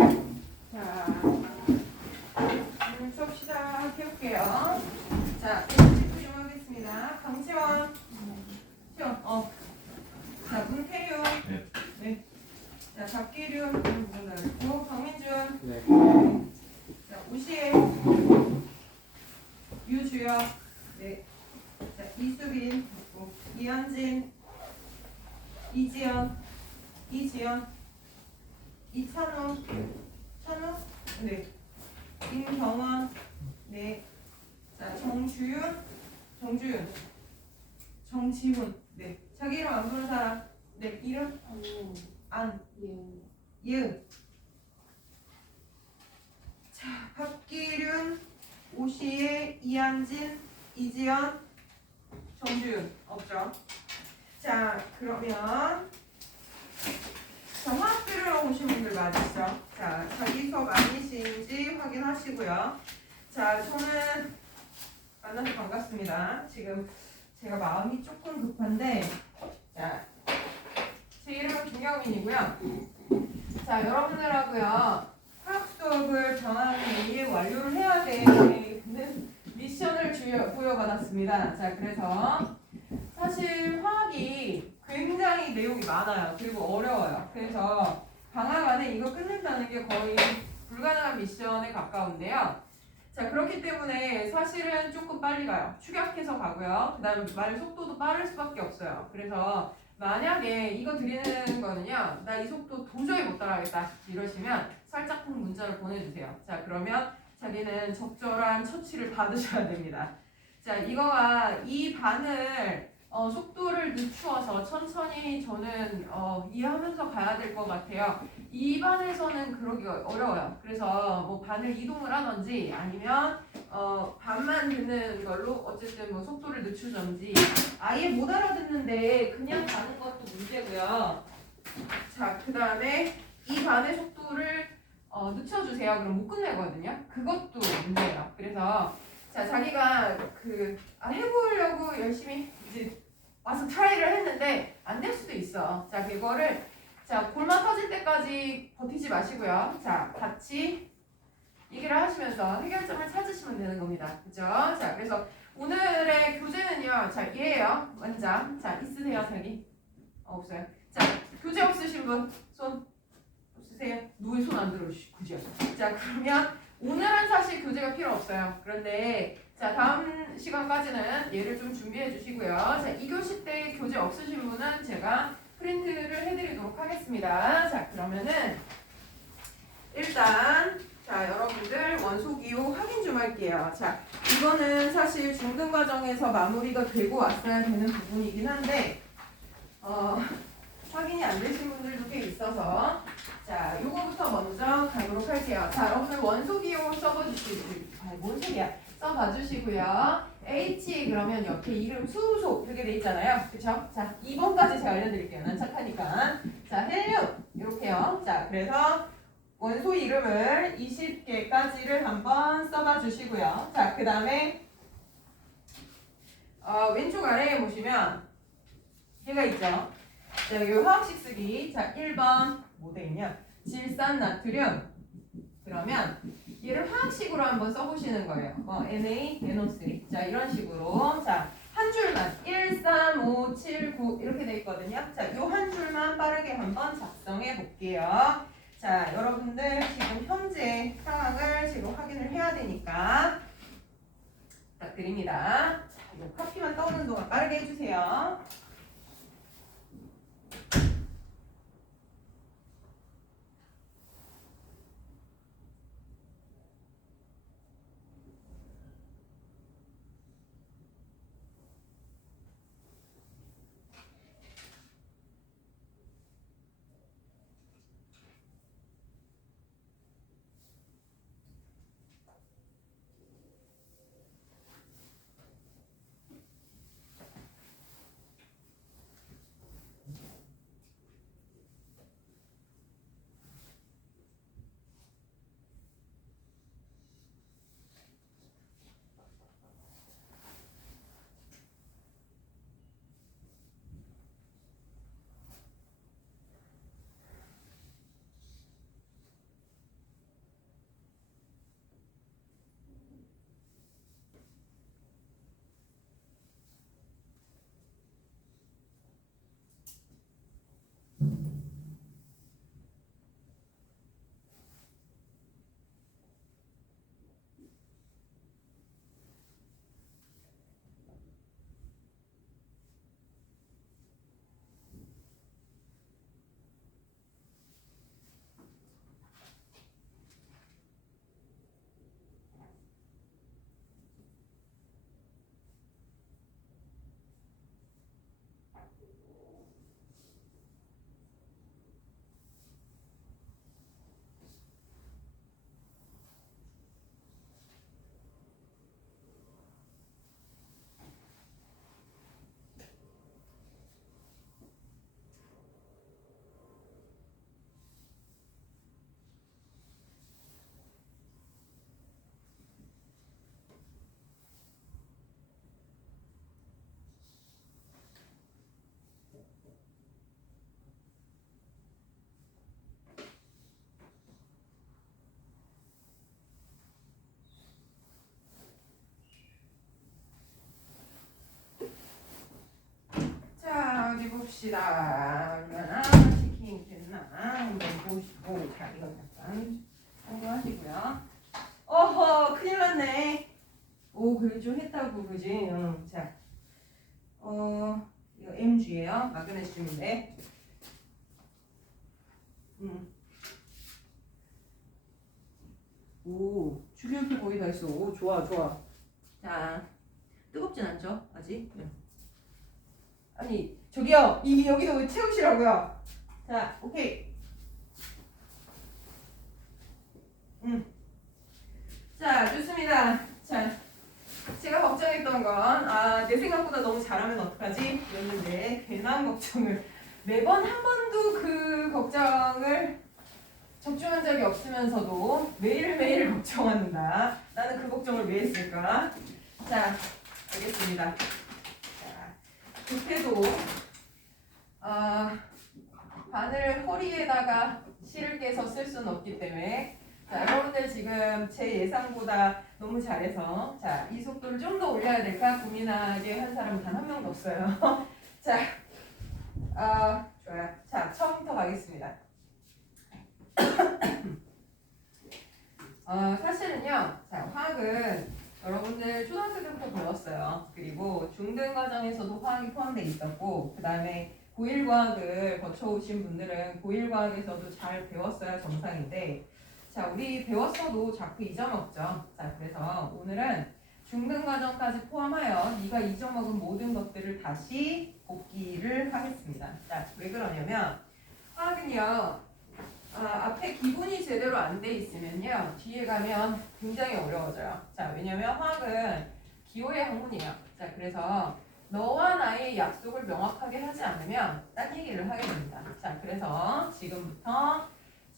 자, 수업 시작해볼게요. 자, 멘트 좀 하겠습니다. 강채원, 시원, 자, 문태윤, 네. 자, 박기륜, 부분 넓고, 강민준, 네. 자, 우시혜, 유주혁, 네. 자, 이수빈, 이현진, 이지연, 이찬우, 네. 임경원, 네. 자, 정지훈, 정지훈, 네. 자기 이름 안 부른 사람, 네. 이름? 예은. 자, 박기륜, 오시혜, 이한진, 이지연, 정지훈 없죠? 자, 그러면 자, 화학 들으러 오신 분들 맞으시죠? 자, 자기 수업 아니신지 확인하시고요. 자, 저는 만나서 반갑습니다. 지금 제가 마음이 조금 급한데, 자, 제 이름은 김경민이고요. 자, 여러분들하고요, 화학 수업을 방학 내에 완료를 해야 되는 미션을 부여받았습니다. 자, 그래서 사실 화학이 굉장히 내용이 많아요. 그리고 어려워요. 그래서 방학 안에 이거 끝낸다는 게 거의 불가능한 미션에 가까운데요. 자, 그렇기 때문에 사실은 조금 빨리 가요. 축약해서 가고요. 그 다음 말 속도도 빠를 수밖에 없어요. 그래서 만약에 이거 드리는 거는요, 나 이 속도 도저히 못 따라가겠다 이러시면 살짝쿵 문자를 보내주세요. 자, 그러면 자기는 적절한 처치를 받으셔야 됩니다. 자, 이거가 이 반을 속도를 늦추어서 천천히 저는 이해하면서 가야 될 것 같아요. 이 반에서는 그러기가 어려워요. 그래서 뭐 반을 이동을 하든지 아니면 반만 듣는 걸로 어쨌든 뭐 속도를 늦추든지 아예 못 알아듣는데 그냥 가는 것도 문제고요. 자, 그 다음에 이 반의 속도를 늦춰주세요. 그럼 못 끝내거든요. 그것도 문제예요. 그래서 자, 자기가 해보려고 열심히 이제 와서 트라이를 했는데 안 될 수도 있어. 자, 그거를 자, 골만 터질 때까지 버티지 마시고요. 자, 같이 얘기를 하시면서 해결점을 찾으시면 되는 겁니다. 그죠? 자, 그래서 오늘의 교재는요. 자, 얘예요. 원장. 자, 있으세요, 자기? 없어요. 자, 교재 없으신 분 손 없으세요? 누구의 손 안 들어? 그죠? 자, 그러면 오늘은 사실 교재가 필요 없어요. 그런데 자, 다음 시간까지는 얘를 좀 준비해 주시고요. 자, 2교시 때 교재 없으신 분은 제가 프린트를 해드리도록 하겠습니다. 자, 그러면은 일단 자, 여러분들 원소기호 확인 좀 할게요. 자, 이거는 사실 중등 과정에서 마무리가 되고 왔어야 되는 부분이긴 한데 확인이 안 되신 분들도 꽤 있어서 자, 요거부터 먼저 가도록 할게요. 자, 여러분들 원소기호 뭔 소리야? 써봐주시고요. H 그러면 옆에 이름 수소 이렇게 돼 있잖아요. 그쵸? 자, 2번까지 제가 알려드릴게요. 난 착하니까. 자, 헬륨 이렇게요. 자, 그래서 원소 이름을 20개까지를 한번 써봐주시고요. 자, 그 다음에 왼쪽 아래에 보시면 얘가 있죠. 자, 여기 화학식 쓰기. 자, 1번 뭐 돼 있냐? 질산나트륨. 그러면 얘를 화학식으로 한번 써보시는 거예요. Na, NO3. 자, 이런 식으로. 자, 한 줄만 1, 3, 5, 7, 9 이렇게 돼 있거든요. 자, 요 한 줄만 빠르게 한번 작성해 볼게요. 자, 여러분들 지금 현재 상황을 지금 확인을 해야 되니까 부탁드립니다. 자, 요 커피만 떠오는 동안 빠르게 해주세요. 봅시다. 얼마나 치킨이 됐나 한번 보시고. 자, 이거 잠깐 참고하시고요. 어허, 큰일 났네. 오, 그래 좀 했다고, 그지? 응. 자, 이거 MG예요. 마그네슘인데. 오, 주기율표 거의 다 했어. 오, 좋아, 좋아. 자, 뜨겁진 않죠? 아직? 네. 아니, 저기요. 여기도 왜 채우시라고요? 자, 오케이. 자, 좋습니다. 자, 제가 걱정했던 건, 내 생각보다 너무 잘하면 어떡하지? 였는데, 괜한 걱정을. 매번 한 번도 그 걱정을 적중한 적이 없으면서도 매일매일 걱정한다. 나는 그 걱정을 왜 했을까? 자, 알겠습니다. 자, 급해도 바늘 허리에다가 실을 깨서 쓸 수는 없기 때문에 자, 여러분들 지금 제 예상보다 너무 잘해서 자, 이 속도를 좀 더 올려야 될까 고민하게 한 사람은 단 한 명도 없어요. 자, 좋아요. 자, 처음부터 가겠습니다. 사실은요, 자, 화학은 여러분들 초등학교 때부터 배웠어요. 그리고 중등 과정에서도 화학이 포함되어 있었고, 그 다음에 고1 과학을 거쳐오신 분들은 고1 과학에서도 잘 배웠어야 정상인데, 자, 우리 배웠어도 자꾸 잊어먹죠. 자, 그래서 오늘은 중등 과정까지 포함하여 네가 잊어먹은 모든 것들을 다시 복기를 하겠습니다. 자, 왜 그러냐면 화학은요, 앞에 기본이 제대로 안 돼 있으면요 뒤에 가면 굉장히 어려워져요. 자, 왜냐면 화학은 기호의 학문이에요. 자, 그래서 너와 나의 약속을 명확하게 하지 않으면 딴 얘기를 하게 됩니다. 자, 그래서 지금부터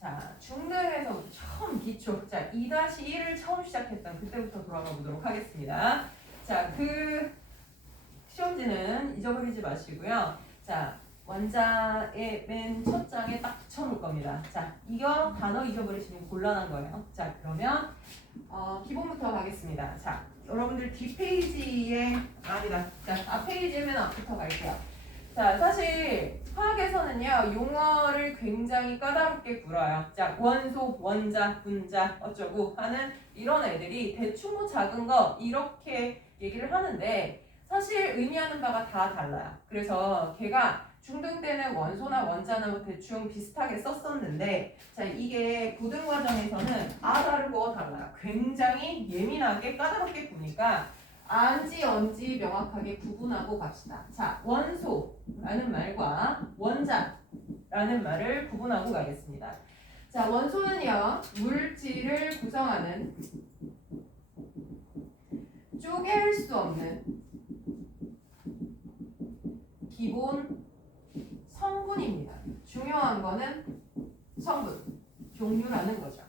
자, 중등에서부터 처음 기초 자 2-1을 처음 시작했던 그때부터 돌아가 보도록 하겠습니다. 자, 그 시험지는 잊어버리지 마시고요. 자, 원자의 맨 첫 장에 딱 붙여놓을 겁니다. 자, 이거 단어 잊어버리시면 곤란한 거예요. 자, 그러면 기본부터 가겠습니다. 자, 여러분들 뒷페이지에 아니다. 자, 앞페이지에 맨 앞부터 갈게요. 자, 사실 화학에서는요 용어를 굉장히 까다롭게 굴어요. 자, 원소, 원자, 분자 어쩌고 하는 이런 애들이 대충 뭐 작은 거 이렇게 얘기를 하는데 사실 의미하는 바가 다 달라요. 그래서 걔가 중등 때는 원소나 원자나 뭐 대충 비슷하게 썼었는데 자, 이게 고등 과정에서는 다르고 달라요. 굉장히 예민하게 까다롭게 구니까 안지 언지 명확하게 구분하고 갑시다. 자, 원소라는 말과 원자라는 말을 구분하고 가겠습니다. 자, 원소는요 물질을 구성하는 쪼갤 수 없는 기본 성분입니다. 중요한 거는 성분, 종류라는 거죠.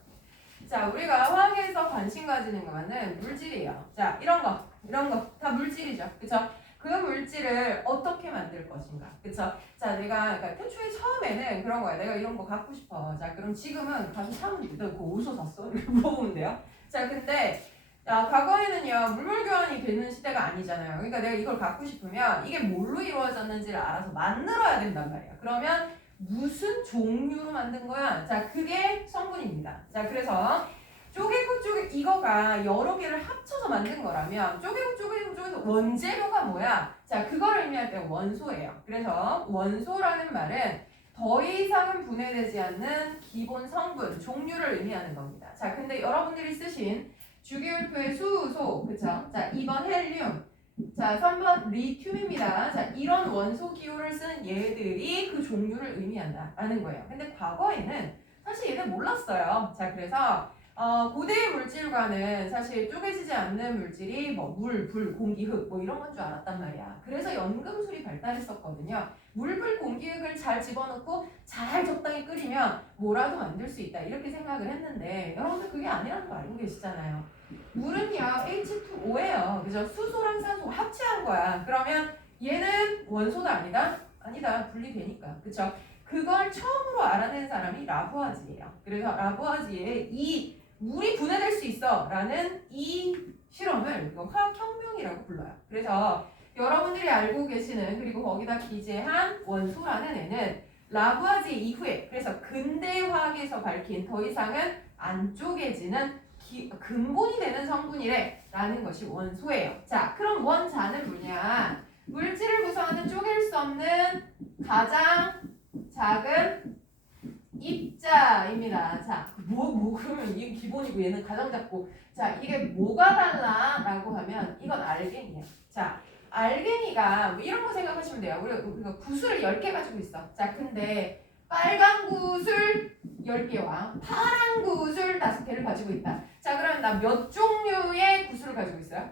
자, 우리가 화학에서 관심 가지는 거는 물질이에요. 자, 이런 거 다 물질이죠. 그쵸? 그 물질을 어떻게 만들 것인가. 그쵸? 자, 내가 그러니까 태초에 처음에는 그런 거야. 내가 이런 거 갖고 싶어. 자, 그럼 지금은 가서 사면 돼. 너 그거 어디서 샀어? 이렇게 물어보면 돼요. 자, 근데 과거에는요 물물교환이 되는 시대가 아니잖아요. 그러니까 내가 이걸 갖고 싶으면 이게 뭘로 이루어졌는지를 알아서 만들어야 된단 말이에요. 그러면 무슨 종류로 만든 거야? 자, 그게 성분입니다. 자, 그래서 쪼개고 이거가 여러 개를 합쳐서 만든 거라면 쪼개고 원재료가 뭐야? 자, 그걸 의미할 때 원소예요. 그래서 원소라는 말은 더 이상은 분해되지 않는 기본 성분, 종류를 의미하는 겁니다. 자, 근데 여러분들이 쓰신 주기율표의 수소, 그쵸? 자, 2번 헬륨, 자, 3번 리튬입니다. 자, 이런 원소 기호를 쓴 얘들이 그 종류를 의미한다라는 거예요. 근데 과거에는 사실 얘들 몰랐어요. 자, 그래서 고대의 물질과는 사실 쪼개지지 않는 물질이 뭐 물, 불, 공기, 흙 뭐 이런 건 줄 알았단 말이야. 그래서 연금술이 발달했었거든요. 물, 불, 공기, 흙을 잘 집어넣고 잘 적당히 끓이면 뭐라도 만들 수 있다 이렇게 생각을 했는데 여러분들 그게 아니라는 거 알고 계시잖아요. 물은요 H2O예요. 그죠? 수소랑 산소가 합체한 거야. 그러면 얘는 원소도 아니다? 아니다. 분리되니까. 그쵸? 그걸 처음으로 알아낸 사람이 라부아지예요. 그래서 라부아지의 이 물이 분해될 수 있어 라는 이 실험을 화학혁명이라고 불러요. 그래서 여러분들이 알고 계시는 그리고 거기다 기재한 원소라는 애는 라부아제 이후에 그래서 근대화학에서 밝힌 더 이상은 안 쪼개지는 근본이 되는 성분이래 라는 것이 원소예요. 자, 그럼 원자는 뭐냐? 물질을 구성하는 쪼갤 수 없는 가장 작은 입자입니다. 자, 그러면 이게 기본이고 얘는 가장 작고. 자, 이게 뭐가 달라? 라고 하면 이건 알갱이야. 자, 알갱이가 뭐 이런 거 생각하시면 돼요. 우리가 구슬을 10개 가지고 있어. 자, 근데 빨간 구슬 10개와 파란 구슬 5개를 가지고 있다. 자, 그러면 나 몇 종류의 구슬을 가지고 있어요?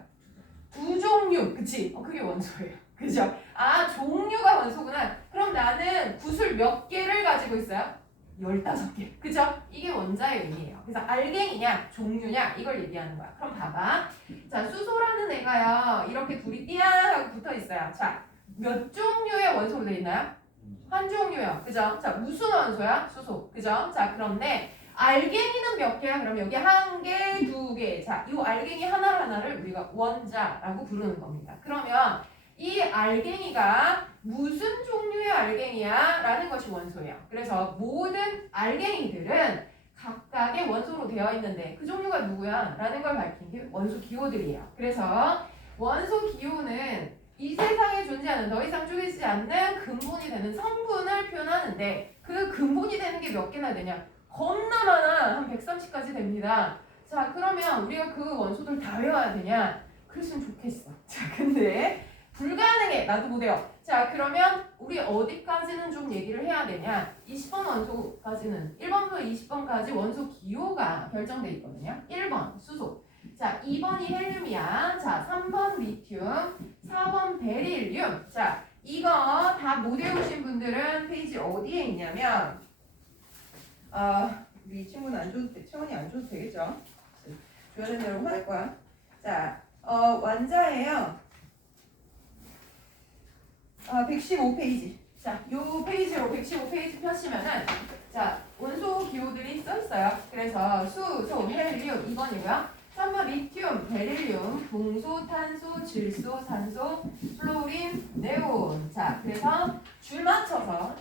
2종류. 그치? 그게 원소예요. 그죠? 아, 종류가 원소구나. 그럼 나는 구슬 몇 개를 가지고 있어요? 15개. 그죠? 이게 원자의 의미예요. 그래서 알갱이냐, 종류냐, 이걸 얘기하는 거야. 그럼 봐봐. 자, 수소라는 애가요, 이렇게 둘이 띠아 하고 붙어 있어요. 자, 몇 종류의 원소로 되어 있나요? 한 종류요. 그죠? 자, 무슨 원소야? 수소. 그죠? 자, 그런데 알갱이는 몇 개야? 그럼 여기 1개, 2개. 자, 이 알갱이 하나하나를 우리가 원자라고 부르는 겁니다. 그러면 이 알갱이가 무슨 종류의 알갱이야? 라는 것이 원소예요. 그래서 모든 알갱이들은 각각의 원소로 되어 있는데 그 종류가 누구야? 라는 걸 밝힌 게 원소 기호들이에요. 그래서 원소 기호는 이 세상에 존재하는 더 이상 쪼개지지 않는 근본이 되는 성분을 표현하는데 그 근본이 되는 게 몇 개나 되냐? 겁나 많아. 한 130까지 됩니다. 자, 그러면 우리가 그 원소들 다 외워야 되냐? 그랬으면 좋겠어. 자, 근데 불가능해. 나도 못해요. 자, 그러면 우리 어디까지는 좀 얘기를 해야 되냐? 20번 원소까지는 1번부터 20번까지 원소 기호가 결정돼 있거든요. 1번 수소. 자, 2번이 헬륨이야. 자, 3번 리튬, 4번 베릴륨. 자, 이거 다 못 외우신 분들은 페이지 어디에 있냐면 우리 친구는 안 줘도 채원이 안 줘도 되겠죠? 줘야 되는 대로 할 거야. 자, 원자예요. 115페이지. 자, 요 페이지로 115페이지 펴시면은 자, 원소 기호들이 써 있어요. 그래서 수소, 헬륨 2번이고요. 3번 리튬, 베릴륨, 동소, 탄소, 질소, 산소, 플로린, 네온. 자, 그래서 줄 맞춰서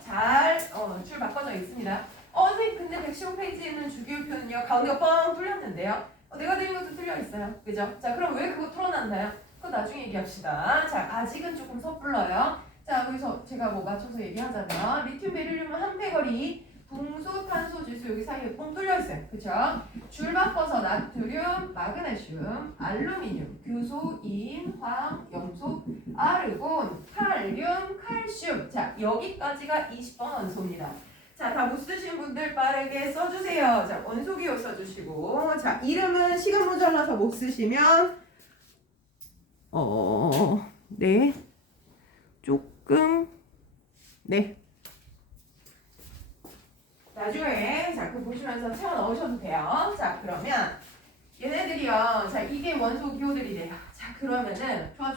줄 바꿔져 있습니다. 선생님, 근데 115페이지에는 주기율표는요, 가운데가 뻥 뚫렸는데요. 내가 드린 것도 뚫려 있어요. 그죠? 자, 그럼 왜 그거 털어놨나요? 그거 나중에 얘기합시다. 자, 아직은 조금 섣불러요. 자, 여기서 제가 뭐 맞춰서 얘기하자면 리튬, 베릴륨은 한 패거리, 동소, 탄소, 질소 여기 사이에 뻥 뚫려 있어요. 그쵸? 줄 바꿔서 나트륨, 마그네슘, 알루미늄, 규소, 인, 황, 염소, 아르곤, 칼륨, 칼슘. 자, 여기까지가 20번 원소입니다. 자, 다 못 쓰신 분들 빠르게 써주세요. 자, 원소 기호 써주시고. 자, 이름은 시간 모자라서 못 쓰시면 네. 조금 네. 나중에 자, 그 보시면서 채워 넣으셔도 돼요. 자, 그러면 얘네들이요. 자, 이게 원소 기호들이래요. 자, 그러면은 좋아.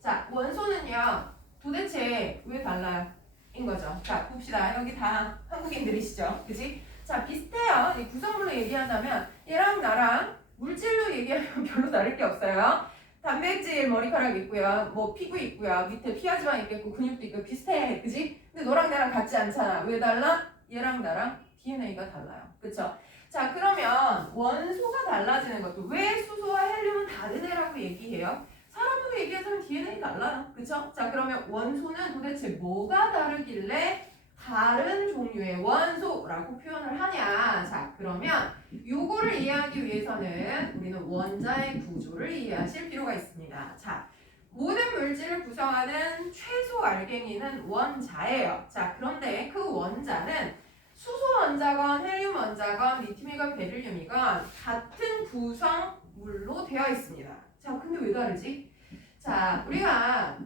자, 원소는요. 도대체 왜 달라요? 인 거죠. 자, 봅시다. 여기 다 한국인들이시죠. 그지? 자, 비슷해요. 이 구성물로 얘기하자면 얘랑 나랑 물질로 얘기하면 별로 다를 게 없어요. 단백질 머리카락 있고요. 뭐 피부 있고요. 밑에 피하지방 있겠고 근육도 있고 비슷해. 그지? 근데 너랑 나랑 같지 않잖아. 왜 달라? 얘랑 나랑 DNA가 달라요. 그쵸? 자, 그러면 원소가 달라지는 것도 왜 수소와 헬륨은 다른 애라고 얘기해요? 사람으로 얘기하자면 DNA 달라요. 그쵸? 자, 그러면 원소는 도대체 뭐가 다르길래 다른 종류의 원소라고 표현을 하냐? 자, 그러면 요거를 이해하기 위해서는 우리는 원자의 구조를 이해하실 필요가 있습니다. 자, 모든 물질을 구성하는 최소 알갱이는 원자예요. 자, 그런데 그 원자는 수소 원자건 헬륨 원자건 리튬이건 베릴륨이건 같은 구성물로 되어 있습니다. 자, 근데 왜 다르지? 자, 우리가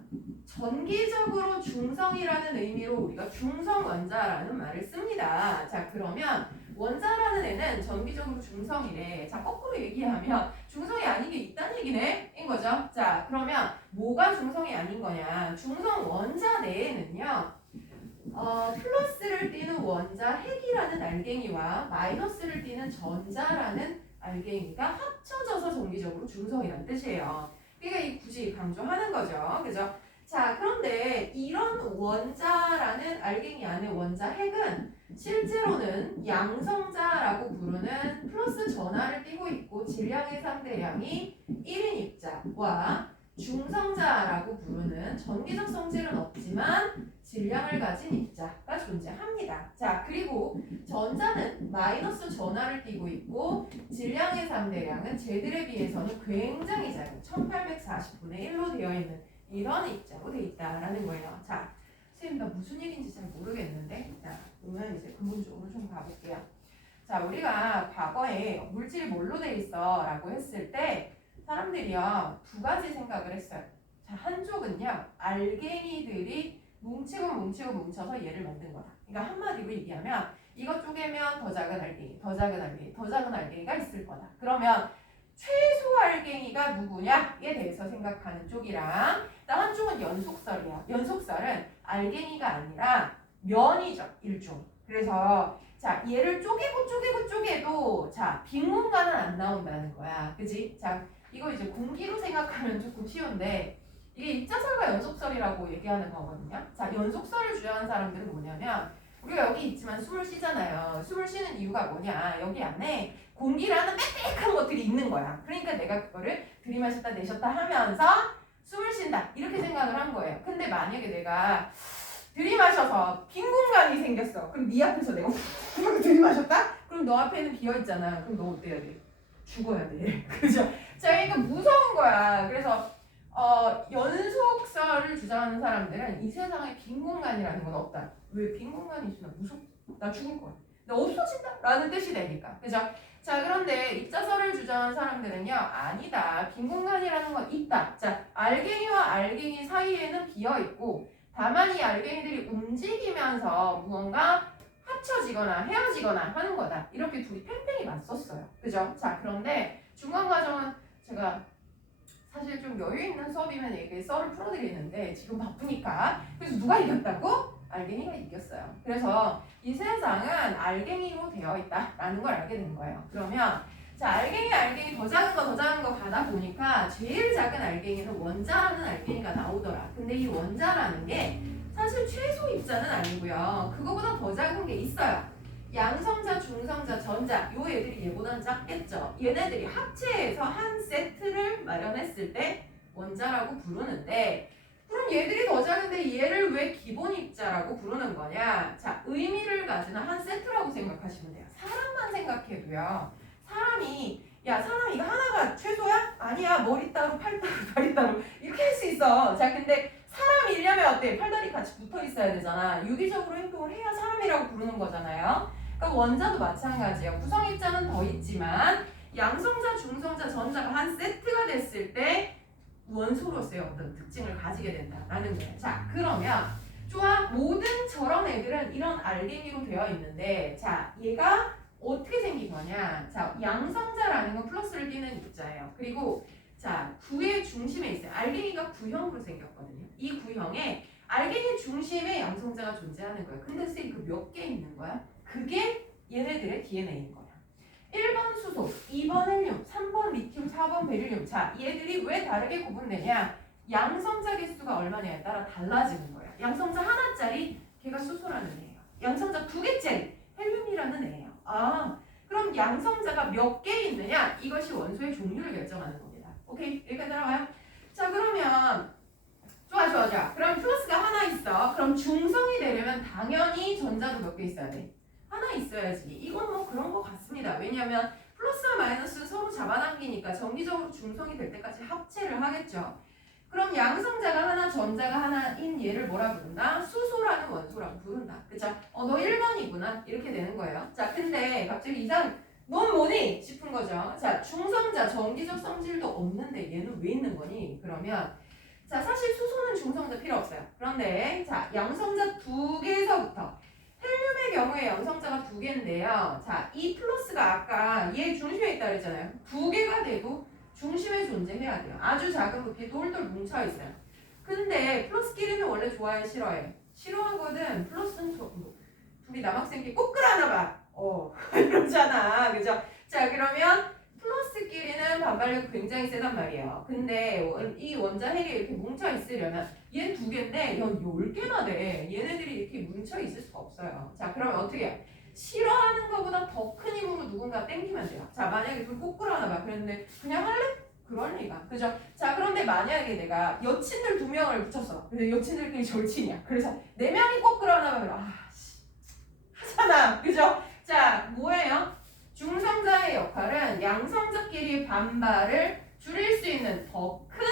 전기적으로 중성이라는 의미로 우리가 중성 원자라는 말을 씁니다. 자, 그러면 원자라는 애는 전기적으로 중성이래. 자, 거꾸로 얘기하면 중성이 아닌 게 있다는 얘기네? 인 거죠. 자, 그러면 뭐가 중성이 아닌 거냐? 중성 원자 내에는요. 플러스를 띠는 원자 핵이라는 알갱이와 마이너스를 띠는 전자라는 알갱이가 합쳐져서 전기적으로 중성이라는 뜻이에요. 그러니까 이 굳이 강조하는 거죠. 그죠? 자, 그런데 이런 원자라는 알갱이 안의 원자 핵은 실제로는 양성자라고 부르는 플러스 전하를 띠고 있고 질량의 상대량이 1인 입자와 중성자라고 부르는 전기적 성질은 없지만 질량을 가진 입자가 존재합니다. 자, 그리고 전자는 마이너스 전하를 띠고 있고 질량의 상대량은 쟤들에 비해서는 굉장히 작은 1840분의 1로 되어 있는 이런 입자로 되어 있다라는 거예요. 자, 선생님 나 무슨 얘기인지 잘 모르겠는데 자, 그러면 이제 근본적으로 좀 가볼게요. 자, 우리가 과거에 물질이 뭘로 돼 있어? 라고 했을 때 사람들이요 두 가지 생각을 했어요. 자, 한쪽은요 알갱이들이 뭉치고 뭉쳐서 얘를 만든 거다. 그러니까 한마디로 얘기하면 이거 쪼개면 더 작은 알갱이, 더 작은 알갱이, 더 작은 알갱이가 있을 거다. 그러면 최소 알갱이가 누구냐에 대해서 생각하는 쪽이랑 또 한쪽은 연속설이야. 연속설은 알갱이가 아니라 면이죠. 일종. 그래서 자 얘를 쪼개도 자 빈 공간은 안 나온다는 거야. 그지? 자 이거 이제 공기로 생각하면 조금 쉬운데 이게 입자설과 연속설이라고 얘기하는 거거든요. 자 연속설을 주장하는 사람들은 뭐냐면 우리가 여기 있지만 숨을 쉬잖아요. 숨을 쉬는 이유가 뭐냐. 여기 안에 공기라는 빽빽한 것들이 있는 거야. 그러니까 내가 그거를 들이마셨다 내셨다 하면서 숨을 쉰다. 이렇게 생각을 한 거예요. 근데 만약에 내가 들이마셔서 빈 공간이 생겼어. 그럼 네 앞에서 내가 들이마셨다? 그럼 너 앞에는 비어있잖아. 그럼 너 어때야 돼? 죽어야 돼. 그죠? 자, 그러니까 무서운 거야. 그래서 연속설을 주장하는 사람들은 이 세상에 빈 공간이라는 건 없다. 왜 빈 공간이 있으면 나 죽을 거야. 나 없어진다. 라는 뜻이 되니까. 그죠? 자, 그런데 입자설을 주장하는 사람들은요. 아니다. 빈 공간이라는 건 있다. 자, 알갱이와 알갱이 사이에는 비어있고 다만 이 알갱이들이 움직이면서 무언가 합쳐지거나 헤어지거나 하는 거다. 이렇게 둘이 팽팽히 맞섰어요. 그죠? 자, 그런데 중간 과정은 제가 사실 좀 여유 있는 수업이면 이게 썰을 풀어드리는데 지금 바쁘니까. 그래서 누가 이겼다고? 알갱이가 이겼어요. 그래서 이 세상은 알갱이로 되어 있다라는 걸 알게 된 거예요. 그러면 자 알갱이 더 작은 거 가다 보니까 제일 작은 알갱이는 원자라는 알갱이가 나오더라. 근데 이 원자라는 게 사실 최소 입자는 아니고요. 그거보다 더 작은 게 있어요. 양성자, 중성자, 전자 요 애들이 얘보다는 작겠죠. 얘네들이 합체해서 한 세트를 마련했을 때 원자라고 부르는데 그럼 얘들이 더 작은데 얘를 왜 기본 입자라고 부르는 거냐? 자, 의미를 가지는 한 세트라고 생각하시면 돼요. 사람만 생각해도요. 사람이 이거 하나가 최소야? 아니야. 머리 따로 팔 따로 다리 따로 이렇게 할 수 있어. 자, 근데 사람이려면 어때? 팔다리 같이 붙어 있어야 되잖아. 유기적으로 행동을 해야 사람이라고 부르는 거잖아요. 그러니까 원자도 마찬가지예요. 구성 입자는 더 있지만 양성자, 중성자, 전자가 한 세트가 됐을 때 원소로서의 어떤 특징을 가지게 된다라는 거예요. 자, 그러면 좋아. 모든 저런 애들은 이런 알갱이로 되어 있는데 자, 얘가 어떻게 생긴 거냐? 자, 양성자라는 건 플러스를 띠는 입자예요. 그리고 자, 구의 중심에 있어요. 알갱이가 구형으로 생겼거든요. 이 구형에 알갱이 중심에 양성자가 존재하는 거예요. 근데 쌤 그 몇 개 있는 거야? 그게 얘네들의 DNA인 거야. 1번 수소, 2번 헬륨, 3번 리튬, 4번 베릴륨. 자, 얘들이 왜 다르게 구분되냐? 양성자 개수가 얼마냐에 따라 달라지는 거예요. 양성자 하나짜리 걔가 수소라는 애예요. 양성자 두 개짜리 헬륨이라는 애예요. 아, 그럼 양성자가 몇 개 있느냐? 이것이 원소의 종류를 결정하는 겁니다. 오케이? 여기까지 따라와요? 자, 그러면 좋아. 그럼 플러스가 하나 있어. 그럼 중성이 되려면 당연히 전자도 몇 개 있어야 돼? 하나 있어야지. 이건 뭐 그런 거 같습니다. 왜냐하면 플러스와 마이너스 서로 잡아당기니까 정기적으로 중성이 될 때까지 합체를 하겠죠. 그럼 양성자가 하나, 전자가 하나인 얘를 뭐라 부른다? 수소라는 원소라고 부른다. 그쵸? 너 1번이구나. 이렇게 되는 거예요. 자, 근데 갑자기 넌 뭐니? 싶은 거죠. 자, 중성자, 정기적 성질도 없는데 얘는 왜 있는 거니? 그러면 자, 사실 수소는 중성자 필요 없어요. 그런데 자, 양성자 두 개에서부터 헬륨의 경우에 양성자가 두 개인데요. 자, 이 플러스가 아까 얘 중심에 있다 그랬잖아요. 두 개가 돼도 중심에 존재해야 돼요. 아주 작은 부피에 돌돌 뭉쳐 있어요. 근데 플러스끼리는 원래 좋아해, 싫어해? 싫어하거든. 플러스는 둘이 남학생끼리 꼭 끌어안아 봐. 이러잖아. 그죠? 자, 그러면 플러스끼리는 봐봐. 반발력이 굉장히 세단 말이에요. 근데 이 원자 핵에 이렇게 뭉쳐 있으려면 얘는 2개인데 10개나 돼. 얘네들이 이렇게 뭉쳐 있을 수가 없어요. 자, 그러면 어떻게 해? 싫어하는 것보다 더 큰 힘으로 누군가 땡기면 돼요. 자, 만약에 둘 꼭 끌어안아 봐. 그랬는데 그냥 할래? 그럴 리가. 그죠? 자, 그런데 만약에 내가 여친들 2명을 붙였어. 근데 여친들끼리 절친이야. 그래서 4명이 꼭 끌어안아면 하잖아. 그죠? 자, 뭐예요? 중성자의 역할은 양성자끼리 반발을 줄일 수 있는 더 큰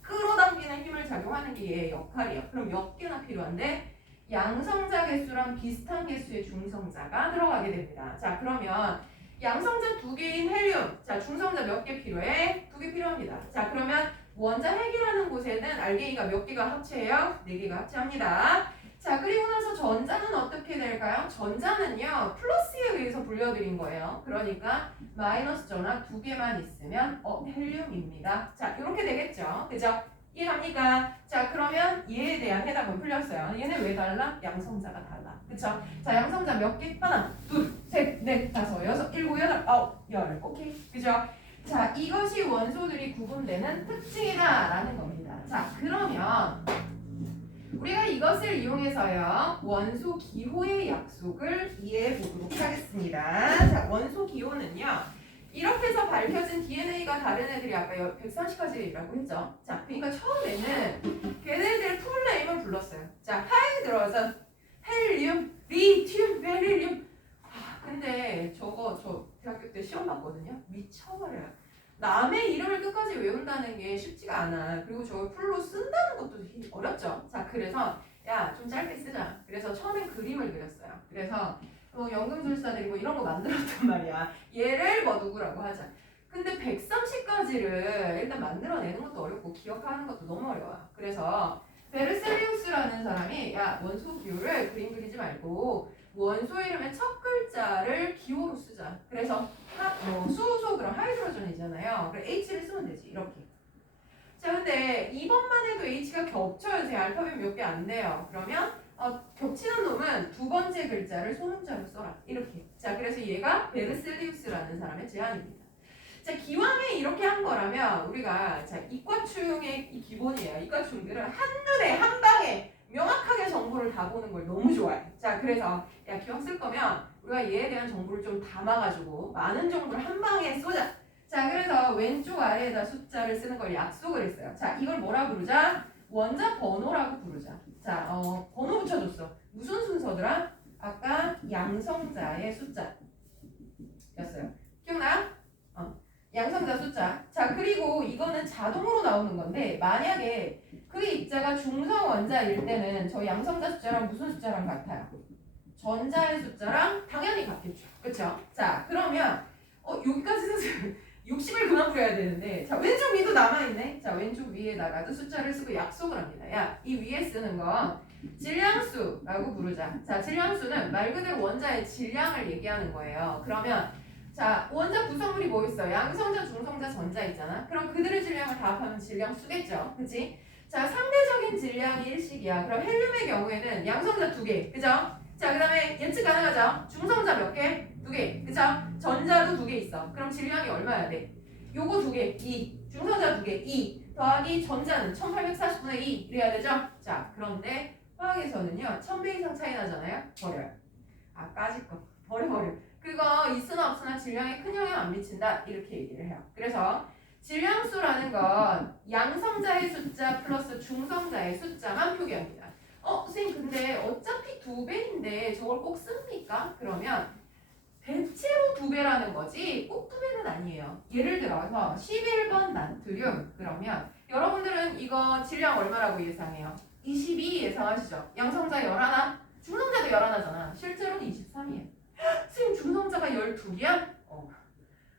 끌어당기는 힘을 작용하는 게 얘의 역할이에요. 그럼 몇 개나 필요한데? 양성자 개수랑 비슷한 개수의 중성자가 들어가게 됩니다. 자, 그러면 양성자 2개인 헬륨. 자, 중성자 몇 개 필요해? 2개 필요합니다. 자, 그러면 원자 핵이라는 곳에는 알게니가 몇 개가 합체해요? 4개가 합체합니다. 자, 그리고 나서 전자는 어떻게 될까요? 전자는요, 플러스에 의해서 불려드린 거예요. 그러니까 마이너스 전화 2개만 있으면 헬륨입니다. 자, 이렇게 되겠죠. 그죠? 이해갑니까? 자, 그러면 얘에 대한 해답은 풀렸어요. 얘는 왜 달라? 양성자가 달라. 그쵸? 자, 양성자 몇 개? 하나, 둘, 셋, 넷, 다섯, 여섯, 일곱, 여덟, 아홉, 열. 오케이? 그죠? 자, 이것이 원소들이 구분되는 특징이다 라는 겁니다. 자, 그러면 우리가 이것을 이용해서요, 원소 기호의 약속을 이해해 보도록 하겠습니다. 자, 원소 기호는요, 이렇게 해서 밝혀진 DNA가 다른 애들이 아까 130가지라고 했죠. 자, 그러니까 처음에는 걔네들 풀네임을 불렀어요. 자, 하이드로전, 헬륨, 리튬, 베릴륨. 근데 저 대학교 때 시험 봤거든요. 미쳐버려요. 남의 이름을 끝까지 외운다는 게 쉽지가 않아. 그리고 저걸 풀로 쓴다는 것도 어렵죠. 자, 그래서 야, 좀 짧게 쓰자. 그래서 처음엔 그림을 그렸어요. 그래서 연금술사들이 뭐 이런 거 만들었단 말이야. 얘를 뭐 누구라고 하자. 근데 130가지를 일단 만들어내는 것도 어렵고 기억하는 것도 너무 어려워요. 그래서 베르셀리우스라는 사람이 야, 원소 기호를 그림 그리지 말고 원소 이름의 첫 글자를 기호로 쓰자. 그래서 수소 그럼 하이드로전이잖아요. 그래 H를 쓰면 되지. 이렇게. 자, 근데 2번만 해도 H가 겹쳐요. 제 알파벳 몇 개 안 돼요. 그러면 겹치는 놈은 두 번째 글자를 소문자로 써라. 이렇게. 자, 그래서 얘가 베르셀리우스라는 사람의 제안입니다. 자, 기왕에 이렇게 한 거라면 우리가 자, 이과충의 이 기본이에요. 이과충들은 한눈에 한 방에 명확하게 정보를 다 보는 걸 너무 좋아해. 자, 그래서 야, 기왕 쓸 거면 우리가 얘에 대한 정보를 좀 담아가지고 많은 정보를 한 방에 쏘자. 자, 그래서 왼쪽 아래에다 숫자를 쓰는 걸 약속을 했어요. 자, 이걸 뭐라 부르자? 원자 번호라고 부르자. 자, 번호 붙여줬어. 무슨 순서더라? 아까 양성자의 숫자였어요. 기억나요? 양성자 숫자. 자, 그리고 이거는 자동으로 나오는 건데 만약에 그 입자가 중성 원자일 때는 저 양성자 숫자랑 무슨 숫자랑 같아요? 전자의 숫자랑 당연히 같겠죠. 그쵸? 자, 그러면 여기까지 쓰세요. 60을 그만 부려야 되는데 자, 왼쪽 위도 남아있네. 자, 왼쪽 위에다가도 숫자를 쓰고 약속을 합니다. 야, 이 위에 쓰는 건 질량수라고 부르자. 자, 질량수는 말 그대로 원자의 질량을 얘기하는 거예요. 그러면 자, 원자 구성물이 뭐 있어? 양성자, 중성자, 전자 있잖아. 그럼 그들의 질량을 다 합하면 질량수겠죠. 그치? 자, 상대적인 질량이 일식이야. 그럼 헬륨의 경우에는 양성자 2개. 그죠? 자, 그 다음에 예측 가능하죠? 중성자 몇 개? 2개. 그죠? 전자도 2개 있어. 그럼 질량이 얼마야 돼? 요거 2개, 2. 중성자 2개, 2. 더하기 전자는 1840분의 2. 이래야 되죠? 자, 그런데 화학에서는요, 1000배 이상 차이 나잖아요? 버려요. 까짓 거. 버려. 그거 있으나 없으나 질량에 큰 영향 안 미친다. 이렇게 얘기를 해요. 그래서 질량수라는 건 양성자의 숫자 플러스 중성자의 숫자만 표기합니다. 선생님 근데 어차피 2배인데 저걸 꼭 씁니까? 그러면 대체로 2배라는 거지 꼭 2배는 아니에요. 예를 들어서 11번 나트륨 그러면 여러분들은 이거 질량 얼마라고 예상해요? 22 예상하시죠? 양성자 11, 중성자도 11잖아. 실제로는 23이에요. 선생님 중성자가 12개야?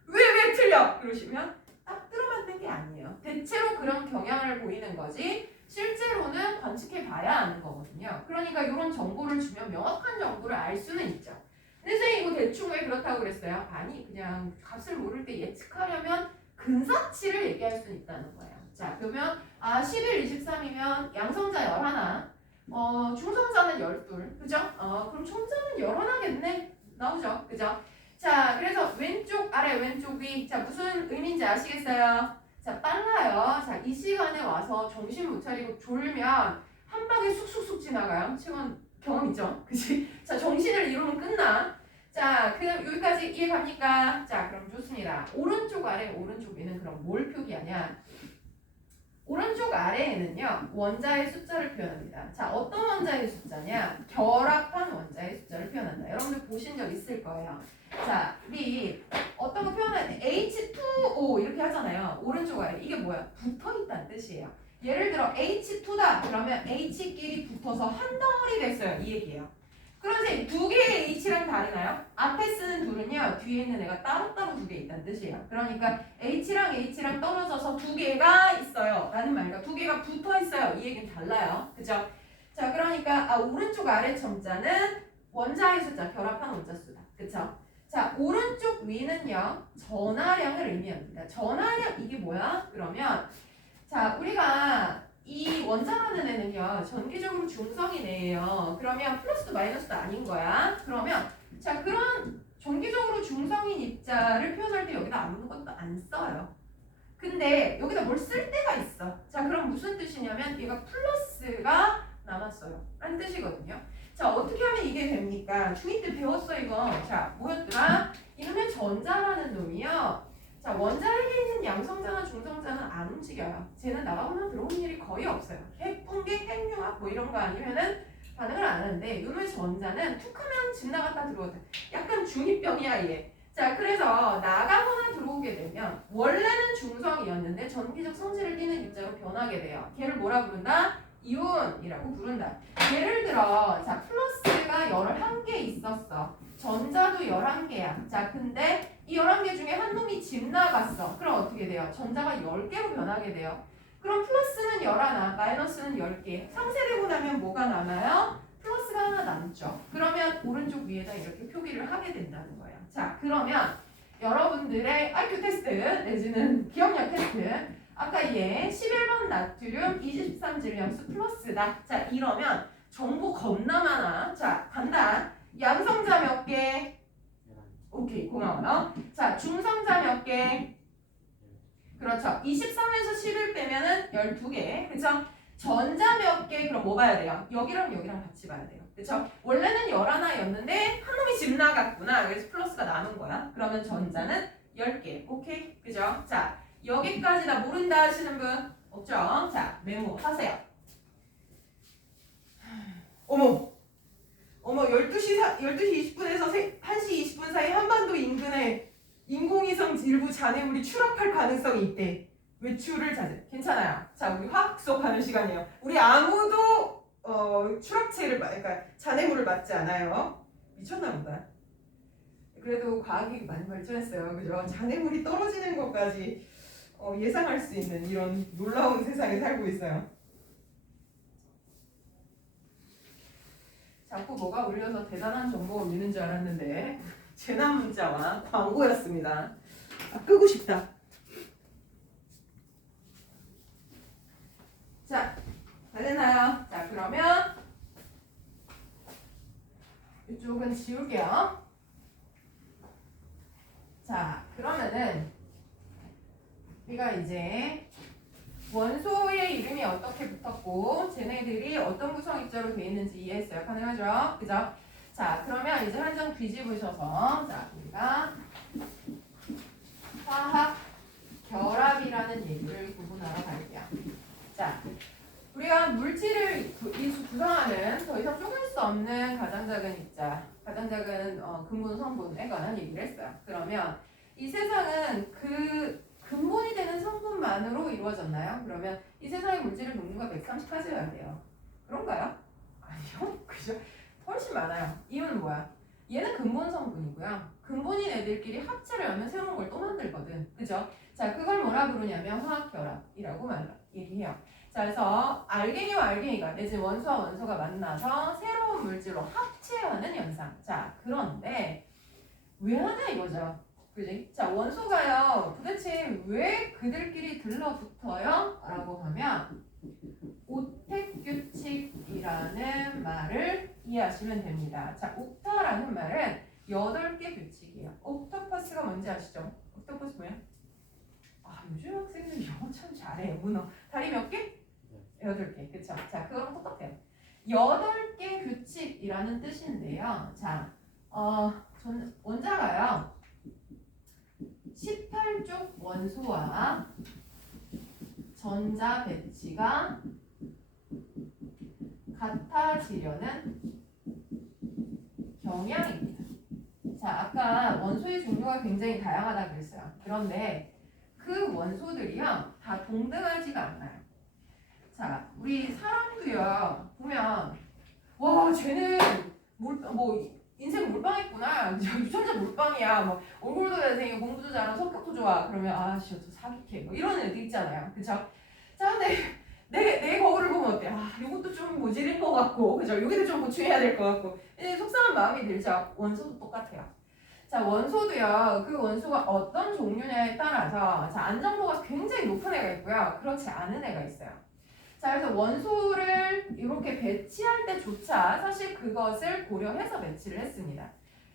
왜 틀려? 그러시면 딱 들어맞는 게 아니에요. 대체로 그런 경향을 보이는 거지 실제로는 관측해 봐야 아는 거거든요. 그러니까 이런 정보를 주면 명확한 정보를 알 수는 있죠. 근데 선생님 이거 대충 왜 그렇다고 그랬어요? 아니 그냥 값을 모를 때 예측하려면 근사치를 얘기할 수 있다는 거예요. 자, 그러면 11, 23이면 양성자 11, 중성자는 12, 그죠? 그럼 총자는 11겠네? 나오죠? 그죠? 자, 그래서 왼쪽 아래 아래 왼쪽 위. 자, 무슨 의미인지 아시겠어요? 자, 빨라요. 자, 이 시간에 와서 정신 못 차리고 졸면 한 방에 쑥쑥쑥 지나가요. 시간 경험 있죠? 그치? 자, 정신을 잃으면 끝나. 자, 그럼 여기까지 이해 갑니까? 자, 그럼 좋습니다. 오른쪽 아래, 오른쪽 위는 그럼 뭘 표기하냐? 오른쪽 아래에는요, 원자의 숫자를 표현합니다. 자, 어떤 원자의 숫자냐? 결합한 원자의 숫자를 표현한다. 여러분들 보신 적 있을 거예요. 자, 우리 어떤 거 표현할 때 H2O 이렇게 하잖아요. 오른쪽 아래. 이게 뭐야? 붙어 있다는 뜻이에요. 예를 들어 H2다. 그러면 H끼리 붙어서 한 덩어리 됐어요. 이 얘기예요. 그런데 두 개의 H랑 다르나요? 앞에 쓰는 둘은요, 뒤에 있는 애가 따로따로 두 개 있다는 뜻이에요. 그러니까 H랑 H랑 떨어져서 두 개가 있어요. 라는 말과 두 개가 붙어 있어요. 이 얘기는 달라요. 그죠? 자, 그러니까 오른쪽 아래 첨자는 원자의 숫자, 결합한 원자 수다. 그쵸? 자, 오른쪽 위는요, 전하량을 의미합니다. 전하량, 이게 뭐야? 그러면, 자, 우리가 이 원자라는 애는요, 전기적으로 중성이네요. 그러면 플러스도 마이너스도 아닌 거야. 그러면, 자, 그런 전기적으로 중성인 입자를 표현할 때 여기다 아무것도 안 써요. 근데 여기다 뭘 쓸 때가 있어. 자, 그럼 무슨 뜻이냐면 얘가 플러스가 남았어요. 라는 뜻이거든요. 자, 어떻게 하면 이게 됩니까? 중2 때 배웠어, 이거. 자, 뭐였더라? 이놈의 전자라는 놈이요. 자, 원자핵에 있는 양성자나 중성자는 안 움직여요. 쟤는 나가보면 들어오는 일이 거의 없어요. 핵붕괴, 핵융합 뭐 이런 거 아니면은 반응을 안 하는데 이놈의 전자는 툭 하면 집 나갔다 들어오든 약간 중2병이야 얘. 자, 그래서 나가거나 들어오게 되면 원래는 중성이었는데 전기적 성질을 띠는 입자로 변하게 돼요. 걔를 뭐라 부른다? 이온이라고 부른다. 예를 들어 자, 플러스가 11개 있었어. 전자도 11개야. 자, 근데 이 11개 중에 한 놈이 집 나갔어. 그럼 어떻게 돼요? 전자가 10개로 변하게 돼요. 그럼 플러스는 11, 마이너스는 10개. 상쇄되고 나면 뭐가 남아요? 플러스가 하나 남죠. 그러면 오른쪽 위에다 이렇게 표기를 하게 된다는 거예요. 자, 그러면 여러분들의 IQ 테스트 내지는 기억력 테스트 아까 얘 11번 나트륨 23질량수 플러스다. 자, 이러면 정보 겁나 많아. 자, 간다. 양성자 몇 개? 오케이, 고마워요. 자, 중성자 몇 개? 그렇죠. 23에서 11 빼면은 12개. 그쵸? 전자 몇 개? 그럼 뭐 봐야 돼요? 여기랑 여기랑 같이 봐야 돼요. 그쵸? 원래는 11였는데 한 놈이 집 나갔구나. 그래서 플러스가 남은 거야. 그러면 전자는 10개. 오케이? 그죠? 자, 여기까지 나 모른다 하시는 분 없죠? 자, 메모하세요. 어머 12시 20분에서 1시 20분 사이 한반도 인근에 인공위성 일부 잔해물이 추락할 가능성이 있대. 외출을 자제. 괜찮아요. 자, 우리 화학 수업하는 시간이에요. 우리 아무도 추락체를 그러니까 잔해물을 맞지 않아요. 미쳤나 보다. 그래도 과학이 많이 발전했어요. 그죠? 잔해물이 떨어지는 것까지 예상할 수 있는 이런 놀라운 세상에 살고 있어요. 자꾸 뭐가 울려서 대단한 정보가 울리는 줄 알았는데 재난 문자와 광고였습니다. 끄고 싶다. 자, 다 됐나요? 자, 그러면 이쪽은 지울게요. 자, 그러면은 우리가 이제 원소의 이름이 어떻게 붙었고 쟤네들이 어떤 구성 입자로 되어 있는지 이해했어요. 가능하죠? 그죠? 자, 그러면 이제 한 장 뒤집으셔서 자, 우리가 화학 결합이라는 얘기를 구분하러 갈게요. 자, 우리가 물질을 구성하는 더 이상 쪼갤 수 없는 가장 작은 입자, 가장 작은 근본 성분에 관한 얘기를 했어요. 그러면 이 세상은 그 근본이 되는 성분만으로 이루어졌나요? 그러면 이 세상의 물질의 종류가 130가지여야 돼요. 그런가요? 아니요. 그죠? 훨씬 많아요. 이유는 뭐야? 얘는 근본 성분이고요. 근본인 애들끼리 합체를 하면 새로운 걸 또 만들거든. 그죠? 자, 그걸 뭐라 부르냐면 화학결합이라고 얘기해요. 자, 그래서 알게니와 알게니가 내지 원소와 원소가 만나서 새로운 물질로 합체하는 현상. 자, 그런데 왜 하냐 이거죠. 그지? 자, 원소가요 도대체 왜 그들끼리 들러붙어요? 라고 하면 오텍 규칙이라는 말을 이해하시면 됩니다. 자, 옥타라는 말은 8개 규칙이에요. 옥토퍼스가 뭔지 아시죠? 참 잘해요. 문어. 다리 몇 개? 8개. 그쵸? 자, 그거랑 똑같아요. 8개 규칙이라는 뜻인데요. 자, 원자가요. 18쪽 원소와 전자 배치가 같아지려는 경향입니다. 자, 아까 원소의 종류가 굉장히 다양하다고 그랬어요. 그런데 그 원소들이요, 다 동등하지가 않아요. 자, 우리 사람도요, 보면, 와, 쟤는 인생 몰빵했구나. 유전자 몰빵이야. 뭐, 얼굴도 잘생기고, 공부도 잘하고, 성격도 좋아. 그러면, 저 사기캐. 뭐, 이런 애들 있잖아요. 그쵸? 자, 근데, 내 거울을 보면 어때? 요것도 좀 모질인 것 같고, 그죠? 여기도 좀 보충해야 될 것 같고. 이제 속상한 마음이 들죠? 원소도 똑같아요. 자, 원소도요, 그 원소가 어떤 종류냐에 따라서, 자, 안정도가 굉장히 높은 애가 있고요. 그렇지 않은 애가 있어요. 자, 그래서 원소를 이렇게 배치할 때조차 사실 그것을 고려해서 배치를 했습니다.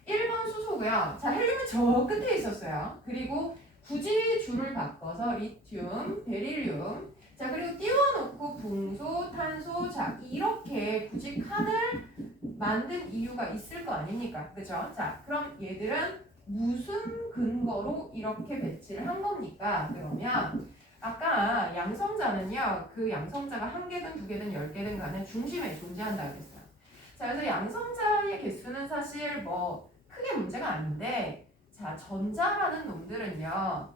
1번 수소고요. 자, 헬륨은 저 끝에 있었어요. 그리고 굳이 줄을 바꿔서 리튬, 베릴륨, 자, 그리고 띄워놓고 붕소, 탄소, 자, 이렇게 굳이 칸을 만든 이유가 있을 거 아닙니까? 그죠? 자, 그럼 얘들은 무슨 근거로 이렇게 배치를 한 겁니까? 그러면 아까 양성자는요, 그 양성자가 1개든 2개든 10개든 간에 중심에 존재한다고 했어요. 자, 그래서 양성자의 개수는 사실 뭐 크게 문제가 아닌데, 자, 전자라는 놈들은요,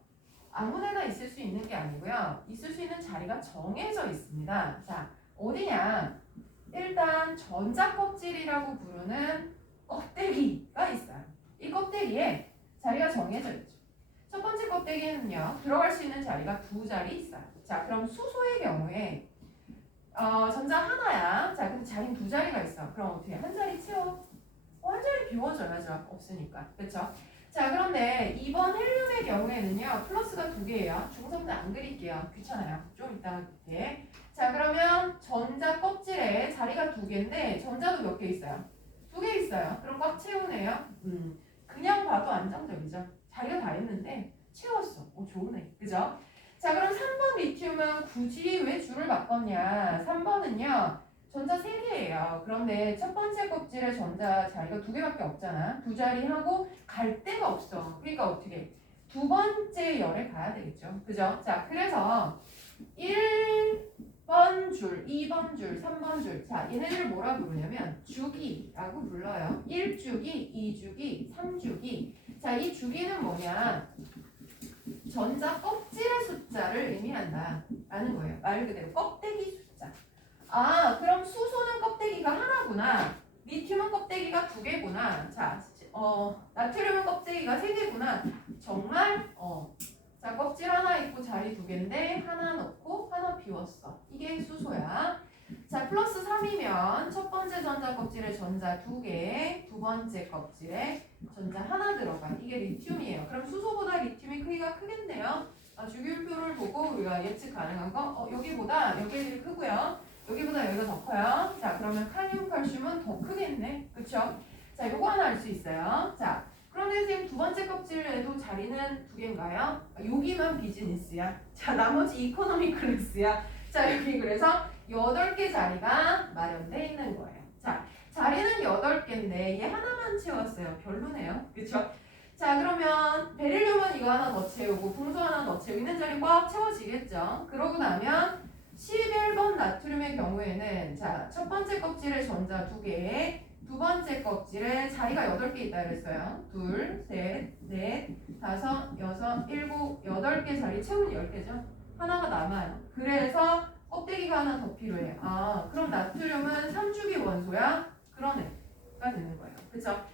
아무데나 있을 수 있는 게 아니고요, 있을 수 있는 자리가 정해져 있습니다. 자, 어디냐? 일단 전자 껍질이라고 부르는 껍데기가 있어요. 이 껍데기에 자리가 정해져 있죠. 첫 번째 껍데기는요, 들어갈 수 있는 자리가 2자리 있어요. 자, 그럼 수소의 경우에 전자 하나야. 자, 근데 자리는 2자리가 있어. 그럼 어떻게 한 자리 채워? 한 자리 비워줘야죠. 없으니까. 그렇죠? 자, 그런데 이번 헬륨의 경우에는요, 플러스가 2개예요. 중성자 안 그릴게요. 귀찮아요. 좀 이따 그릴게. 자, 그러면 전자 껍질에 자리가 2개인데 전자도 몇 개 있어요? 2개 있어요. 그럼 꽉 채우네요. 그냥 봐도 안정적이죠. 자리가 다 있는데 채웠어. 좋네. 그죠? 자, 그럼 3번 리튬은 굳이 왜 줄을 바꿨냐? 3번은요, 전자 3개예요. 그런데 첫 번째 껍질에 전자 자리가 2개밖에 없잖아. 2자리 하고 갈 데가 없어. 그러니까 어떻게? 2번째 열에 가야 되겠죠. 그죠? 자, 그래서 1번 줄, 2번 줄, 3번 줄. 자, 얘네들을 뭐라 부르냐면 주기라고 불러요. 1주기, 2주기, 3주기. 자, 이 주기는 뭐냐? 전자 껍질의 숫자를 의미한다 라는 거예요. 말 그대로 껍데기 숫자. 그럼 수소는 껍데기가 하나구나. 리튬은 껍데기가 2개구나. 자, 나트륨은 껍데기가 3개구나. 정말? 자, 껍질 하나 있고 자리 2개인데 하나 넣고 하나 비웠어. 이게 수소야. 자, 플러스 3이면 첫 번째 전자 껍질에 전자 2개, 두 번째 껍질에 전자 하나 들어가. 이게 리튬이에요. 그럼 수소보다 리튬이 크기가 크겠네요. 주기율표를 보고 우리가 예측 가능한 거, 여기보다 여기 크고요. 여기보다 여기가 더 커요. 자, 그러면 칼륨, 칼슘은 더 크겠네. 그쵸? 자, 요거 하나 알 수 있어요. 자, 그런데 선생님 두 번째 껍질에도 자리는 2개인가요? 여기만 비즈니스야. 자, 나머지 이코노미 클래스야. 자, 여기 그래서 8개 자리가 마련돼 있는 거예요. 자, 자리는 8개인데 얘 하나만 채웠어요. 별로네요. 그쵸? 자, 그러면 베릴륨은 이거 하나 더 채우고 붕소 하나 더 채우고 있는 자리 꽉 채워지겠죠? 그러고 나면 11번 나트륨의 경우에는 자, 첫 번째 껍질에 전자 2개, 두 번째 껍질에 자리가 8개 있다 그랬어요. 2, 셋, 넷, 5, 6, 7, 8개 자리 채우면 10개죠? 하나가 남아요. 그래서 껍데기가 하나 더 필요해. 그럼 나트륨은 3주기 원소야? 그런 애가 되는 거예요. 그쵸?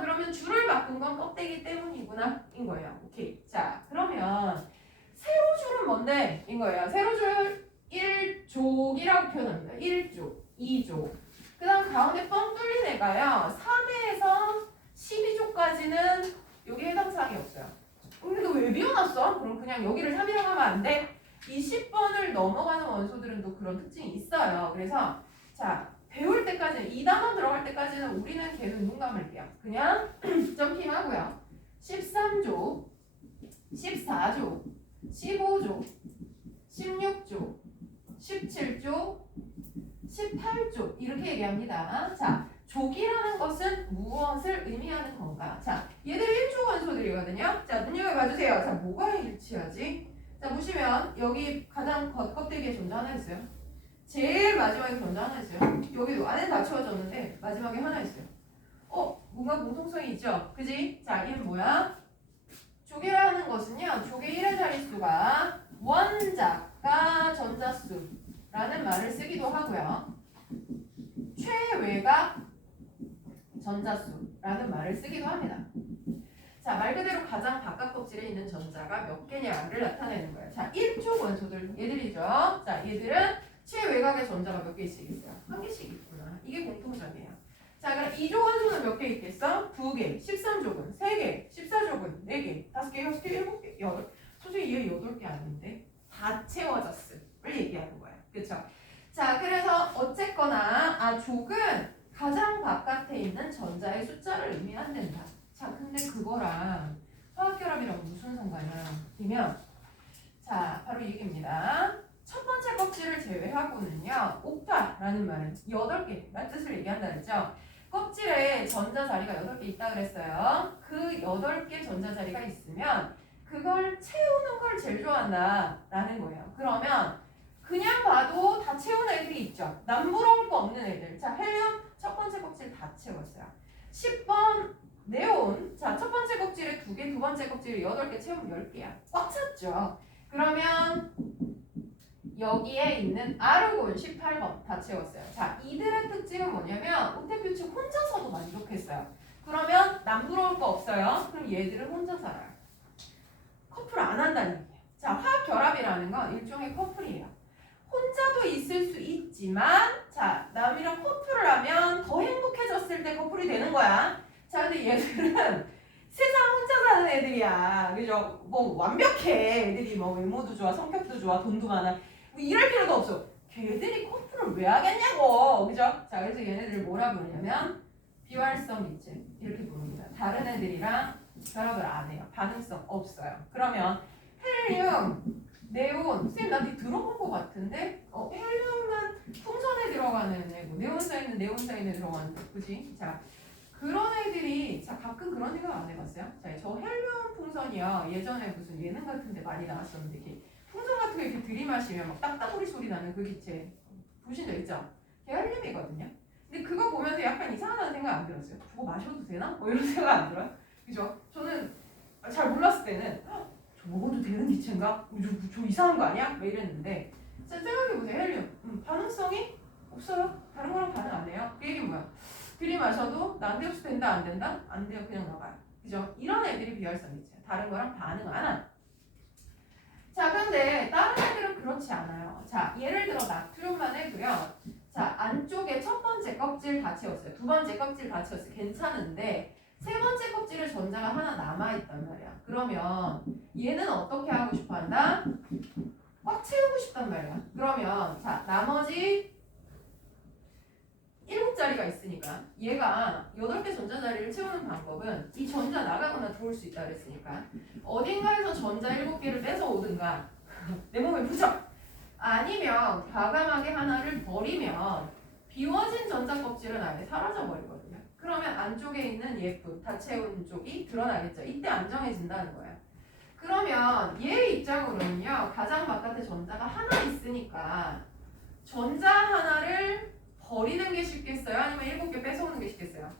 그러면 줄을 바꾼 건 껍데기 때문이구나. 인 거예요. 오케이. 자, 그러면 세로줄은 뭔데? 인 거예요. 세로줄 1족이라고 표현합니다. 1족, 2족. 그 다음 가운데 뻥 뚫린 애가요. 3회에서 12족까지는 여기 해당 사항이 없어요. 근데 너 왜 비워놨어? 그럼 그냥 여기를 3이라고 하면 안 돼? 이 10번을 넘어가는 원소들은 또 그런 특징이 있어요. 그래서 자, 배울 때까지 이 단어 들어갈 때까지는 우리는 걔는 눈 감을게요. 그냥 점핑하고요. 13조, 14조, 15조, 16조, 17조, 18조 이렇게 얘기합니다. 자, 족이라는 것은 무엇을 의미하는 건가? 자, 얘들이 1조 원소들이거든요. 자, 눈여겨봐주세요. 자, 뭐가 일치하지? 자, 보시면 여기 가장 겉껍데기에 존재 하나 있어요. 제일 마지막에 존재 하나 있어요. 여기도 안에 다 채워졌는데 마지막에 하나 있어요. 뭔가 공통성이 있죠? 그지? 자, 얘는 뭐야? 족이라는 것은요, 족의 1의 자릿수가 원자가 전자수라는 말을 쓰기도 하고요. 최외가 전자수라는 말을 쓰기도 합니다. 자, 말 그대로 가장 바깥 껍질에 있는 전자가 몇 개냐를 나타내는 거예요. 자, 1조 원소들 얘들이죠. 자, 얘들은 최외곽의 전자가 몇 개 있어요? 한 개씩 있구나. 이게 공통점이에요. 자, 그럼 2조 원소는 몇 개 있겠어? 2개, 13조근, 3개, 14조근, 4개, 5개, 6개, 7개, 8개. 솔직히 얘 8개 아닌데 다 채워졌음을 얘기하는 거예요. 그렇죠? 자, 그래서 어쨌거나 족은 가장 바깥에 있는 전자의 숫자를 의미한단다. 자, 근데 그거랑 화학결합이랑 무슨 상관이야? 이면 자, 바로 이 얘기입니다. 첫 번째 껍질을 제외하고는요, 옥타라는 말은 8개라는 뜻을 얘기한다 그랬죠? 껍질에 전자 자리가 8개 있다 그랬어요. 그 8개 전자 자리가 있으면 그걸 채우는 걸 제일 좋아한다라는 거예요. 그러면 그냥 봐도 다 채우는 애들이 있죠. 남부러울 거 없는 애들. 자, 헬륨 첫 번째 껍질 다 채웠어요. 10번 네온. 자, 첫 번째 껍질에 2개, 두 번째 껍질에 8개 채우면 10개야. 꽉 찼죠. 그러면 여기에 있는 아르곤 18번 다 채웠어요. 자, 이들의 특징은 뭐냐면 옥텟뷰츠 혼자서도 만족했어요. 그러면 남부러울 거 없어요. 그럼 얘들은 혼자 살아요. 커플 안 한다는 얘기예요. 자, 화학 결합이라는 건 일종의 커플이에요. 혼자도 있을 수 있지만 자, 남이랑 커플을 하면 더 행복해졌을 때 커플이 되는 거야. 자, 근데 얘들은 세상 혼자 사는 애들이야. 그죠? 뭐 완벽해. 애들이 뭐 외모도 좋아, 성격도 좋아, 돈도 많아. 뭐 이럴 필요도 없어. 걔들이 커플을 왜 하겠냐고. 그죠? 자, 그래서 얘네들을 뭐라 부르냐면 비활성 리체 이렇게 부릅니다. 다른 애들이랑 결합을 안 해요. 반응성 없어요. 그러면 헬륨, 네온, 선생님 나 네 들어본 것 같은데? 헬륨은 풍선에 들어가는 애고 네온사인은 네온사인에 들어가는 애. 그지? 자, 그런 애들이 자 가끔 그런 생각 안 해봤어요? 자, 저 헬륨 풍선이요. 예전에 무슨 예능 같은 데 많이 나왔었는데 이렇게 풍선 같은 거 이렇게 들이마시면 막 딱따구리 소리 나는 그 기체 보신 적 있죠? 그게 헬륨이거든요. 근데 그거 보면서 약간 이상하다는 생각 안 들었어요. 저거 마셔도 되나? 뭐 이런 생각 안 들어요? 그죠? 저는 잘 몰랐을 때는 저 먹어도 되는 기체인가? 저 이상한 거 아니야? 막 이랬는데 자, 생각해보세요. 헬륨 반응성이 없어요. 다른 거랑 반응 안 해요. 그 얘기는 뭐야? 들이마셔도 나한테 흡수 된다 안 된다? 안 돼요. 그냥 나가요. 그죠? 이런 애들이 비활성이체. 다른 거랑 반응 안 함. 자, 근데 다른 애들은 그렇지 않아요. 자, 예를 들어 나트륨만 해도요. 자, 안쪽에 첫 번째 껍질 다 채웠어요. 두 번째 껍질 다 채웠어요. 괜찮은데 세 번째 껍질에 전자가 하나 남아있단 말이야. 그러면 얘는 어떻게 하고 싶어 한다? 꽉 채우고 싶단 말이야. 그러면 자, 나머지 7자리가 있으니까 얘가 8개 전자 자리를 채우는 방법은 이 전자 나가거나 들어올 수 있다 그랬으니까 어딘가에서 전자 7개를 뺏어 오든가 내 몸에 붙여! 아니면 과감하게 하나를 버리면 비워진 전자 껍질은 아예 사라져 버리거든요. 그러면 안쪽에 있는 예쁜 다 채운 쪽이 드러나겠죠. 이때 안정해진다는 거예요. 그러면 얘 입장으로는요. 가장 바깥에 전자가 하나 있으니까 전자 하나를 버리는 게 쉽겠어요? 아니면 7개 뺏어오는 게 쉽겠어요?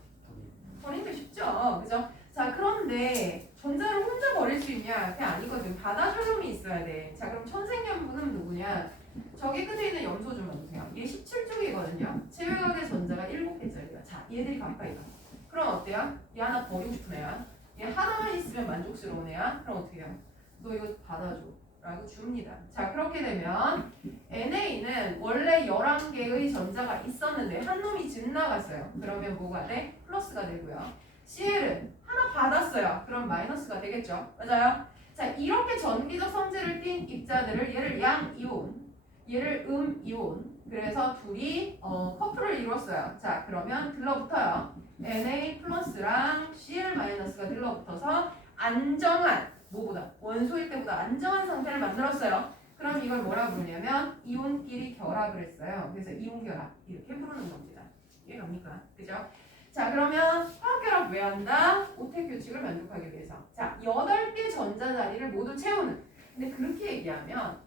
버리는 게 쉽죠. 그죠? 자, 그런데 전자를 혼자 버릴 수 있냐? 그게 아니거든. 받아줄 놈이 있어야 돼. 자, 그럼 천생연분은 누구냐? 저기 끝에 있는 염소 좀 봐주세요. 얘 17쪽이거든요. 체외각의 전자가 7개짜리야. 자, 얘들이 가까이 가. 그럼 어때요? 얘 하나 버리고 싶은 애야. 얘 하나만 있으면 만족스러운 애야. 그럼 어떻게 해요? 너 이거 받아줘. 라고 줍니다. 자, 그렇게 되면 NA는 원래 11개의 전자가 있었는데 한 놈이 빗나갔어요. 그러면 뭐가 돼? 플러스가 되고요. CL은 하나 받았어요. 그럼 마이너스가 되겠죠. 맞아요? 자, 이렇게 전기적 성질을 띤 입자들을 얘를 양이온, 얘를 음이온. 그래서 둘이 커플을 이뤘어요. 자, 그러면 들러붙어요. Na 플러스랑 Cl 마이너스가 들러붙어서 안정한 뭐보다 원소일 때보다 안정한 상태를 만들었어요. 그럼 이걸 뭐라 부르냐면 이온끼리 결합을 했어요. 그래서 이온결합 이렇게 부르는 겁니다. 이해갑니까? 그죠? 자, 그러면 화학결합 왜 한다? 오택 규칙을 만족하기 위해서. 자, 8개 전자 자리를 모두 채우는. 근데 그렇게 얘기하면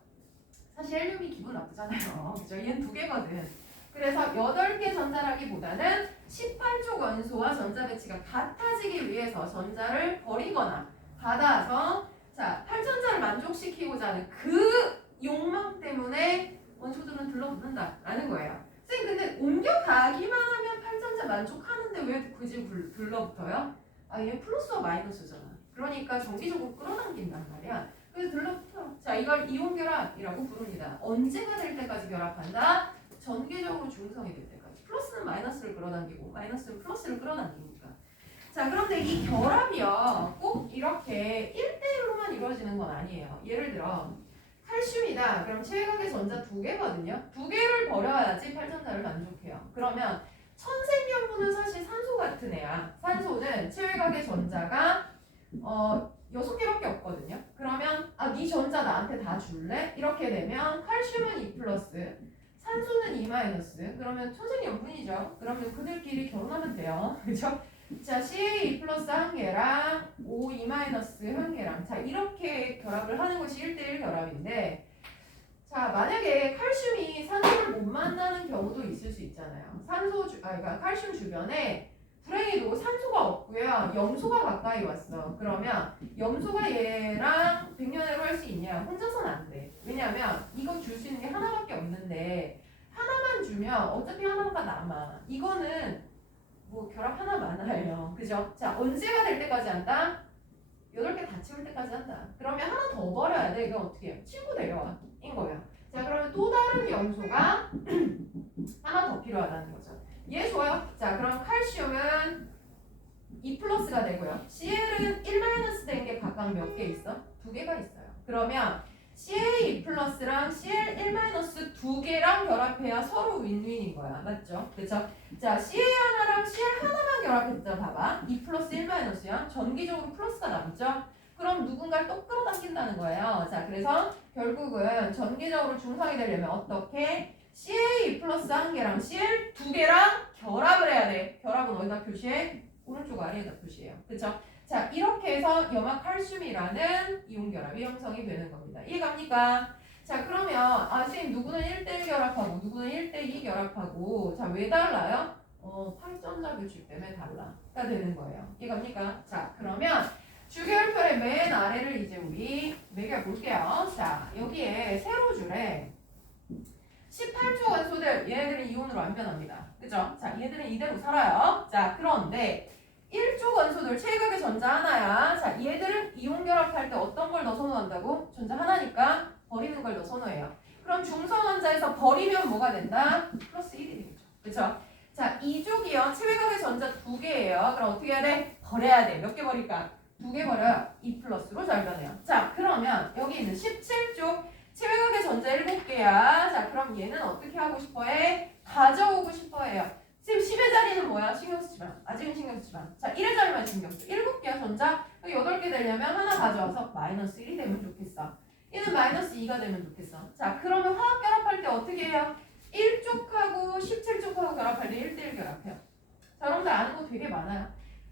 사실 헬륨이 기분 나쁘잖아요. 그죠? 얘는 2개거든. 그래서 8개 전자라기보다는 18조 원소와 전자 배치가 같아지기 위해서 전자를 버리거나 받아서 자, 8전자를 만족시키고자 하는 그 욕망 때문에 원소들은 들러붙는다라는 거예요. 선생님 근데 옮겨가기만 하면 8전자 만족하는데 왜 굳이 들러붙어요? 아, 얘 플러스와 마이너스잖아. 그러니까 정기적으로 끌어당긴단 말이야. 그래서 들러붙어. 자, 이걸 이온결합이라고 부릅니다. 언제가 될 때까지 결합한다? 전개적으로 중성이 될 때까지. 플러스는 마이너스를 끌어당기고 마이너스는 플러스를 끌어당기니까. 자, 그런데 이 결합이요. 꼭 이렇게 1대1로만 이루어지는 건 아니에요. 예를 들어 칼슘이다. 그럼 체외각의 전자 2개거든요. 2개를 버려야지 8전자를 만족해요. 그러면 천생연분은 사실 산소 같은 애야. 산소는 체외각의 전자가 6개밖에 없거든요. 그러면 네 전자 나한테 다 줄래? 이렇게 되면 칼슘은 2+, 산소는 2-. 그러면 천생연분이죠. 그러면 그들끼리 결혼하면 돼요. 그죠? 자, CA2+ 1개랑 O2- 1개랑 자, 이렇게 결합을 하는 것이 1대1 결합인데 자, 만약에 칼슘이 산소를 못 만나는 경우도 있을 수 있잖아요. 그러니까 칼슘 주변에 불행히도 산소가 없고요. 염소가 가까이 왔어. 그러면 염소가 얘랑 백년회로 할 수 있냐? 혼자서는 안 돼. 왜냐면 이거 줄 수 있는 게 하나밖에 없는데 하나만 주면 어차피 하나가 남아. 이거는 뭐 결합 하나 많아요. 그죠? 자, 언제가 될 때까지 한다? 8개 다 채울 때까지 한다. 그러면 하나 더 버려야 돼. 이건 어떻게 해요? 친구 데려와. 인 거예요. 자, 그러면 또 다른 염소가 하나 더 필요하다는 거죠. 얘 좋아요. 자, 그럼 칼슘은 2+가 되고요. Cl은 1- 된 게 각각 몇 개 있어? 2개가 있어요. 그러면 CA2+랑 Cl1- 2개랑 결합해야 서로 윈윈인 거야. 맞죠? 그쵸? 자, CA 하나랑 Cl 하나만 결합했죠. 봐봐. 2+1-야. 전기적으로 플러스가 남죠? 그럼 누군가를 또 끌어당긴다는 거예요. 자, 그래서 결국은 전기적으로 중성이 되려면 어떻게? CA2+ 1개랑 Cl 2개랑 결합을 해야 돼. 결합은 어디다 표시해? 오른쪽 아래에다 표시해요. 그쵸? 자, 이렇게 해서 염화칼슘이라는 이온결합이 형성이 되는 겁니다. 이해갑니까? 자, 그러면 선생님 누구는 1대1 결합하고 누구는 1대2 결합하고 자, 왜 달라요? 8전자 규칙 때문에 달라가 되는 거예요. 이해갑니까? 자, 그러면 주결편의 맨 아래를 이제 우리 매겨볼게요. 자, 여기에 세로줄에 18조 원소들 얘네들은 이온으로 안 변합니다. 그죠? 자, 얘들은 이대로 살아요. 자, 그런데 1조 원소들 체외각의 전자 하나야. 자, 얘들은 이온 결합할 때 어떤 걸 더 선호한다고? 전자 하나니까 버리는 걸 더 선호해요. 그럼 중성 원자에서 버리면 뭐가 된다? 플러스 1이 되겠죠. 그쵸? 자, 2족이요. 체외각의 전자 2개예요. 그럼 어떻게 해야 돼? 버려야 돼. 몇 개 버릴까? 2개 버려야 2+로 잘 변해요. 자, 그러면 여기 있는 17족 체외각의 전자 7개야. 자, 그럼 얘는 어떻게 하고 싶어 해? 가져오고 싶어 해요. 지금 10의 자리는 뭐야? 신경 쓰지 마. 아직은 신경 쓰지 마. 자, 1의 자리만 신경 써. 7개야, 전자. 8개 되려면 하나 가져와서 마이너스 1이 되면 좋겠어. 얘는 마이너스 2가 되면 좋겠어. 자, 그러면 화학 결합할 때 어떻게 해요? 1쪽하고 17쪽하고 결합할 때 1대1 결합해요. 자, 여러분들 아는 거 되게 많아요.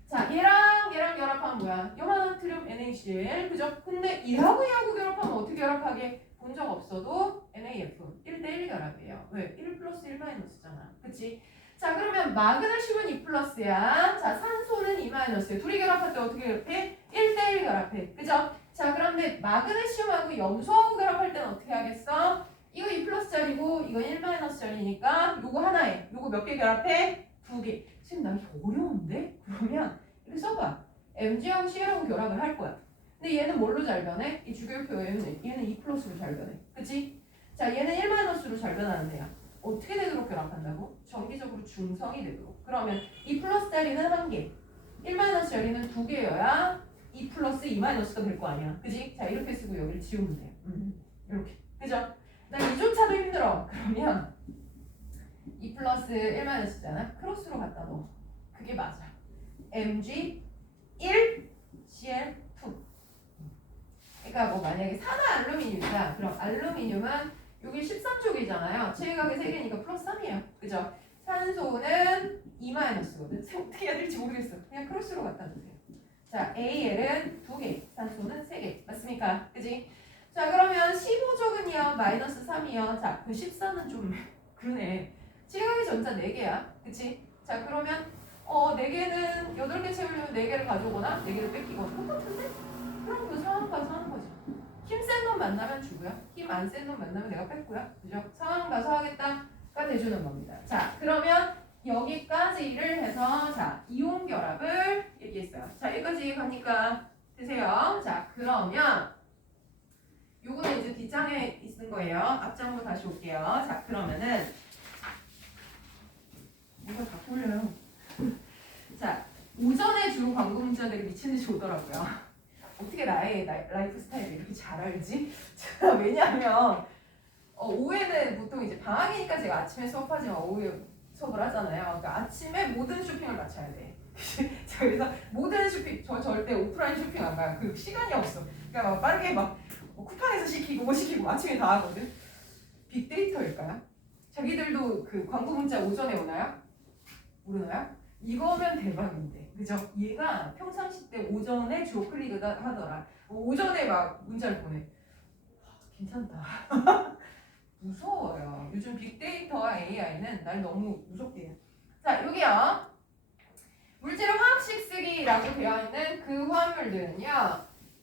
자, 얘랑 결합하면 뭐야? 염화나트륨 NaCl. 그죠? 근데 얘하고 결합하면 어떻게 결합하게? 본 적 없어도 NaF 1대1 결합이에요. 왜? 1+1- 잖아. 그치? 자, 그러면 마그네슘은 2+야. 자, 산소는 2-야. 둘이 결합할 때 어떻게 결합해? 1대1 결합해. 그죠? 자, 그런데 마그네슘하고 염소하고 결합할 때는 어떻게 하겠어? 이거 2+짜리고 이거 1-짜리니까 요거 하나에 요거 몇 개 결합해? 2개. 선생님 나 이거 어려운데? 그러면 이렇게 써봐. Mg하고 Cl하고 결합을 할 거야. 근데 얘는 뭘로 잘 변해? 이 주결표 얘는 2+로 잘 변해. 그치? 자, 얘는 1-로 잘 변하는 애야. 어떻게 되도록 결합한다고? 정기적으로 중성이 되도록. 그러면 2+짜리는 1개, 1-짜리는 2개여야 2+, 2-가 될 거 아니야. 그지? 자, 이렇게 쓰고 여기를 지우면 돼요. 이렇게. 그죠? 나 이조차도 힘들어. 그러면 2+, 1-잖아. 크로스로 갖다 넣어. 그게 맞아. Mg 1, Cl 2. 여기가 뭐 만약에 산화알루미늄이다. 그럼 알루미늄은 여기 13족이잖아요. 체외각이 3개니까 플러스 3이에요. 그죠? 산소는 2-거든. 어떻게 해야 될지 모르겠어. 그냥 크로스로 갖다 놓으세요. 자, AL은 2개, 산소는 3개. 맞습니까? 그지? 자, 그러면 15족은요, 마이너스 3이요. 자, 그 14는 좀 그러네. 체외각의 전자 4개야. 그치? 자, 그러면 4개는 8개 채우려면 4개를 가져오거나 4개를 뺏기거나 똑같은데? 그럼 그 상황 봐서 하는 거지. 힘 센 놈 만나면 주고요. 힘 안 센 놈 만나면 내가 뺐고요. 그죠? 상황 봐서 하겠다가 돼주는 겁니다. 자, 그러면 여기까지를 해서 자, 이온 결합을 얘기했어요. 자, 여기까지 가니까 되세요. 자, 그러면 요거는 이제 뒷장에 있는 거예요. 앞장으로 다시 올게요. 자, 그러면은 뭐가 다 꼴려요. 자, 오전에 주로 광고 문자들이 미친듯이 오더라고요. 어떻게 나의 라이프 스타일을 이렇게 잘 알지? 자, 왜냐하면 오후에는 보통 이제 방학이니까 제가 아침에 수업하지만 오후에 수업을 하잖아요. 그러니까 아침에 모든 쇼핑을 마쳐야 돼. 자, 그래서 모든 쇼핑, 저 절대 오프라인 쇼핑 안 가요. 그 시간이 없어. 그러니까 막 빠르게 막 쿠팡에서 시키고 뭐 시키고 아침에 다 하거든. 빅데이터일까요? 자기들도 그 광고 문자 오전에 오나요? 모르나요? 이거면 대박인데, 그죠? 얘가 평상시 때 오전에 주로 클릭을 하더라. 오전에 막 문자를 보내. 괜찮다. 무서워요. 요즘 빅데이터와 AI는 날 너무 무섭게 해요. 자, 여기요. 물질의 화학식 쓰기라고 되어 있는 그 화합물들은요.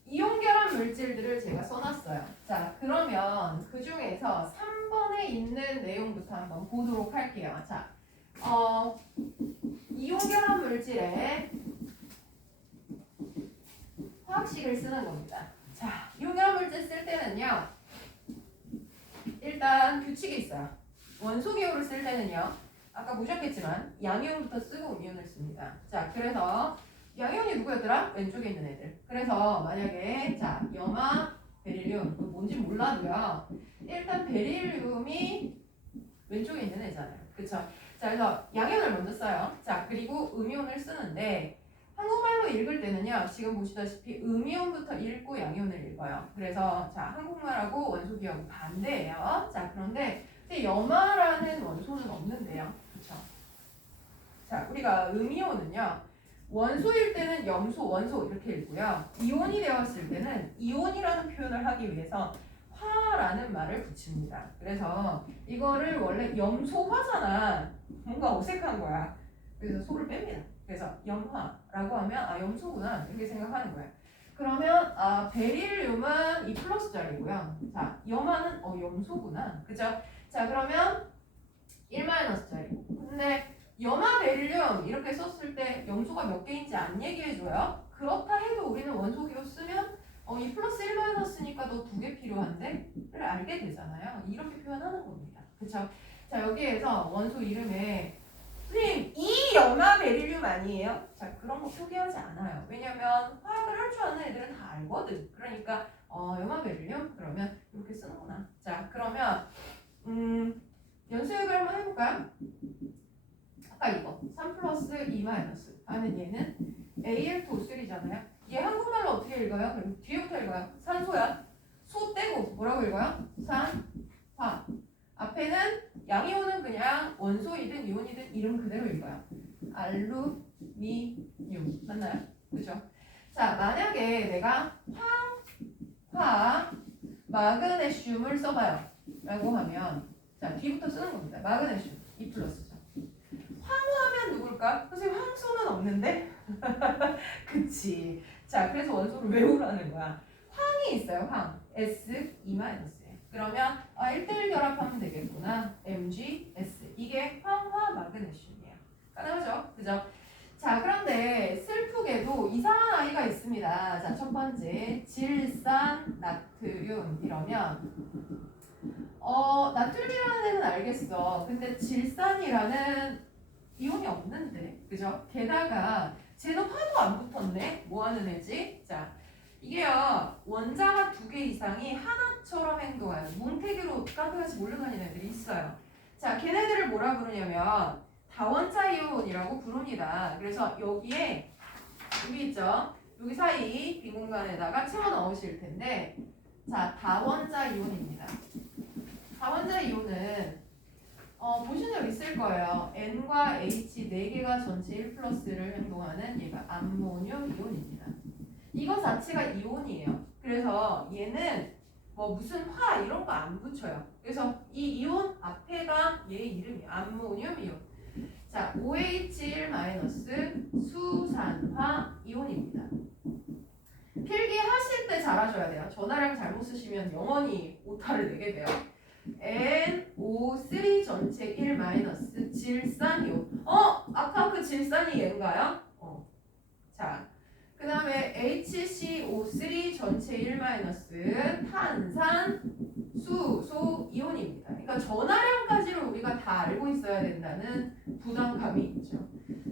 이온결합 물질들을 제가 써놨어요. 자, 그러면 그 중에서 3번에 있는 내용부터 한번 보도록 할게요. 자, 이온결합 물질에 화학식을 쓰는 겁니다. 자, 이온결합 물질 쓸 때는요. 일단 규칙이 있어요. 원소기호를 쓸 때는요. 아까 보셨겠지만 양이온부터 쓰고 음이온을 씁니다. 자, 그래서 양이온이 누구였더라? 왼쪽에 있는 애들. 그래서 만약에 자, 염화, 베릴륨 뭔지 몰라도요. 일단 베릴륨이 왼쪽에 있는 애잖아요. 그쵸? 자, 그래서 양이온을 먼저 써요. 자, 그리고 음이온을 쓰는데 한국말로 읽을 때는요. 지금 보시다시피 음이온부터 읽고 양이온을 읽어요. 그래서 자, 한국말하고 원소기하고 반대예요. 자, 그런데 염화라는 원소는 없는데요. 그쵸? 자, 우리가 음이온은요. 원소일 때는 염소, 원소 이렇게 읽고요. 이온이 되었을 때는 이온이라는 표현을 하기 위해서 화라는 말을 붙입니다. 그래서 이거를 원래 염소화잖아. 뭔가 어색한 거야. 그래서 소를 뺍니다. 그래서 염화라고 하면 염소구나 이렇게 생각하는 거예요. 그러면 베릴륨은 2+짜리고요. 자, 염화는 염소구나. 그죠? 자, 그러면 1-짜리. 근데 염화 베릴륨 이렇게 썼을 때 염소가 몇 개인지 안 얘기해줘요. 그렇다 해도 우리는 원소기호 쓰면 2+1-니까 너 2개 필요한데?를 알게 되잖아요. 이렇게 표현하는 겁니다. 그쵸? 자, 여기에서 원소 이름에 선생님, 이 염화 베릴륨 아니에요? 자, 그런 거 표기하지 않아요. 왜냐면 화학을 할 줄 아는 애들은 다 알거든. 그러니까 염화 베릴륨? 그러면 이렇게 쓰는구나. 자, 그러면 연수역을 한번 해볼까요? 아까 이거 3+2- 하는 얘는 Al2O3잖아요. 얘 한국말로 어떻게 읽어요? 그럼 뒤에부터 읽어요. 산소야. 소 떼고 뭐라고 읽어요? 산, 화. 앞에는 양이온은 그냥 원소이든 이온이든 이름 그대로 읽어요. 알루미늄. 맞나요? 그죠? 자, 만약에 내가 마그네슘을 써봐요. 라고 하면 자, 뒤부터 쓰는 겁니다. 마그네슘 2+죠. 황화하면 누굴까? 선생님 황소는 없는데? 그치. 자, 그래서 원소를 외우라는 거야. 황이 있어요. 황. S2-. 그러면 1대1 결합하면 되겠구나. MgS. 이게 황화 마그네슘이에요. 가능하죠? 그죠? 자, 그런데 슬프게도 이상한 아이가 있습니다. 자, 첫 번째 질산 나트륨 이러면 나트륨이라는 애는 알겠어. 근데 질산이라는 이온이 없는데, 그죠? 게다가 쟤는 화도 안 붙었네. 뭐 하는 애지? 자, 이게요 원자가 2개 이상이 하나처럼 행동해요. 뭉태기로 깡패같이 몰려다니는 애들이 있어요. 자, 걔네들을 뭐라 부르냐면 다원자 이온이라고 부릅니다. 그래서 여기에 여기 있죠. 여기 사이 빈 공간에다가 채워 넣으실 텐데, 자, 다원자 이온입니다. 다원자 이온은 보신 적 있을 거예요. N과 H 4개가 전체 1+를 행동하는 얘가 암모늄 이온입니다. 이거 자체가 이온이에요. 그래서 얘는 뭐 무슨 화 이런 거 안 붙여요. 그래서 이 이온 앞에가 얘 이름이 암모늄 이온. 자, OH1- 수산화 이온입니다. 필기 하실 때 잘하셔야 돼요. 전화량 잘못 쓰시면 영원히 오타를 내게 돼요. NO3 전체 1- 질산이온. 아까 그 질산이 얘인가요? 자, 그 다음에 HCO3 전체 1- 탄산 수소 이온입니다. 그러니까 전화량까지를 우리가 다 알고 있어야 된다는 부담감이 있죠.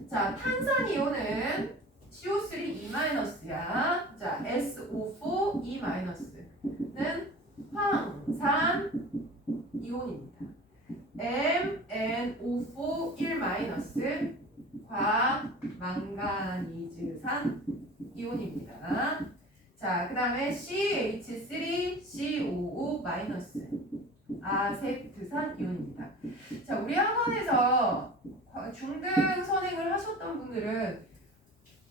자, 탄산 이온은 CO3 2-야. 자, SO4 2-는 황산 이온입니다. MnO4 1- 과망가니즈산 이온입니다. 자, 그 다음에 CH3COO- 아세트산 이온입니다. 자, 우리 학원에서 중등 선행을 하셨던 분들은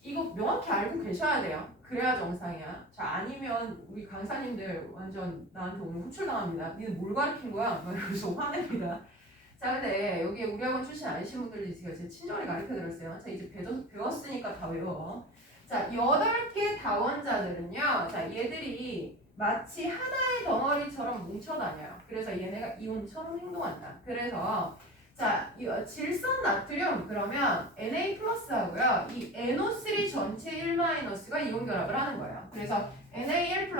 이거 명확히 알고 계셔야 돼요. 그래야 정상이야. 자, 아니면 우리 강사님들 완전 나한테 오늘 호출당합니다. 니는 뭘 가르친 거야? 막 이러면서 화냅니다. 자, 근데 여기 우리 학원 출신 아니신 분들이 제가 친절히 가르쳐드렸어요. 자, 이제 배웠으니까 다 외워. 자, 8개 다원자들은요. 자, 얘들이 마치 하나의 덩어리처럼 뭉쳐다녀요. 그래서 얘네가 이온처럼 행동한다. 그래서 자, 이 질산 나트륨 그러면 Na 하고요. 이 NO3 전체 1-가 이온 결합을 하는 거예요. 그래서 Na1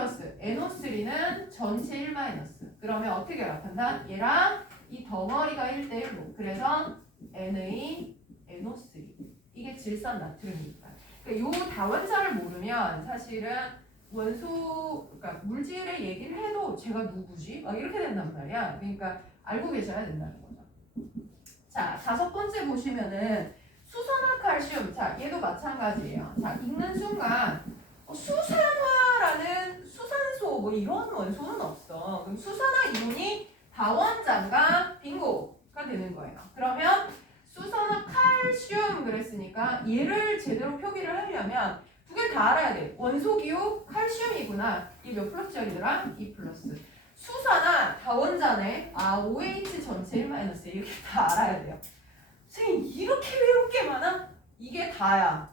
NO3는 전체 1-. 그러면 어떻게 결합한다? 얘랑 이 덩어리가 1대1로. 그래서 NaNO3. 이게 질산 나트륨입니다. 그러니까 요 다원자를 모르면 사실은 원소, 그러니까 물질의 얘기를 해도 제가 누구지? 막 이렇게 된단 말이야. 그러니까 알고 계셔야 된다는 거죠. 자, 5번째 보시면은 수산화칼슘. 자, 얘도 마찬가지예요. 자, 읽는 순간 수산화라는 수산소 뭐 이런 원소는 없어. 그럼 수산화 이온이 다원자가 빙고가 되는 거예요. 그러면 수산화칼슘 그랬으니까 얘를 제대로 표기를 하려면 두 개 다 알아야 돼. 원소기호 칼슘이구나. 이 몇 플러스짜리더라? 2+. 수산화 다원자네. OH 전체 1- 이렇게 다 알아야 돼요. 선생님 이렇게 외울 게 많아? 이게 다야.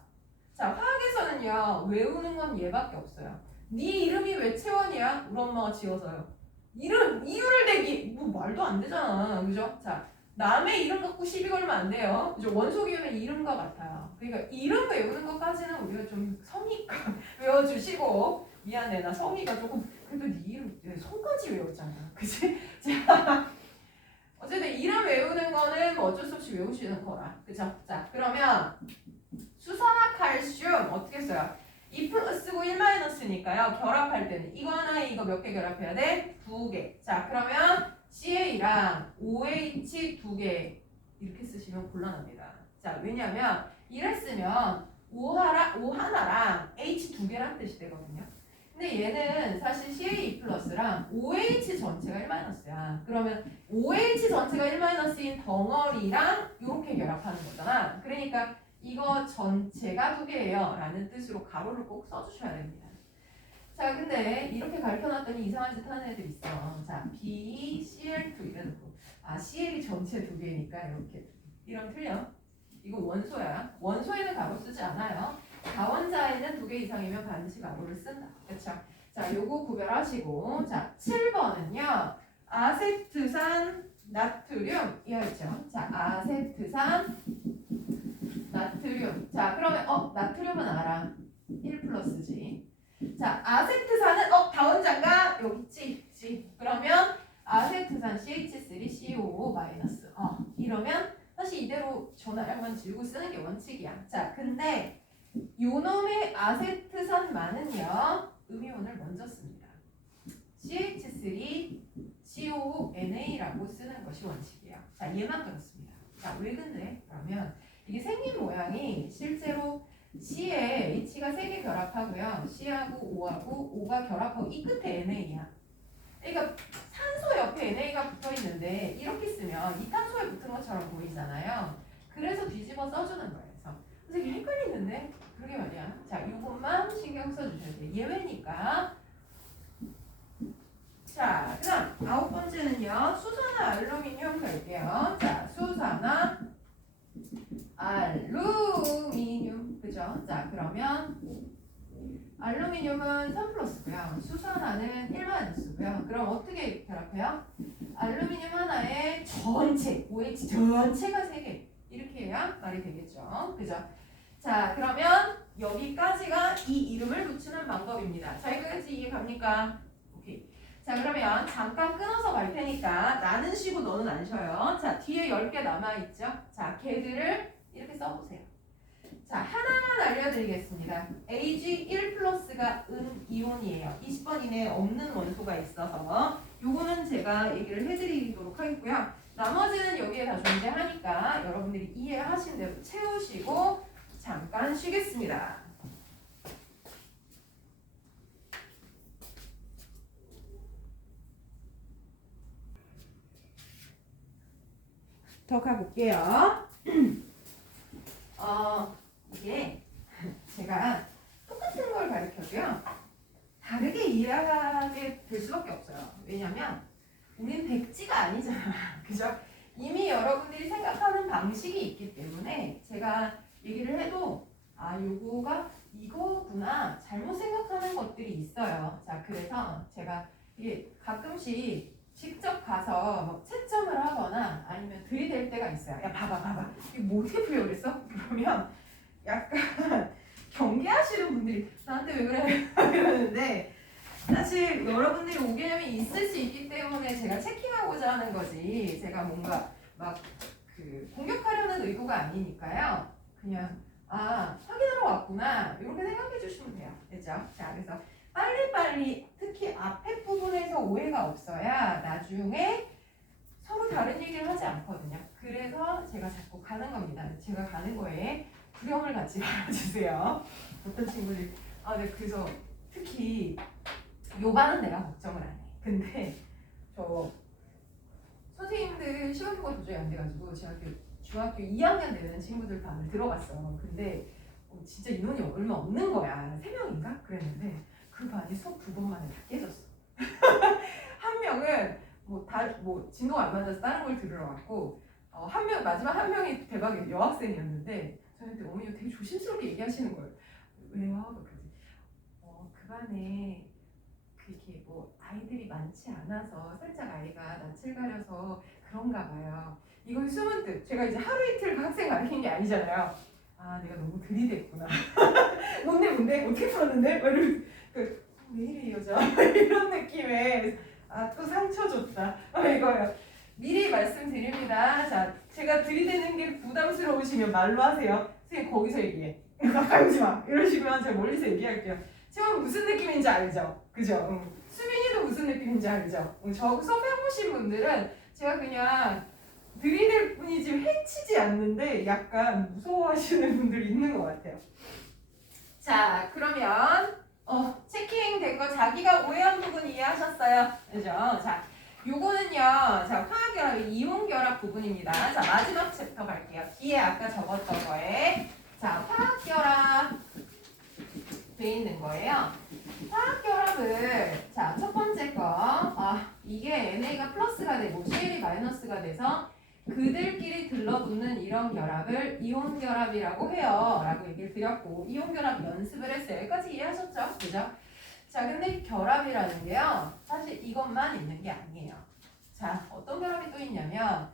자, 화학에서는요 외우는 건 얘밖에 없어요. 네 이름이 왜 채원이야? 우리 엄마가 지어서요. 이유를 대기 뭐 말도 안 되잖아. 그죠? 자, 남의 이름 갖고 시비 걸면 안 돼요. 그죠? 원소기호는 이름과 같아요. 그러니까 이름 외우는 것까지는 우리가 좀 성의껏 외워주시고. 미안해, 나 성의가 조금. 그래도 네 이름 성까지 외웠잖아. 그치? 자, 어쨌든 이름 외우는 거는 뭐 어쩔 수 없이 외우시는 거라. 그쵸? 자, 그러면 수산화칼슘 어떻게 써요? 2+고 1-니까요. 결합할 때는 이거 하나 이거 몇 개 결합해야 돼? 2개. 자, 그러면 CA랑 OH 2개 이렇게 쓰시면 곤란합니다. 자, 왜냐면 이랬으면 O 하나랑 H 2개란 뜻이 되거든요. 근데 얘는 사실 CA2+랑 OH 전체가 1-야. 그러면 OH 전체가 1-인 덩어리랑 이렇게 결합하는 거잖아. 그러니까 이거 전체가 2개예요 라는 뜻으로 가로를 꼭 써주셔야 됩니다. 자, 근데 이렇게 가르쳐놨더니 이상한 짓 하는 애들 있어. 자, BCl2 이래놓고 CL이 전체 2개니까 이렇게. 이러면 틀려. 이거 원소야. 원소에는 가로 쓰지 않아요. 다원자에는 2개 이상이면 반드시 가로를 쓴다. 그쵸? 자, 요거 구별하시고. 자, 7번은요. 아세트산 나트륨 이어있죠. 자, 아세트산 나트륨. 자, 그러면 나트륨은 알아. 1+지. 자, 아세트산은 다원자가 여기 있지. 그러면 아세트산 CH3COO-. 이러면 사실 이대로 전화량만 지우고 쓰는 게 원칙이야. 자, 근데 요놈의 아세트산만은요. 음이온을 먼저 씁니다. CH3COONA라고 쓰는 것이 원칙이에요. 자, 얘만 그렇습니다. 자, 왜 근데? 그러면 이게 생긴 모양이 실제로 C에 H가 3개 결합하고요. C하고 O하고 O가 결합하고 이 끝에 NA야. 그러니까 산소 옆에 NA가 붙어 있는데 이렇게 쓰면 이 탄소에 붙은 것처럼 보이잖아요. 그래서 뒤집어 써주는 거예요. 그래서 이게 헷갈리는데 그러게 말이야. 자, 이것만 신경 써주셔야 돼요. 예외니까. 자, 그다음 9번째는요. 수산화 알루미늄 갈게요. 자, 수산화 알루미늄. 그죠? 자, 그러면 알루미늄은 3+고요. 수산화는 1-고요. 그럼 어떻게 결합해요? 알루미늄 하나에 전체, OH 전체가 3개. 이렇게 해야 말이 되겠죠. 그죠? 자, 그러면 여기까지가 이 이름을 붙이는 방법입니다. 자, 여기까지 이해 갑니까? 오케이. 자, 그러면 잠깐 끊어서 갈 테니까 나는 쉬고 너는 안 쉬어요. 자, 뒤에 10개 남아있죠? 자, 걔들을 이렇게 써보세요. 자, 하나만 알려드리겠습니다. Ag1+가 이온이에요. 20번 이내에 없는 원소가 있어서 요거는 제가 얘기를 해드리도록 하겠고요. 나머지는 여기에 다 존재하니까 여러분들이 이해하신 대로 채우시고 잠깐 쉬겠습니다. 더 가볼게요. 이게 제가 똑같은 걸 가르쳐도요 다르게 이해하게 될 수밖에 없어요. 왜냐면 우린 백지가 아니잖아. 그죠? 이미 여러분들이 생각하는 방식이 있기 때문에 제가 얘기를 해도 아, 요거가 이거구나 잘못 생각하는 것들이 있어요. 자, 그래서 제가 이게 가끔씩 직접 가서 뭐 채점을 하거나 아니면 들이댈 때가 있어요. 야, 봐봐. 이거 뭐 어떻게 풀려 그랬어? 그러면 약간 경계하시는 분들이 나한테 왜 그래? 이러는데 사실 여러분들이 오개념이 있을 수 있기 때문에 제가 체킹하고자 하는 거지 제가 뭔가 막 그 공격하려는 의도가 아니니까요. 그냥 아, 확인하러 왔구나 이렇게 생각해 주시면 돼요. 됐죠? 자, 그래서 빨리빨리 특히 앞에 부분에서 오해가 없어야 나중에 서로 다른 얘기를 하지 않거든요. 그래서 제가 자꾸 가는 겁니다. 제가 가는 거에 구경을 같이 말아주세요. 어떤 친구들이 네, 그래서 특히 요반은 내가 걱정을 안 해. 근데 저 선생님들 시간표가 도저히 안 돼가지고 중학교 2학년 되는 친구들 반을 들어갔어. 근데 진짜 인원이 얼마 없는 거야. 3명인가? 그랬는데 그 반이 수업 2번 만에 다 깨졌어. 한 명은 뭐 진도가 안 맞아서 다른 걸 들으러 갔고 한 명 마지막 한 명이 대박의 여학생이었는데 저한테 어머니가 되게 조심스럽게 얘기하시는 거예요. 왜요? 그 반에 그게 뭐 아이들이 많지 않아서 살짝 아이가 낯을 가려서 그런가 봐요. 이건 숨은 뜻. 제가 이제 하루 이틀 그 학생 가르친 게 아니잖아요. 아, 내가 너무 들이댔구나. 뭔데 어떻게 풀었는데? 왜 이래 이 여자? 이런 느낌에 또 상처 줬다. 이거요. 미리 말씀드립니다. 자, 제가 들이대는 게 부담스러우시면 말로 하세요. 선생님 거기서 얘기해. 가까이 오지 마. 이러시면 제가 멀리서 얘기할게요. 지금 무슨 느낌인지 알죠? 그죠? 수빈이도 무슨 느낌인지 알죠? 저 수업 해보신 분들은 제가 그냥 들이댈 뿐이지 해치지 않는데 약간 무서워하시는 분들이 있는 것 같아요. 자, 그러면 체킹 된 거 자기가 오해한 부분 이해하셨어요? 그죠? 자, 요거는요. 자, 화학결합, 이온결합 부분입니다. 자, 마지막 챕터 갈게요. 뒤에 아까 적었던 거에 자, 화학결합 돼 있는 거예요. 화학결합을 자, 첫 번째 거 이게 NA가 플러스가 되고 CL이 마이너스가 돼서 그들끼리 들러붙는 이런 결합을 이온결합이라고 해요 라고 얘기를 드렸고 이온결합 연습을 했어요. 여기까지 이해하셨죠? 그죠? 자, 근데 결합이라는 게요 사실 이것만 있는 게 아니에요. 자, 어떤 결합이 또 있냐면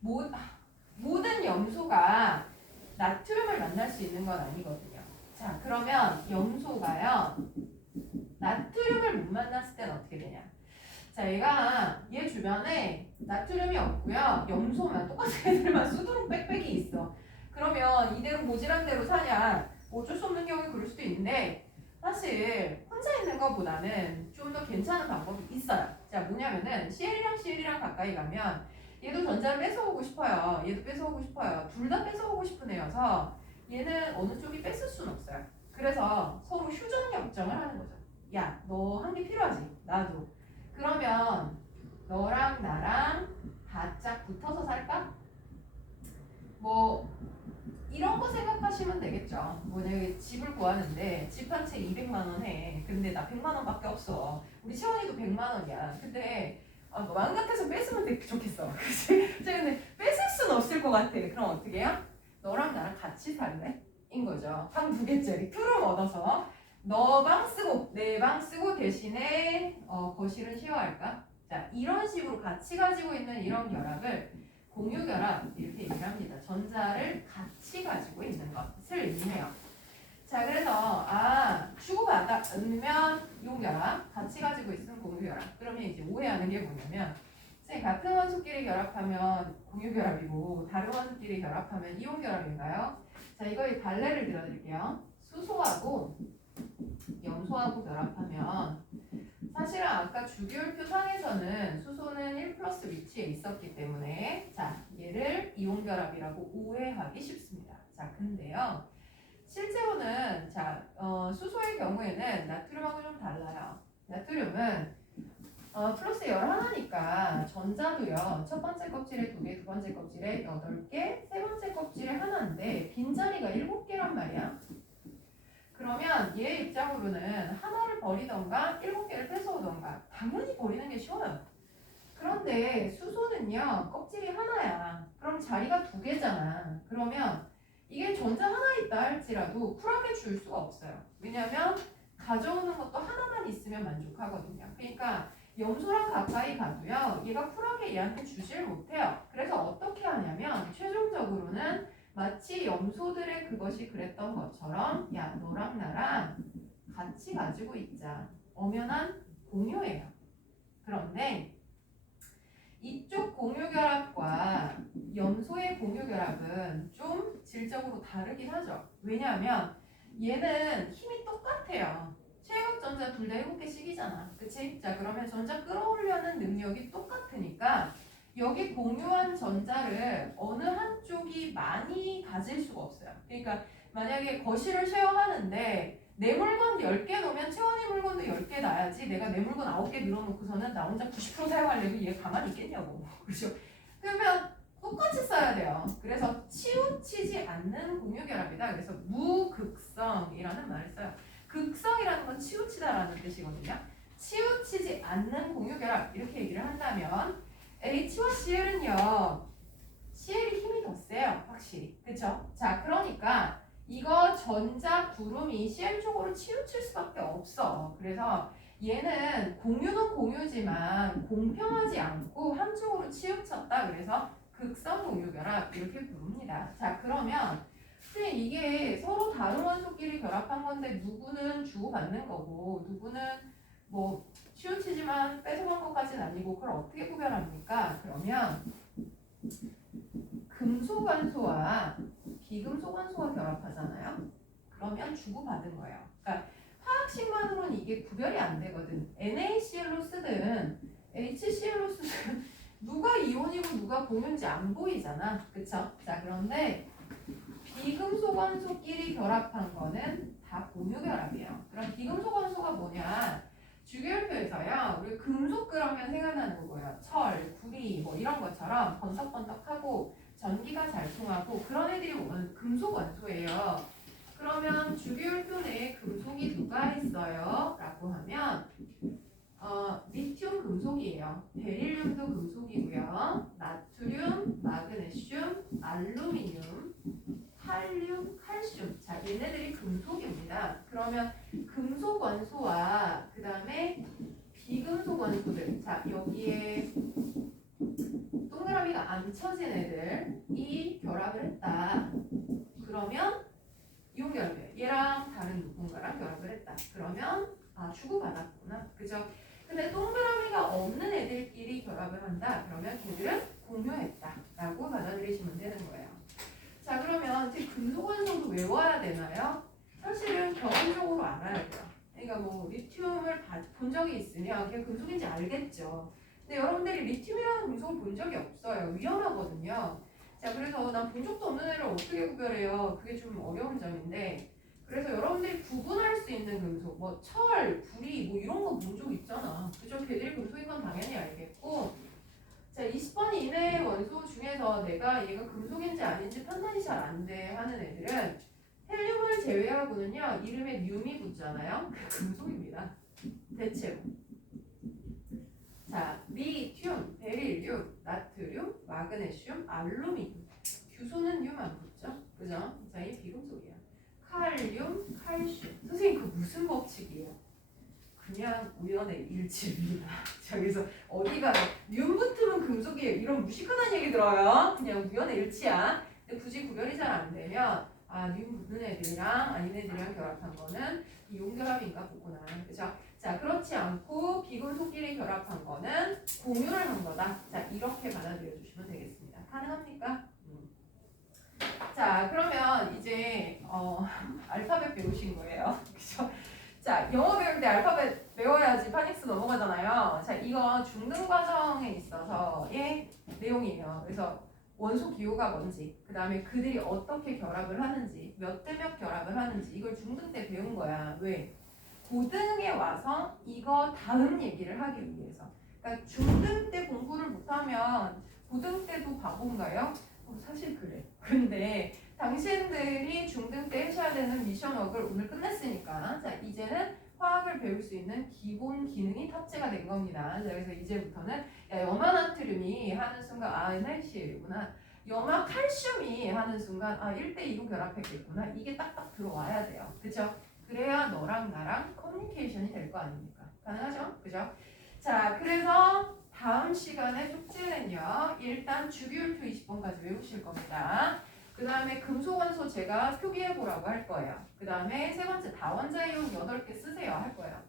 모든 염소가 나트륨을 만날 수 있는 건 아니거든요. 자, 그러면 염소가요 나트륨을 못 만났을 때는 어떻게 되냐? 자, 얘 주변에 나트륨이 없고요. 염소만 똑같은 애들만 수두룩 빽빽이 있어. 그러면 이대로 모질한 대로 사냐? 어쩔 수 없는 경우에 그럴 수도 있는데 사실 혼자 있는 것보다는 좀 더 괜찮은 방법이 있어요. 자, 뭐냐면은 CL이랑 가까이 가면 얘도 전자를 뺏어오고 싶어요. 얘도 뺏어오고 싶어요. 둘 다 뺏어오고 싶은 애여서 얘는 어느 쪽이 뺐을 수는 없어요. 그래서 서로 휴전 결정을 하는 거죠. 야, 너 한 개 필요하지? 나도. 그러면 너랑 나랑 바짝 붙어서 살까? 뭐 이런 거 생각하시면 되겠죠. 만약에 집을 구하는데 집 한 채 200만 원 해. 근데 나 100만 원밖에 없어. 우리 채원이도 100만 원이야. 근데 마음 같아서 뺐으면 되게 좋겠어. 그치? 근데 뺏을 수는 없을 것 같아. 그럼 어떻게 해요? 너랑 나랑 같이 살래? 인 거죠. 방 2개짜리 투룸 얻어서 너 방 쓰고 내 방 쓰고 대신에 거실은 쉐어할까? 자, 이런 식으로 같이 가지고 있는 이런 결합을 공유결합 이렇게 얘기를 합니다. 전자를 같이 가지고 있는 것을 의미해요. 자, 그래서 주고받으면 이온결합, 같이 가지고 있으면 공유결합. 그러면 이제 오해하는 게 뭐냐면 선생님 같은 원소끼리 결합하면 공유결합이고 다른 원소끼리 결합하면 이온결합인가요? 자, 이거의 발레를 들어드릴게요. 수소하고 염소하고 결합하면 사실은 아까 주기율표 상에서는 수소는 1 플러스 위치에 있었기 때문에 자, 얘를 이온결합이라고 오해하기 쉽습니다. 자, 근데요. 실제로는 수소의 경우에는 나트륨하고 좀 달라요. 나트륨은 플러스 11이니까 전자도요. 첫 번째 껍질에 2개, 두 번째 껍질에 8개, 세 번째 껍질에 하나인데 빈자리가 7개란 말이야. 그러면 얘 입장으로는 하나를 버리던가 7개를 뺏어오던가 당연히 버리는 게 쉬워요. 그런데 수소는요. 껍질이 하나야. 그럼 자리가 2개잖아. 그러면 이게 전자 하나 있다 할지라도 쿨하게 줄 수가 없어요. 왜냐면 가져오는 것도 하나만 있으면 만족하거든요. 그러니까 염소랑 가까이 가도요. 얘가 쿨하게 얘한테 주질 못해요. 그래서 어떻게 하냐면 최종적으로는 마치 염소들의 그것이 그랬던 것처럼 야, 너랑 나랑 같이 가지고 있자. 엄연한 공유예요. 그런데 이쪽 공유결합과 염소의 공유결합은 좀 질적으로 다르긴 하죠. 왜냐하면 얘는 힘이 똑같아요. 최역 전자 둘 다 7개씩이잖아. 그치? 자, 그러면 전자 끌어오려는 능력이 똑같으니까 여기 공유한 전자를 어느 한쪽이 많이 가질 수가 없어요. 그러니까 만약에 거실을 쉐어하는데 내 물건 10개 놓으면 채원이 물건도 10개 놔야지 내가 내 물건 9개 늘어놓고서는 나 혼자 90% 사용하려고 얘 가만히 있겠냐고. 그렇죠? 그러면 똑같이 써야 돼요. 그래서 치우치지 않는 공유결합이다. 그래서 무극성이라는 말을 써요. 극성이라는 건 치우치다라는 뜻이거든요. 치우치지 않는 공유결합 이렇게 얘기를 한다면 H와 Cl은요. Cl이 힘이 더 세요. 확실히. 그쵸? 자, 그러니까 이거 전자 구름이 Cl 쪽으로 치우칠 수밖에 없어. 그래서 얘는 공유는 공유지만 공평하지 않고 한쪽으로 치우쳤다. 그래서 극성 공유결합 이렇게 부릅니다. 자, 그러면 이게 서로 다른 원소끼리 결합한 건데 누구는 주고받는 거고 누구는 뭐 치우치지만 뺏어간 것까지는 아니고 그걸 어떻게 구별합니까? 그러면 금속원소와 비금속원소가 결합하잖아요. 그러면 주고받은 거예요. 그러니까 화학식만으로는 이게 구별이 안 되거든. NaCl로 쓰든 HCl로 쓰든 누가 이온이고 누가 공유인지 안 보이잖아. 그쵸? 자, 그런데 비금속원소끼리 결합한 거는 다 공유결합이에요. 그럼 비금속원소가 뭐냐? 주기율표에서요. 우리 금속 그러면 생각나는 거고요. 철, 구리 뭐 이런 것처럼 번쩍번쩍하고 전기가 잘 통하고 그런 애들이 오는 금속 원소예요. 그러면 주기율표 내에 금속이 누가 있어요? 라고 하면 리튬 금속이에요. 베릴륨도 금속이고요. 나트륨, 마그네슘, 알루미늄, 칼륨, 칼슘. 자, 얘네들이 금속입니다. 그러면 금속 원소와 그 다음에 비금속 원소들. 자, 여기에 동그라미가 안 쳐진 애들이 결합을 했다. 그러면 이온 결합이에요. 얘랑 다른 누군가랑 결합을 했다. 그러면 주고받았구나. 그죠? 근데 동그라미가 없는 애들끼리 결합을 한다. 그러면 걔들은 공유했다. 라고 받아들이시면 되는 거예요. 자, 그러면 이제 금속원소도 외워야 되나요? 사실은 경험적으로 알아야 돼요. 그러니까 뭐 리튬을 본 적이 있으면 그게 금속인지 알겠죠. 근데 여러분들이 리튬이라는 금속을 본 적이 없어요. 위험하거든요. 자, 그래서 난 본 적도 없는 애를 어떻게 구별해요? 그게 좀 어려운 점인데, 그래서 여러분들이 구분할 수 있는 금속, 뭐 철, 구리, 뭐 이런 거 본 적 있잖아. 그죠? 걔들이 금속인 건 당연히 알겠고, 자, 20번 이내의 원소 중에서 내가 얘가 금속인지 아닌지 판단이 잘 안 돼 하는 애들은 헬륨을 제외하고는요, 이름에 뮴이 붙잖아요. 그 금속입니다. 대체로. 자, 리튬, 베릴륨, 나트륨, 마그네슘, 알루미늄. 규소는 뮴 안 붙죠? 그죠? 자, 이 비금속이야. 칼륨, 칼슘. 선생님, 그 무슨 법칙이에요? 그냥 우연의 일치입니다. 자, 그래서 어디가 뮴 붙으면 금속이에요. 이런 무식한 얘기 들어요. 그냥 우연의 일치야. 근데 굳이 구별이 잘 안 되면 뮴 붙는 애들이랑 아닌 애들이랑 결합한 거는 이온결합인가 보구나. 그죠? 자, 그렇지 않고 비금속끼리 결합한 거는 공유를 한 거다. 자, 이렇게 받아들여 주시면 되겠습니다. 가능합니까? 자, 그러면 이제 알파벳 배우신 거예요. 그죠? 자, 영어 배울 때 알파벳 배워야지 파닉스 넘어가잖아요. 자, 이거 중등 과정에 있어서의 내용이에요. 그래서 원소 기호가 뭔지, 그 다음에 그들이 어떻게 결합을 하는지, 몇 대 몇 결합을 하는지 이걸 중등 때 배운 거야. 왜? 고등에 와서 이거 다음 얘기를 하기 위해서. 그러니까 중등 때 공부를 못하면 고등 때도 바본가요? 사실 그래. 근데 당신들이 중등 때 하셔야 되는 미션워크를 오늘 끝냈으니까 자, 이제는 화학을 배울 수 있는 기본 기능이 탑재가 된 겁니다. 자, 그래서 이제부터는 염화나트륨이 하는 순간 NaCl이구나. 염화칼슘이 하는 순간 1대2로 결합했겠구나. 이게 딱딱 들어와야 돼요. 그쵸? 그래야 너랑 나랑 커뮤니케이션이 될 거 아닙니까? 가능하죠? 그죠? 자, 그래서 다음 시간에 숙제는요. 일단 주기율표 20번까지 외우실 겁니다. 그 다음에 금속원소 제가 표기해보라고 할 거예요. 그 다음에 세 번째 다원자이온 8개 쓰세요 할 거예요.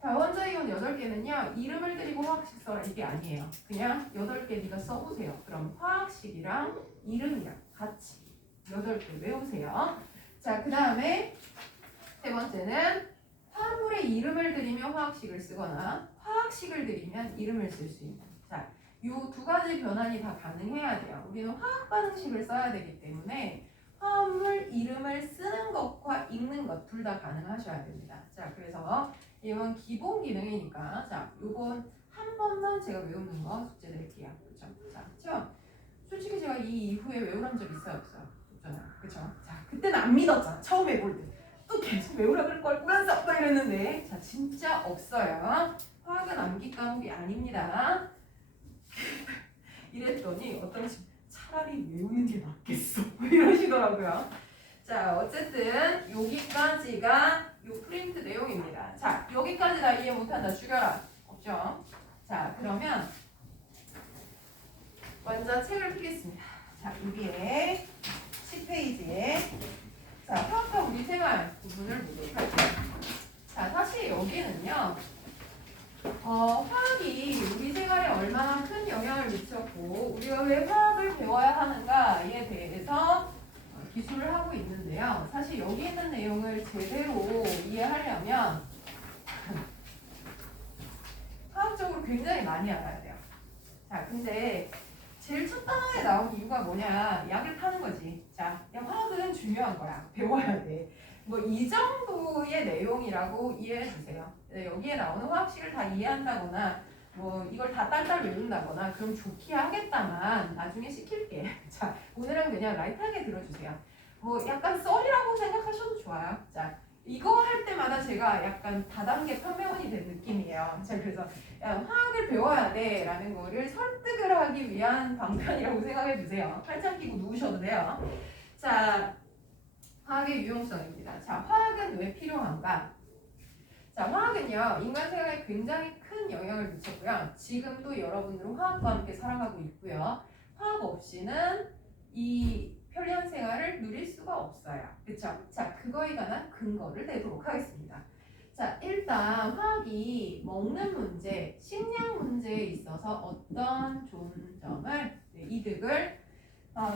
다원자이온 8개는요. 이름을 드리고 화학식 써라 이게 아니에요. 그냥 8개 네가 써보세요. 그럼 화학식이랑 이름이랑 같이 8개 외우세요. 자, 그 다음에 세 번째는 화합물의 이름을 들이며 화학식을 쓰거나 화학식을 들이면 이름을 쓸 수 있는. 자, 요 두 가지 변환이 다 가능해야 돼요. 우리는 화학 반응식을 써야 되기 때문에 화합물 이름을 쓰는 것과 읽는 것 둘 다 가능하셔야 됩니다. 자, 그래서 이건 기본 기능이니까 자, 요건 한 번만 제가 외우는 거 숙제 드릴게요. 그렇죠? 자, 그렇죠? 솔직히 제가 이 이후에 외우란 적 있어요, 없어요? 없잖아요. 그렇죠? 자, 그때는 안 믿었잖아. 처음 해볼 때. 또 계속 외우라 그럴 걸 꾸면서 또 이랬는데 자, 진짜 없어요. 화학은 암기 과목이 아닙니다. 이랬더니 어떤 분 차라리 외우는 게 낫겠어 이러시더라고요. 자, 어쨌든 여기까지가 요 프린트 내용입니다. 자, 여기까지 다 이해 못한다 죽여라. 없죠? 자, 그러면 먼저 책을 펴겠습니다. 자, 여기에 10페이지에 자, 화학과 우리 생활 부분을 보도록 할게요. 자, 사실 여기는요. 화학이 우리 생활에 얼마나 큰 영향을 미쳤고 우리가 왜 화학을 배워야 하는가에 대해서 기술을 하고 있는데요. 사실 여기 있는 내용을 제대로 이해하려면 화학적으로 굉장히 많이 알아야 돼요. 자, 근데 제일 첫 단원에 나온 이유가 뭐냐? 약을 파는 거지. 자, 야, 화학은 중요한 거야. 배워야 돼. 뭐 이 정도의 내용이라고 이해해 주세요. 여기에 나오는 화학식을 다 이해한다거나 뭐 이걸 다 딸딸 외운다거나 그럼 좋게 하겠다만 나중에 시킬게. 자, 오늘은 그냥 라이트하게 들어주세요. 뭐 약간 썰이라고 생각하셔도 좋아요. 자, 이거 할 때마다 제가 약간 다단계 판매원이 된 느낌이에요. 자, 그래서 야, 화학을 배워야 돼 라는 거를 설득을 하기 위한 방편이라고 생각해 주세요. 팔짱 끼고 누우셔도 돼요. 자, 화학의 유용성입니다. 자, 화학은 왜 필요한가? 자, 화학은요, 인간 생활에 굉장히 큰 영향을 미쳤고요. 지금도 여러분들은 화학과 함께 살아가고 있고요. 화학 없이는 이 편리한 생활을 누릴 수가 없어요. 그쵸? 자, 그거에 관한 근거를 내도록 하겠습니다. 자, 일단 화학이 먹는 문제, 식량 문제에 있어서 어떤 좋은 점을, 이득을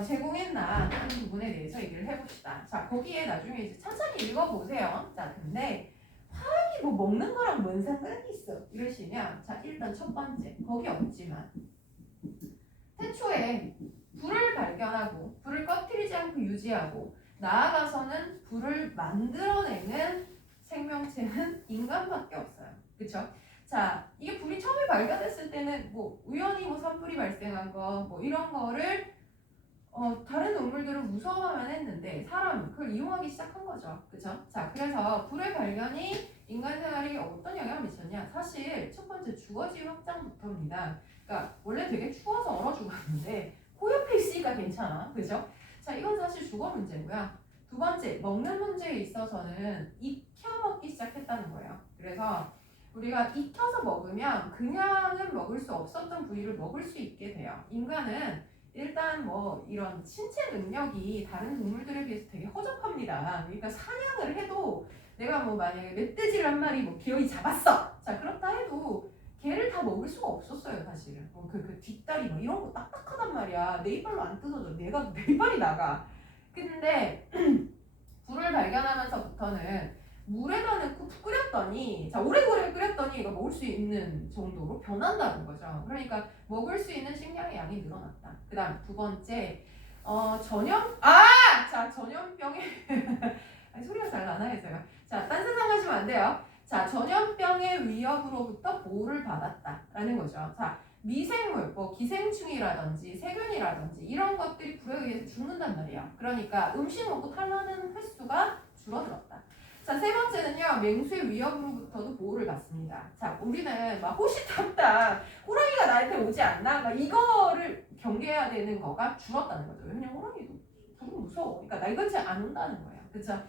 제공했나 하는 부분에 대해서 얘기를 해봅시다. 자, 거기에 나중에 이제 천천히 읽어보세요. 자, 근데 화학이 뭐 먹는 거랑 뭔 상관이 있어? 이러시면 자, 일단 첫 번째, 거기 없지만 태초에 불을 발견하고 불을 꺼뜨리지 않고 유지하고 나아가서는 불을 만들어내는 생명체는 인간밖에 없어요. 그쵸? 자, 이게 불이 처음에 발견됐을 때는 뭐 우연히 뭐 산불이 발생한 거 뭐 이런 거를 다른 동물들은 무서워만 했는데 사람 그걸 이용하기 시작한 거죠. 그쵸? 자, 그래서 불의 발견이 인간 생활에 어떤 영향을 미쳤냐? 사실 첫 번째 주거지 확장부터입니다. 그러니까 원래 되게 추워서 얼어 죽었는데 코 옆에 있으니까 괜찮아. 그죠? 자, 이건 사실 주거 문제고요. 두 번째, 먹는 문제에 있어서는 익혀 먹기 시작했다는 거예요. 그래서 우리가 익혀서 먹으면 그냥은 먹을 수 없었던 부위를 먹을 수 있게 돼요. 인간은 일단 뭐 이런 신체 능력이 다른 동물들에 비해서 되게 허접합니다. 그러니까 사냥을 해도 내가 뭐 만약에 멧돼지를 한 마리 뭐 기어이 잡았어. 자, 그렇다 해도 걔를 다 먹을 수가 없었어요, 사실은. 그 뒷다리 뭐 이런 거 딱딱하단 말이야. 내 이빨로 안 뜯어져. 내가 내 이빨이 나가. 근데 불을 발견하면서부터는 물에다 넣고 푹 끓였더니 자 오래오래 끓였더니 이거 먹을 수 있는 정도로 변한다는 거죠. 그러니까 먹을 수 있는 식량의 양이 늘어났다. 그 다음 두 번째 전염병의 아니, 소리가 잘 나나 해서요. 자, 딴 세상 하시면 안 돼요. 자, 전염병의 위협으로부터 보호를 받았다라는 거죠. 자, 미생물, 뭐 기생충이라든지 세균이라든지 이런 것들이 불에 의해서 죽는단 말이에요. 그러니까 음식 먹고 탈나는 횟수가 줄어들었다. 자, 세 번째는요, 맹수의 위협으로부터도 보호를 받습니다. 자, 우리는 막 호시탐탐 호랑이가 나한테 오지 않나? 막 이거를 경계해야 되는 거가 줄었다는 거죠. 왜냐면 호랑이도 불은 무서워. 그러니까 나 이거지 안 온다는 거예요. 그렇죠?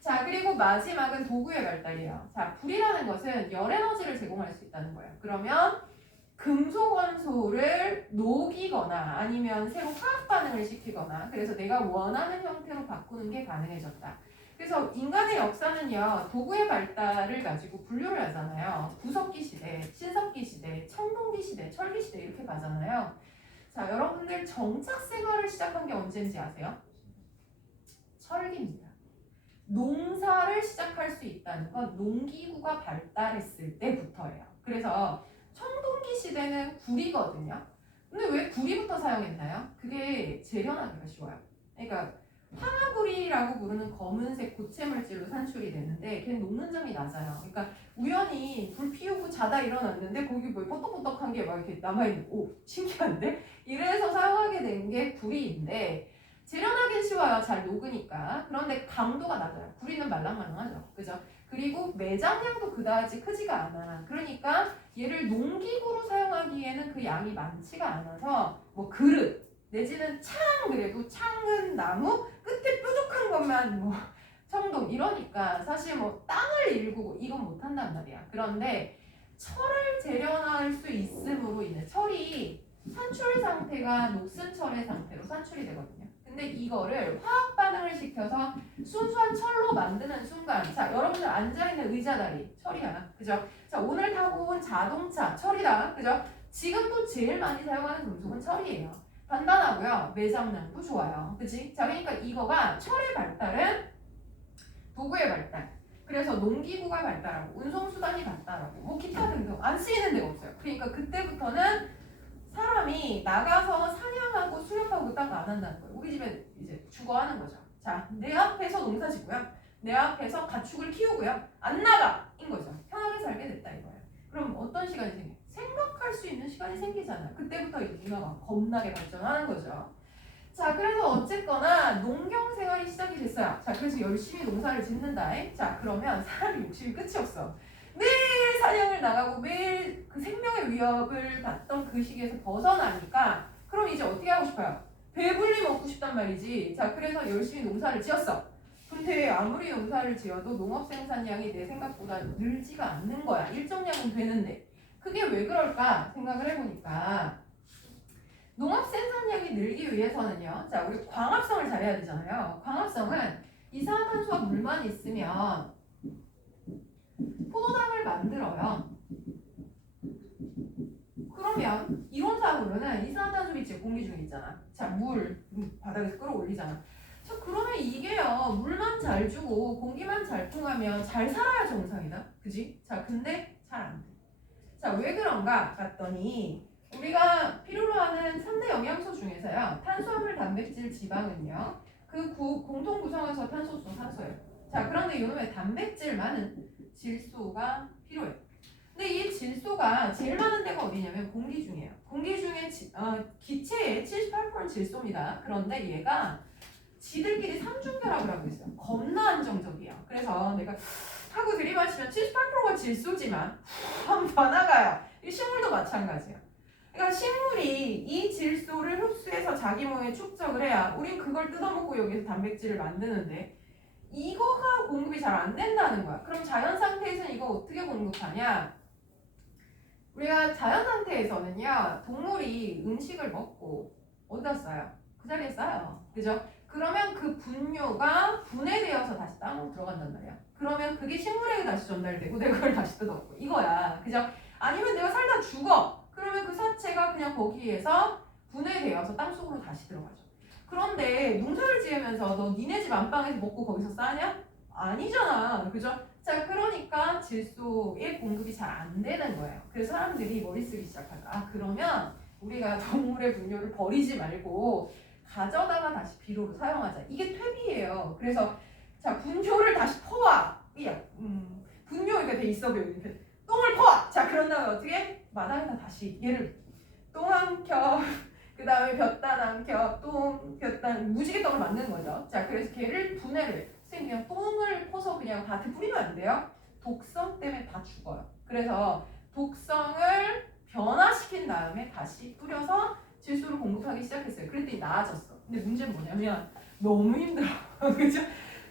자, 그리고 마지막은 도구의 발달이에요. 자, 불이라는 것은 열 에너지를 제공할 수 있다는 거예요. 그러면 금속 원소를 녹이거나 아니면 새로 화학 반응을 시키거나 그래서 내가 원하는 형태로 바꾸는 게 가능해졌다. 그래서 인간의 역사는요, 도구의 발달을 가지고 분류를 하잖아요. 구석기 시대, 신석기 시대, 청동기 시대, 철기 시대 이렇게 가잖아요. 자, 여러분들 정착 생활을 시작한 게 언제인지 아세요? 철기입니다. 농사를 시작할 수 있다는 건 농기구가 발달했을 때부터예요. 그래서 청동기 시대는 구리거든요. 근데 왜 구리부터 사용했나요? 그게 재련하기가 쉬워요. 그러니까 황화구리라고 부르는 검은색 고체 물질로 산출이 되는데 걔는 녹는 점이 낮아요. 그러니까 우연히 불 피우고 자다 일어났는데 거기 뭐 뽀떡뽀떡한 게 막 이렇게 남아있는 오 신기한데? 이래서 사용하게 된 게 구리인데 재련하긴 쉬워요. 잘 녹으니까. 그런데 강도가 낮아요. 구리는 말랑말랑하죠. 그죠? 그리고 매장량도 그다지 크지가 않아. 그러니까 얘를 농기구로 사용하기에는 그 양이 많지가 않아서 뭐 그릇 내지는 창 그래도 창은 나무 끝에 뾰족한 것만 뭐 청동 이러니까 사실 뭐 땅을 일구고 이건 못한단 말이야. 그런데 철을 재련할 수 있음으로 인해 철이 산출 상태가 녹슨 철의 상태로 산출이 되거든요. 근데 이거를 화학 반응을 시켜서 순수한 철로 만드는 순간 자 여러분들 앉아있는 의자다리 철이야. 그죠? 자 오늘 타고 온 자동차 철이다. 그죠? 지금 또 제일 많이 사용하는 금속은 철이에요. 단단하고요. 매장량도 좋아요. 그치? 자 그러니까 이거가 철의 발달은 도구의 발달 그래서 농기구가 발달하고 운송수단이 발달하고 뭐 기타 등등 안 쓰이는 데가 없어요. 그러니까 그때부터는 사람이 나가서 사냥하고 수렵하고 딱 안 한다는 거예요. 우리 집에 이제 주거하는 거죠. 자, 내 앞에서 농사 짓고요. 내 앞에서 가축을 키우고요. 안 나가! 인 거죠. 편하게 살게 됐다 이거예요. 그럼 어떤 시간이 생겨? 생각할 수 있는 시간이 생기잖아요. 그때부터 이제 문화가 겁나게 발전하는 거죠. 자, 그래서 어쨌거나 농경 생활이 시작이 됐어요. 자, 그래서 열심히 농사를 짓는다. 자, 그러면 사람이 욕심이 끝이 없어. 매일 사냥을 나가고 매일 그 생명의 위협을 받던 그 시기에서 벗어나니까 그럼 이제 어떻게 하고 싶어요? 배불리 먹고 싶단 말이지. 자, 그래서 열심히 농사를 지었어. 근데 아무리 농사를 지어도 농업 생산량이 내 생각보다 늘지가 않는 거야. 일정량은 되는데. 그게 왜 그럴까 생각을 해보니까 농업 생산량이 늘기 위해서는요. 자, 우리 광합성을 잘해야 되잖아요. 광합성은 이산화탄소와 물만 있으면 포도당을 만들어요. 그러면 이론상으로는 이산화탄소 있지 공기 중에 있잖아. 자, 물 바닥에서 끌어올리잖아. 자, 그러면 이게요. 물만 잘 주고 공기만 잘 통하면 잘 살아야 정상이다. 그지? 자, 근데 잘 안 돼. 자, 왜 그런가 봤더니 우리가 필요로 하는 3대 영양소 중에서요. 탄수화물, 단백질, 지방은요. 그 공통 구성원소 탄소수, 산소예요. 자, 그런데 이놈의 단백질 많은 질소가 필요해요. 근데 이 질소가 제일 많은 데가 어디냐면 공기 중이에요. 공기 중에 기체의 78%는 질소입니다. 그런데 얘가 지들끼리 삼중결합을 하고 있어요. 겁나 안정적이에요. 그래서 내가 하고 들이마시면 78%가 질소지만 하면 다 나가요. 이 식물도 마찬가지예요. 그러니까 식물이 이 질소를 흡수해서 자기 몸에 축적을 해야 우린 그걸 뜯어먹고 여기서 단백질을 만드는데 이거가 공급이 잘 안 된다는 거야. 그럼 자연 상태에서는 이거 어떻게 공급하냐? 우리가 자연 상태에서는요, 동물이 음식을 먹고 어디다 싸요? 그 자리에 싸요. 그죠? 그러면 그 분뇨가 분해되어서 다시 땅으로 들어간단 말이야. 그러면 그게 식물에게 다시 전달되고 내가 그걸 다시 뜯어먹고 이거야. 그죠? 아니면 내가 살다 죽어. 그러면 그 사체가 그냥 거기에서 분해되어서 땅속으로 다시 들어가죠. 그런데 농사를 지으면서 너 니네 집 안방에서 먹고 거기서 싸냐? 아니잖아. 그죠? 자, 그러니까 질소의 공급이 잘 안 되는 거예요. 그래서 사람들이 머리 쓰기 시작하죠. 아, 그러면 우리가 동물의 분뇨를 버리지 말고 가져다가 다시 비료로 사용하자. 이게 퇴비예요. 그래서 자, 분뇨를 다시 퍼와. 분뇨 이렇게 돼 있어 보이는데 똥을 퍼와. 자, 그런 다음에 어떻게? 마당에다 다시 얘를 똥 한 겹, 그 다음에 볕단 한 겹, 똥, 볕단, 무지개떡을 만드는 거죠. 자, 그래서 걔를 분해를 해. 선생님 그냥 똥을 퍼서 그냥 밭에 뿌리면 안 돼요. 독성 때문에 다 죽어요. 그래서 독성을 변화시킨 다음에 다시 뿌려서 질소를 공급하기 시작했어요. 그랬더니 나아졌어. 근데 문제는 뭐냐면 너무 힘들어. 그죠?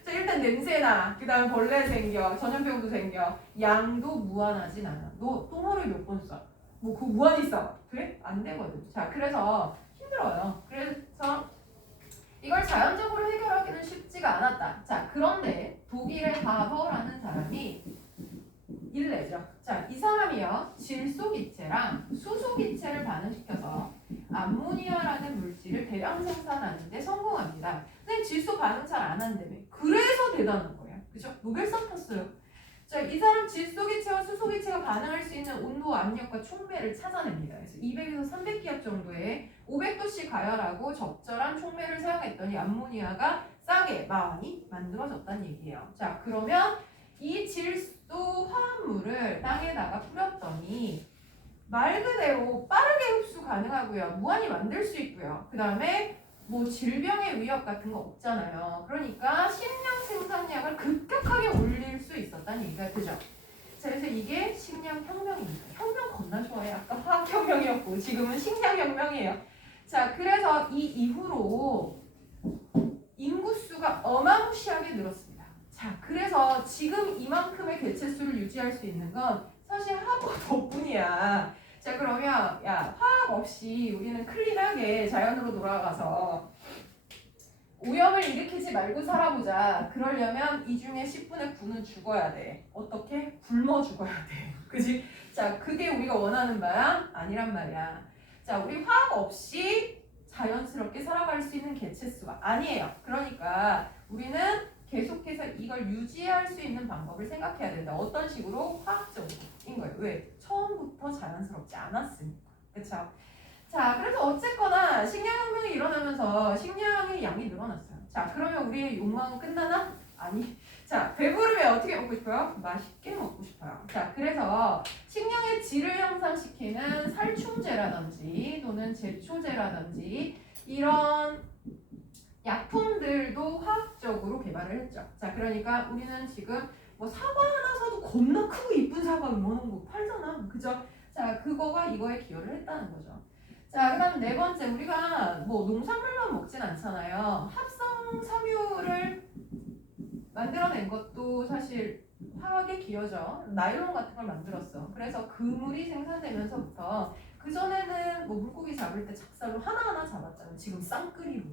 자, 일단 냄새나, 그 다음에 벌레 생겨, 전염병도 생겨. 양도 무한하진 않아. 너 똥 하루에 몇 번 싸? 뭐 그거 무한히 싸. 돼? 안 되거든. 자, 그래서 힘들어요. 그래서 이걸 자연적으로 해결하기는 쉽지가 않았다. 자, 그런데 독일의 하버라는 사람이 일내죠. 자, 이 사람이요. 질소 기체랑 수소 기체를 반응시켜서 암모니아라는 물질을 대량 생산하는 데 성공합니다. 근데 질소 반응 잘 안 한다며. 그래서 대단한 거예요. 그죠? 노벨상 탔어요. 자, 이 사람 질소 기체와 수소 기체가 반응할 수 있는 온도, 압력과 촉매를 찾아냅니다. 그래서 200에서 300기압 정도의 500도씨 가열하고 적절한 촉매를 사용했더니 암모니아가 싸게 많이 만들어졌다는 얘기예요. 자, 그러면 이 질소 화합물을 땅에다가 뿌렸더니 말 그대로 빠르게 흡수 가능하고요. 무한히 만들 수 있고요. 그 다음에 뭐 질병의 위협 같은 거 없잖아요. 그러니까 식량 생산량을 급격하게 올릴 수 있었다는 얘기가 되죠. 자, 그래서 이게 식량 혁명입니다. 혁명 겁나 좋아해. 아까 화학 혁명이었고 지금은 식량 혁명이에요. 자, 그래서 이 이후로 인구수가 어마무시하게 늘었습니다. 자, 그래서 지금 이만큼의 개체수를 유지할 수 있는 건 사실 하버 덕분이야. 자, 그러면 야, 화학 없이 우리는 클린하게 자연으로 돌아가서 오염을 일으키지 말고 살아보자. 그러려면 이 중에 10분의 9는 죽어야 돼. 어떻게? 굶어 죽어야 돼. 그지? 자, 그게 우리가 원하는 바야? 아니란 말이야. 자, 우리 화학 없이 자연스럽게 살아갈 수 있는 개체수가 아니에요. 그러니까 우리는 계속해서 이걸 유지할 수 있는 방법을 생각해야 된다. 어떤 식으로? 화학적인 거예요. 왜? 처음부터 자연스럽지 않았으니까. 그쵸? 자, 그래서 어쨌거나 식량혁명이 일어나면서 식량의 양이 늘어났어요. 자, 그러면 우리의 욕망은 끝나나? 아니. 자, 배부르면 어떻게 먹고 싶어요? 맛있게 먹고 싶어요. 자, 그래서 식량의 질을 향상시키는 살충제라든지 또는 제초제라든지 이런 약품들도 화학적으로 개발을 했죠. 자, 그러니까 우리는 지금 뭐 사과 하나 사도 겁나 크고 이쁜 사과 이만한 거 팔잖아. 그죠? 자, 그거가 이거에 기여를 했다는 거죠. 자, 그 다음 네 번째, 우리가 뭐 농산물만 먹진 않잖아요. 합성 섬유를 만들어낸 것도 사실 화학의 기여죠. 나일론 같은 걸 만들었어. 그래서 그물이 생산되면서부터 그전에는 뭐 물고기 잡을 때 작살로 하나하나 잡았잖아요. 지금 쌍끌이로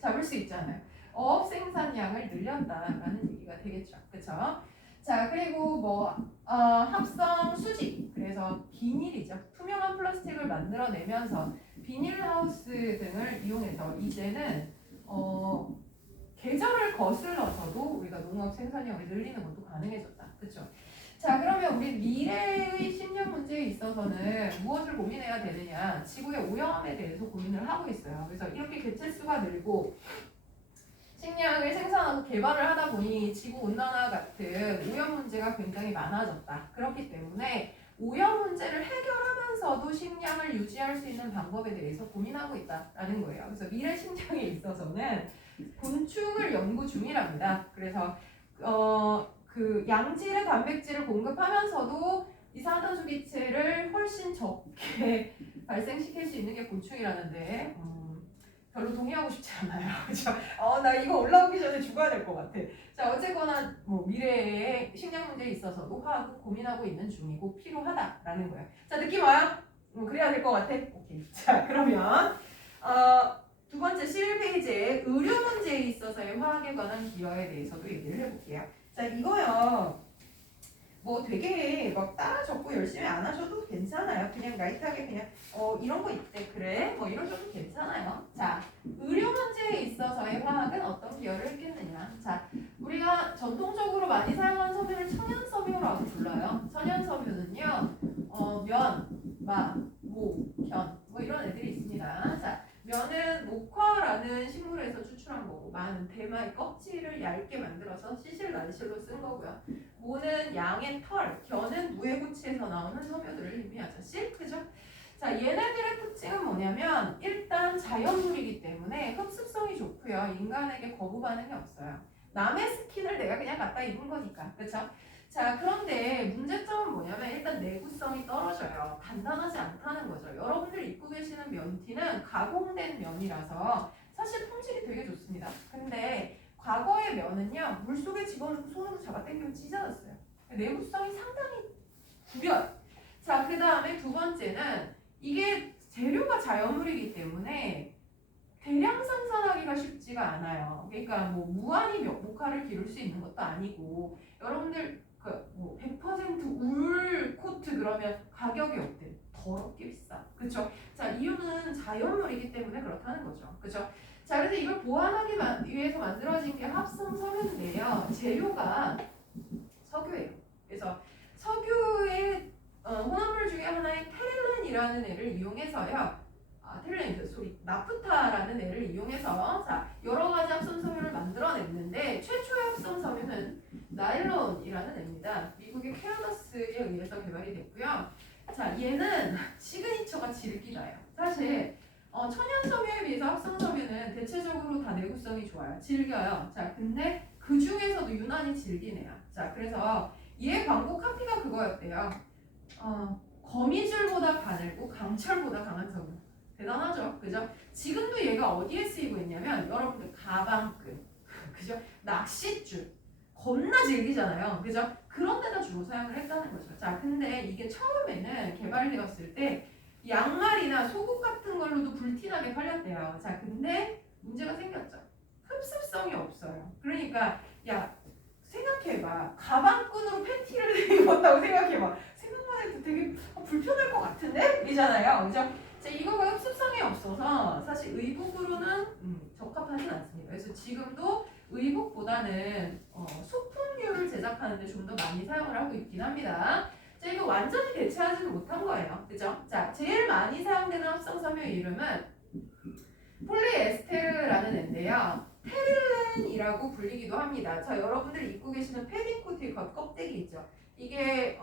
잡을 수 있잖아요. 어업 생산량을 늘렸다라는 얘기가 되겠죠. 그쵸? 자, 그리고 뭐 합성 수지, 그래서 비닐이죠. 투명한 플라스틱을 만들어내면서 비닐하우스 등을 이용해서 이제는 계절을 거슬러서도 우리가 농업 생산량을 늘리는 것도 가능해졌다. 그렇죠? 자, 그러면 우리 미래의 식량 문제에 있어서는 무엇을 고민해야 되느냐? 지구의 오염에 대해서 고민을 하고 있어요. 그래서 이렇게 개체수가 늘고 식량을 생산하고 개발을 하다 보니 지구 온난화 같은 오염 문제가 굉장히 많아졌다. 그렇기 때문에 오염 문제를 해결하면서도 식량을 유지할 수 있는 방법에 대해서 고민하고 있다라는 거예요. 그래서 미래 식량에 있어서는 곤충을 연구 중이랍니다. 그래서 그 양질의 단백질을 공급하면서도 이산화탄소 기체를 훨씬 적게 발생시킬 수 있는 게 곤충이라는데 별로 동의하고 싶지 않아요. 그죠? 나 이거 올라오기 전에 죽어야 될 것 같아. 자, 어쨌거나 뭐 미래의 식량 문제에 있어서도 화학을 고민하고 있는 중이고 필요하다라는 거예요. 자, 느낌 와요? 그래야 될 것 같아? 오케이. 자, 그러면 두 번째 11페이지에 의료 문제에 있어서의 화학에 관한 기여에 대해서도 얘기를 해볼게요. 자, 이거요. 뭐 되게 막 따라 적고 열심히 안 하셔도 괜찮아요. 그냥 라이트하게 그냥 이런 거 있대 그래 뭐 이러셔도 괜찮아요. 자, 의료 문제에 있어서의 화학은 어떤 기여를 했겠느냐. 자, 우리가 전통적으로 많이 사용하는 섬유를 천연섬유라고 불러요. 천연섬유는요 면, 마, 모, 견 뭐 이런 애들이 있습니다. 자, 면은 목화라는 식물에서 추출한 거고, 마는 대마의 껍질을 얇게 만들어서 시실 난실로 쓴 거고요. 모는 양의 털, 견은 무의 고치에서 나오는 섬유들을 의미하죠. 실크죠. 자, 얘네들의 특징은 뭐냐면 일단 자연물이기 때문에 흡습성이 좋고요. 인간에게 거부 반응이 없어요. 남의 스킨을 내가 그냥 갖다 입은 거니까. 그렇죠? 자, 그런데 문제점은 뭐냐면 일단 내구성이 떨어져요. 단단하지 않다는 거죠. 여러분들 입고 계시는 면티는 가공된 면이라서 사실 품질이 되게 좋습니다. 근데 과거의 면은요 물속에 집어넣고 손으로 잡아당기면 찢어졌어요. 내구성이 상당히 구려요. 자, 그 다음에 두 번째는 이게 재료가 자연물이기 때문에 대량 생산하기가 쉽지가 않아요. 그러니까 뭐 무한히 목화를 기를 수 있는 것도 아니고 여러분들 뭐 100% 울 코트 그러면 가격이 어때? 더럽게 비싸. 그쵸? 자, 이유는 자연물이기 때문에 그렇다는 거죠. 그쵸? 자, 그래서 이걸 보완하기 위해서 만들어진 게 합성 석유인데요. 재료가 석유예요. 그래서 석유의 혼합물 중에 하나의 테렐렌이라는 애를 이용해서요. 테렐렌, 나프타라는 애를 이용해서 자, 여러 가지 합성 섬유를 만들어냈는데 최초의 합성 섬유는 나일론이라는 애입니다. 미국의 케어너스에 의해서 개발이 됐고요. 자, 얘는 시그니처가 질기다요. 사실 천연섬유에 비해서 합성섬유는 대체적으로 다 내구성이 좋아요. 질겨요. 자, 근데 그 중에서도 유난히 질기네요. 자, 그래서 얘 광고 카피가 그거였대요. 거미줄보다 가늘고 강철보다 강한 섬유. 대단하죠? 그죠? 지금도 얘가 어디에 쓰이고 있냐면 여러분들 가방끈, 그죠? 낚싯줄 겁나 질기잖아요. 그죠? 그런 데다 주로 사용을 했다는 거죠. 자, 근데 이게 처음에는 개발되었을 때 양말이나 속옷 같은 걸로도 불티나게 팔렸대요. 자, 근데 문제가 생겼죠. 흡습성이 없어요. 그러니까 야, 생각해봐. 가방끈으로 팬티를 입었다고 생각해봐. 생각만 해도 되게 불편할 것 같은데? 이잖아요. 그죠? 자, 이거가 흡습성이 없어서 사실 의복으로는 적합하진 않습니다. 그래서 지금도 의복보다는 소품류를 제작하는데 좀 더 많이 사용을 하고 있긴 합니다. 자, 이거 완전히 대체하지는 못한 거예요. 그죠? 자, 제일 많이 사용되는 합성섬유의 이름은 폴리에스테르라는 애인데요. 테릴렌이라고 불리기도 합니다. 자, 여러분들 입고 계시는 패딩 코트의 겉껍데기 있죠? 이게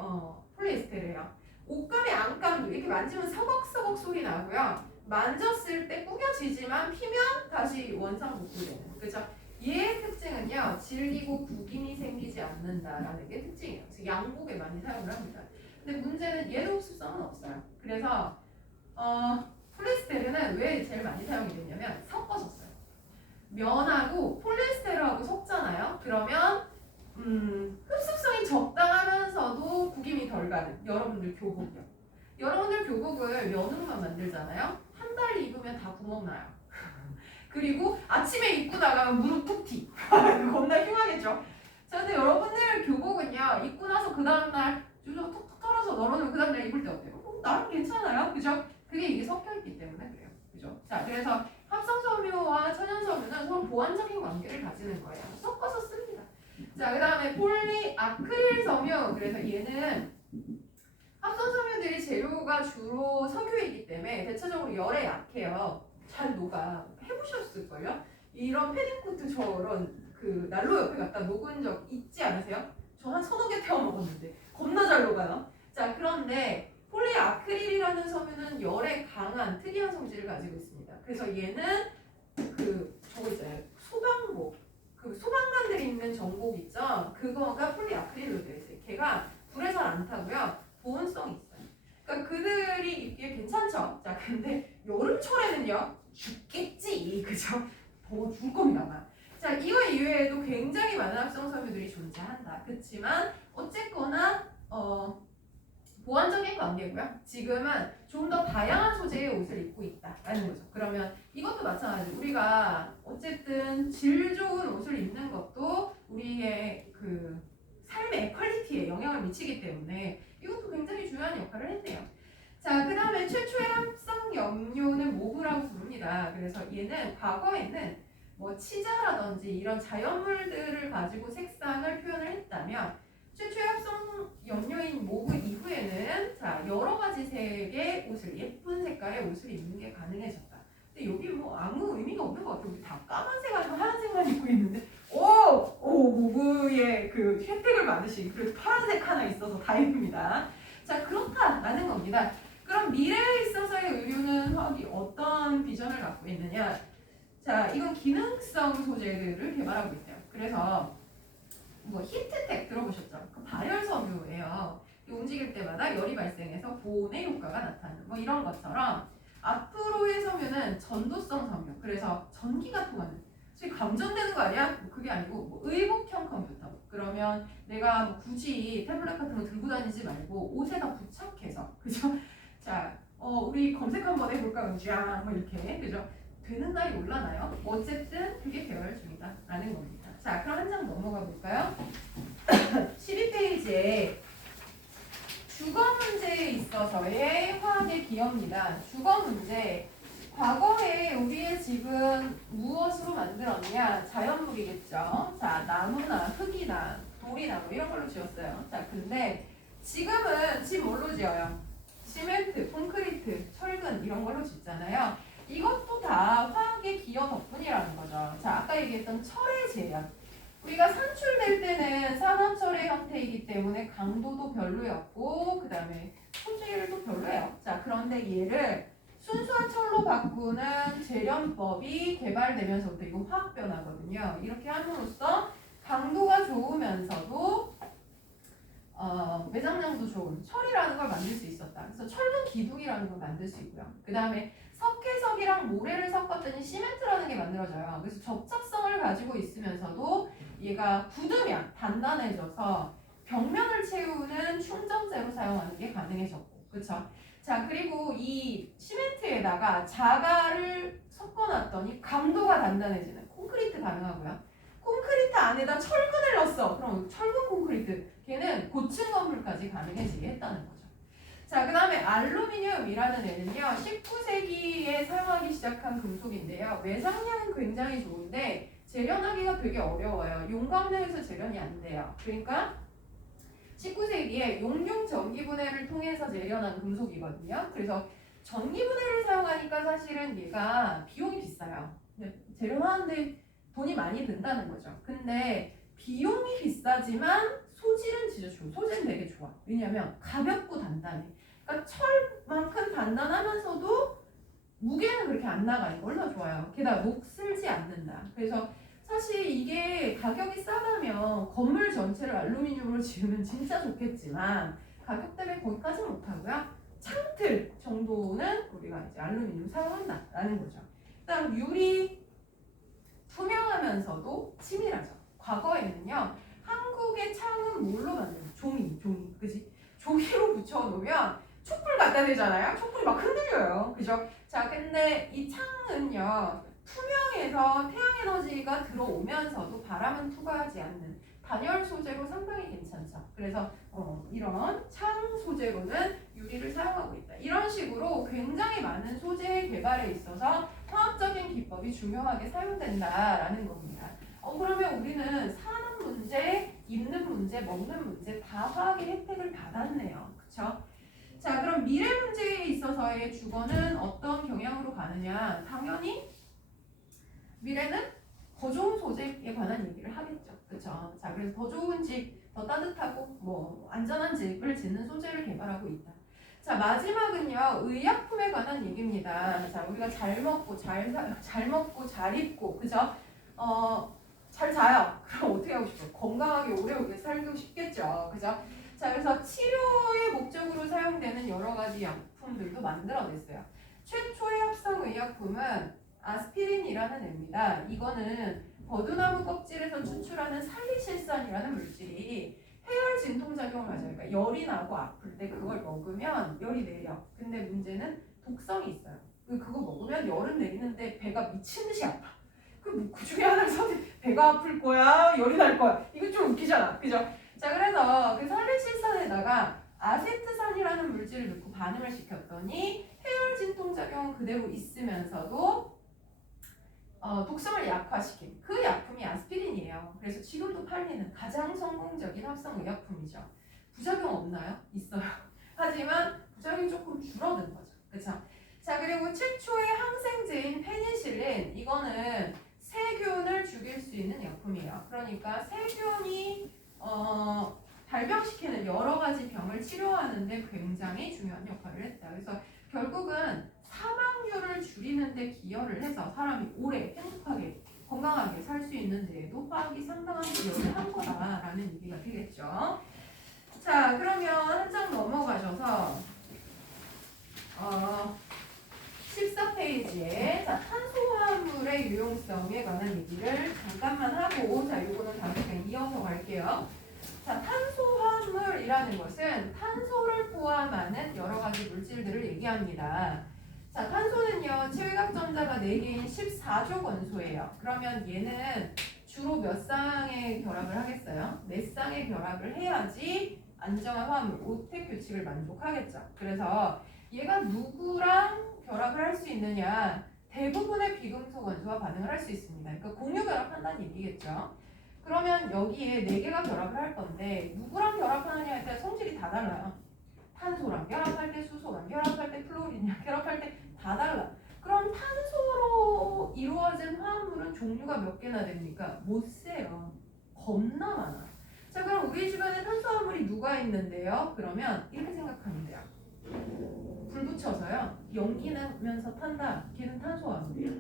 폴리에스테르예요. 옷감의 안감도 이렇게 만지면 서걱서걱 소리 나고요. 만졌을 때 구겨지지만 피면 다시 원상복구되는. 그죠? 얘의 특징은요, 질기고 구김이 생기지 않는다라는 게 특징이에요. 그래서 양복에 많이 사용을 합니다. 근데 문제는 얘도 흡수성은 없어요. 그래서 폴리에스테르는 왜 제일 많이 사용이 됐냐면 섞어서 써요. 면하고 폴리에스테르하고 섞잖아요. 그러면 흡습성이 적당하면서도 구김이 덜 가는 여러분들 교복이요. 여러분들 교복을 면으로만 만들잖아요. 한 달 입으면 다 구멍 나요. 그리고 아침에 입고 나가면 무릎 툭 튀. 겁나 흉하겠죠. 자, 근데 여러분들 교복은요, 입고 나서 그 다음날 좀 톡톡 털어서 널어놓으면 그 다음날 입을 때 어때요? 나름 괜찮아요. 그죠? 그게 이게 섞여있기 때문에 그래요. 그죠? 자, 그래서 합성섬유와 천연섬유는 서로 보완적인 관계를 가지는 거예요. 섞어서 씁니다. 자, 그 다음에 폴리아크릴 섬유. 그래서 얘는 합성 섬유들이 재료가 주로 석유이기 때문에 대체적으로 열에 약해요. 잘 녹아. 해보셨을걸요? 이런 패딩코트처럼 그 난로 옆에 갖다 녹은 적 있지 않으세요? 저 한 서너 개 태워 먹었는데 겁나 잘 녹아요. 자, 그런데 폴리아크릴이라는 섬유는 열에 강한 특이한 성질을 가지고 있습니다. 그래서 얘는 저거 있잖아요. 소방복. 그 소방관들이 입는 정복 있죠? 그거가 폴리아크릴로 되어 있어요. 걔가 불에 잘 안 타고요. 보온성이 있어요. 그러니까 그들이 입기에 괜찮죠? 자, 근데 여름철에는요? 죽겠지. 그죠? 더워 죽을 겁니다. 아마. 자, 이거 이외에도 굉장히 많은 합성 섬유들이 존재한다. 그렇지만 어쨌거나 보완적인 관계고요. 지금은 좀 더 다양한 소재의 옷을 입고 있다라는 거죠. 그러면 이것도 마찬가지. 우리가 어쨌든 질 좋은 옷을 입는 것도 우리의 그 삶의 퀄리티에 영향을 미치기 때문에 이것도 굉장히 중요한 역할을 했네요. 자, 그 다음에 최초의 합성 염료는 모브라고 부릅니다. 그래서 얘는 과거에는 뭐 치자라든지 이런 자연물들을 가지고 색상을 표현을 했다면 최초의 합성 염료인 모브 이후에는 자, 여러 가지 색의 옷을 예쁜 색깔의 옷을 입는 게 가능해졌다. 근데 여기 뭐 아무 의미가 없는 것 같아요. 우리 다 까만색 아니고 하얀색만 입고 있는데 모브의 그 혜택을 받으신 그래도 파란색 하나 있어서 다행입니다. 자, 그렇다라는 겁니다. 그럼 미래에 있어서의 의류는 화학이 어떤 비전을 갖고 있느냐? 자, 이건 기능성 소재들을 개발하고 있대요. 그래서 뭐 히트텍 들어보셨죠? 그 발열 섬유예요. 움직일 때마다 열이 발생해서 보온의 효과가 나타나는 뭐 이런 것처럼 앞으로의 섬유는 전도성 섬유. 그래서 전기가 통하는. 솔직히 감전되는 거 아니야? 뭐 그게 아니고 뭐 의복형 컴퓨터. 그러면 내가 뭐 굳이 태블릿 같은 거 들고 다니지 말고 옷에다 부착해서 그죠? 자, 우리 검색 한번 해볼까? 쫙 뭐 이렇게 그죠? 되는 날이 올라나요? 어쨌든 그게 개발 중이다라는 겁니다. 자, 그럼 한 장 넘어가 볼까요? 12페이지에 주거 문제에 있어서의 화학의 기여입니다. 주거 문제. 과거에 우리의 집은 무엇으로 만들었냐? 자연물이겠죠. 자, 나무나 흙이나 돌이나 뭐 이런 걸로 지었어요. 자, 근데 지금은 집 뭘로 지어요? 시멘트, 콘크리트, 철근 이런 걸로 짓잖아요. 이것도 다 화학의 기여 덕분이라는 거죠. 자, 아까 얘기했던 철의 제약. 우리가 산출될 때는 산화철의 형태이기 때문에 강도도 별로였고 그 다음에 소질도 별로예요. 자, 그런데 얘를 순수한 철로 바꾸는 재련법이 개발되면서부터 이거 화학 변화거든요. 이렇게 함으로써 강도가 좋으면서도 매장량도 좋은 철이라는 걸 만들 수 있었다. 그래서 철근 기둥이라는 걸 만들 수 있고요. 그 다음에 석회석이랑 모래를 섞었더니 시멘트라는 게 만들어져요. 그래서 접착성을 가지고 있으면서도 얘가 굳으면 단단해져서 벽면을 채우는 충전재로 사용하는 게 가능해졌고, 그렇죠? 자, 그리고 이 시멘트에다가 자갈을 섞어놨더니 강도가 단단해지는 콘크리트 가능하고요. 콘크리트 안에다 철근을 넣었어. 그럼 철근 콘크리트, 걔는 고층 건물까지 가능해지게 했다는 거죠. 자, 그 다음에 알루미늄이라는 애는요, 19세기에 사용하기 시작한 금속인데요. 매장량은 굉장히 좋은데 재련하기가 되게 어려워요. 용광로에서 재련이 안 돼요. 그러니까 19세기에 용융 전기분해를 통해서 재련한 금속이거든요. 그래서 전기분해를 사용하니까 사실은 얘가 비용이 비싸요. 재련하는데 돈이 많이 든다는 거죠. 근데 비용이 비싸지만 소질은 진짜 좋아. 소질은 되게 좋아. 왜냐면 가볍고 단단해. 그러니까 철만큼 단단하면서도 무게는 그렇게 안 나가니까 얼마나 좋아요. 게다가 녹슬지 않는다. 그래서 사실 이게 가격이 싸다면 건물 전체를 알루미늄으로 지으면 진짜 좋겠지만 가격 때문에 거기까지 못하고요. 창틀 정도는 우리가 이제 알루미늄 사용한다라는 거죠. 그다음 유리 투명하면서도 치밀하죠. 과거에는요, 한국의 창은 뭘로 만들어요? 종이, 그지? 종이로 붙여놓으면 촛불 갖다 대잖아요. 촛불이 막 흔들려요, 그죠? 자, 근데 이 창은요, 투명해서 태양 에너지가 들어오면서도 바람은 투과하지 않는 단열 소재로 상당히 괜찮죠. 그래서 이런 창 소재로는 유리를 사용하고 있다. 이런 식으로 굉장히 많은 소재 개발에 있어서 화학적인 기법이 중요하게 사용된다라는 겁니다. 그러면 우리는 사는 문제, 입는 문제, 먹는 문제 다 화학의 혜택을 받았네요. 그쵸? 자, 그럼 미래 문제에 있어서의 주거는 어떤 경향으로 가느냐? 당연히 미래는 더 좋은 소재에 관한 얘기를 하겠죠. 그쵸? 자, 그래서 더 좋은 집, 더 따뜻하고 뭐 안전한 집을 짓는 소재를 개발하고 있다. 자, 마지막은요. 의약품에 관한 얘기입니다. 자, 우리가 잘 먹고 잘 입고 그죠? 잘 자요. 그럼 어떻게 하고 싶어요? 건강하게 오래오래 살고 싶겠죠. 그죠? 자, 그래서 치료의 목적으로 사용되는 여러 가지 약품들도 만들어냈어요. 최초의 합성 의약품은 아스피린이라는 애입니다. 이거는 버드나무 껍질에서 추출하는 살리실산이라는 물질이 해열 진통작용을 가져요. 그러니까 열이 나고 아플 때 그걸 먹으면 열이 내려. 근데 문제는 독성이 있어요. 그거 먹으면 열은 내리는데 배가 미친 듯이 아파. 그 중에 하나를 배가 아플 거야, 열이 날 거야. 이거 좀 웃기잖아, 그죠? 자, 그래서 그 설리실산에다가 아세트산이라는 물질을 넣고 반응을 시켰더니 해열 진통작용은 그대로 있으면서도 독성을 약화시킨 그 약품이 아스피린이에요. 그래서 지금도 팔리는 가장 성공적인 합성 의약품이죠. 부작용 없나요? 있어요. 하지만 부작용이 조금 줄어든 거죠. 그렇죠? 자, 그리고 최초의 항생제인 페니실린 이거는 세균을 죽일 수 있는 약품이에요. 그러니까 세균이 발병시키는 여러 가지 병을 치료하는데 굉장히 중요한 역할을 했다. 그래서 결국은 사망률을 줄이는 데 기여를 해서 사람이 오래 행복하게 건강하게 살 수 있는 데에도 화학이 상당한 기여를 한 거다라는 얘기가 되겠죠. 자, 그러면 한 장 넘어가셔서 14페이지에 자, 탄소화합물의 유용성에 관한 얘기를 잠깐만 하고 자, 요거는 다음에 그냥 이어서 갈게요. 자, 탄소화합물이라는 것은 탄소를 포함하는 여러 가지 물질들을 얘기합니다. 자, 탄소는요, 최외각전자가 4개인 14족 원소예요. 그러면 얘는 주로 몇 쌍의 결합을 하겠어요? 4쌍의 결합을 해야지 안정한 화합물, 오텍 규칙을 만족하겠죠. 그래서 얘가 누구랑 결합을 할 수 있느냐? 대부분의 비금속 원소와 반응을 할 수 있습니다. 그러니까 공유 결합한다는 얘기겠죠. 그러면 여기에 4개가 결합을 할 건데 누구랑 결합하느냐에 따라 성질이 다 달라요. 탄소랑 결합할 때, 수소랑 결합할 때, 플로린이랑 결합할 때 다 달라. 그럼 탄소로 이루어진 화합물은 종류가 몇 개나 됩니까? 못 세요. 겁나 많아. 자, 그럼 우리 주변에 탄소화합물이 누가 있는데요? 그러면 이렇게 생각하면 돼요. 불 붙여서요. 연기 나면서 탄다. 걔는 탄소화합물이에요.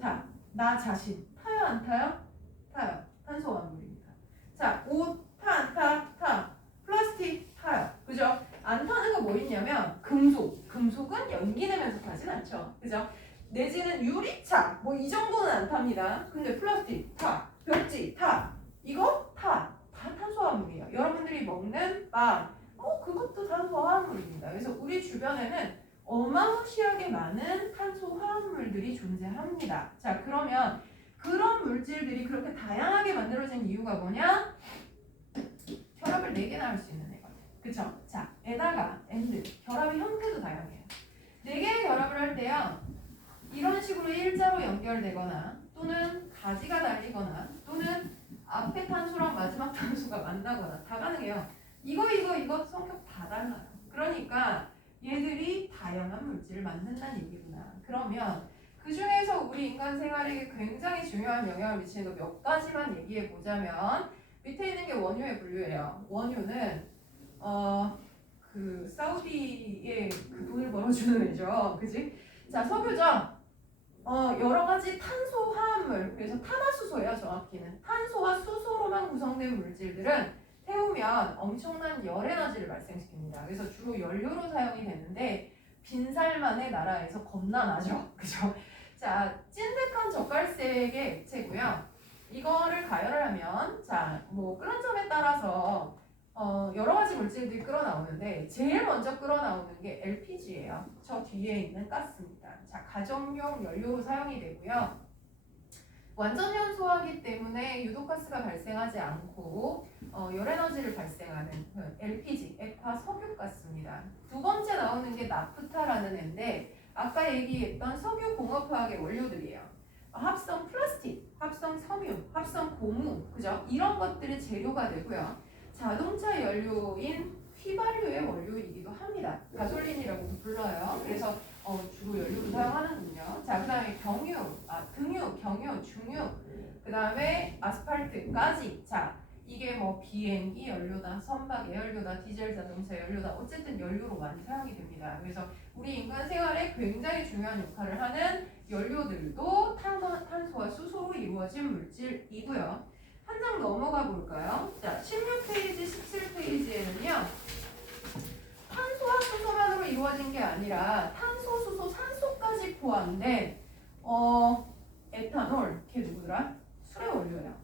자, 나 자신 타요 안 타요? 타요. 탄소화합물입니다. 자, 옷 타 안 타? 타. 플라스틱 타요. 그죠? 안 타는 거 뭐 있냐면 금속. 금속은 연기 내면서 타진 않죠. 그죠? 내지는 유리차. 뭐 이 정도는 안 탑니다. 근데 플라스틱 타. 벽지 타. 이거 타. 다 탄소화합물이에요. 여러분들이 먹는 빵. 그것도 탄소화합물입니다. 그래서 우리 주변에는 어마무시하게 많은 탄소화합물들이 존재합니다. 자, 그러면 그런 물질들이 그렇게 다양하게 만들어진 이유가 뭐냐? 결합을 4개나 할 수 있는 애거든. 그쵸? 자, 에다가 엔드 결합의 형태도 다양해요. 4개의 결합을 할 때요. 이런 식으로 일자로 연결되거나 또는 가지가 달리거나 또는 앞에 탄소랑 마지막 탄소가 만나거나 다 가능해요. 이거 성격 다 달라요. 그러니까 얘들이 다양한 물질을 만든다는 얘기구나. 그러면 그 중에서 우리 인간 생활에 굉장히 중요한 영향을 미치는 거 몇 가지만 얘기해 보자면 밑에 있는 게 원유의 분류예요. 원유는 그 사우디에 그 돈을 벌어주는 애죠. 그지? 자, 석유죠. 여러 가지 탄소 화합물, 그래서 탄화수소예요. 정확히는 탄소와 수소로만 구성된 물질들은 태우면 엄청난 열 에너지를 발생시킵니다. 그래서 주로 연료로 사용이 되는데 빈살만의 나라에서 겁나 나죠. 그죠? 자, 찐득한 젓갈색의 액체고요. 이거를 가열을 하면 자, 뭐 끓는 점에 따라서 여러 가지 물질들이 끓어나오는데 제일 먼저 끓어나오는 게 LPG예요. 저 뒤에 있는 가스입니다. 자, 가정용 연료로 사용이 되고요. 완전 연소하기 때문에 유독가스가 발생하지 않고 열에너지를 발생하는 LPG, 액화 석유가스입니다. 두 번째 나오는 게 나프타라는 애인데 아까 얘기했던 석유공업화학의 원료들이에요. 합성 플라스틱, 합성 섬유, 합성 고무, 그죠? 이런 것들이 재료가 되고요. 자동차 연료인 휘발유의 원료이기도 합니다. 가솔린이라고 불러요. 그래서 주로 연료로 사용하는군요. 자, 그 다음에 경유, 등유, 경유, 중유, 그 다음에 아스팔트까지. 자, 이게 뭐 비행기 연료다, 선박의 연료다, 디젤 자동차 연료다, 어쨌든 연료로 많이 사용이 됩니다. 그래서 우리 인간 생활에 굉장히 중요한 역할을 하는 연료들도 탄소와 수소로 이루어진 물질이고요. 한 장 넘어가 볼까요? 자, 16페이지, 17페이지에는요. 탄소와 수소만으로 이루어진 게 아니라 탄소, 수소, 산소까지 포함된 에탄올, 걔 누구더라? 술의 원료예요.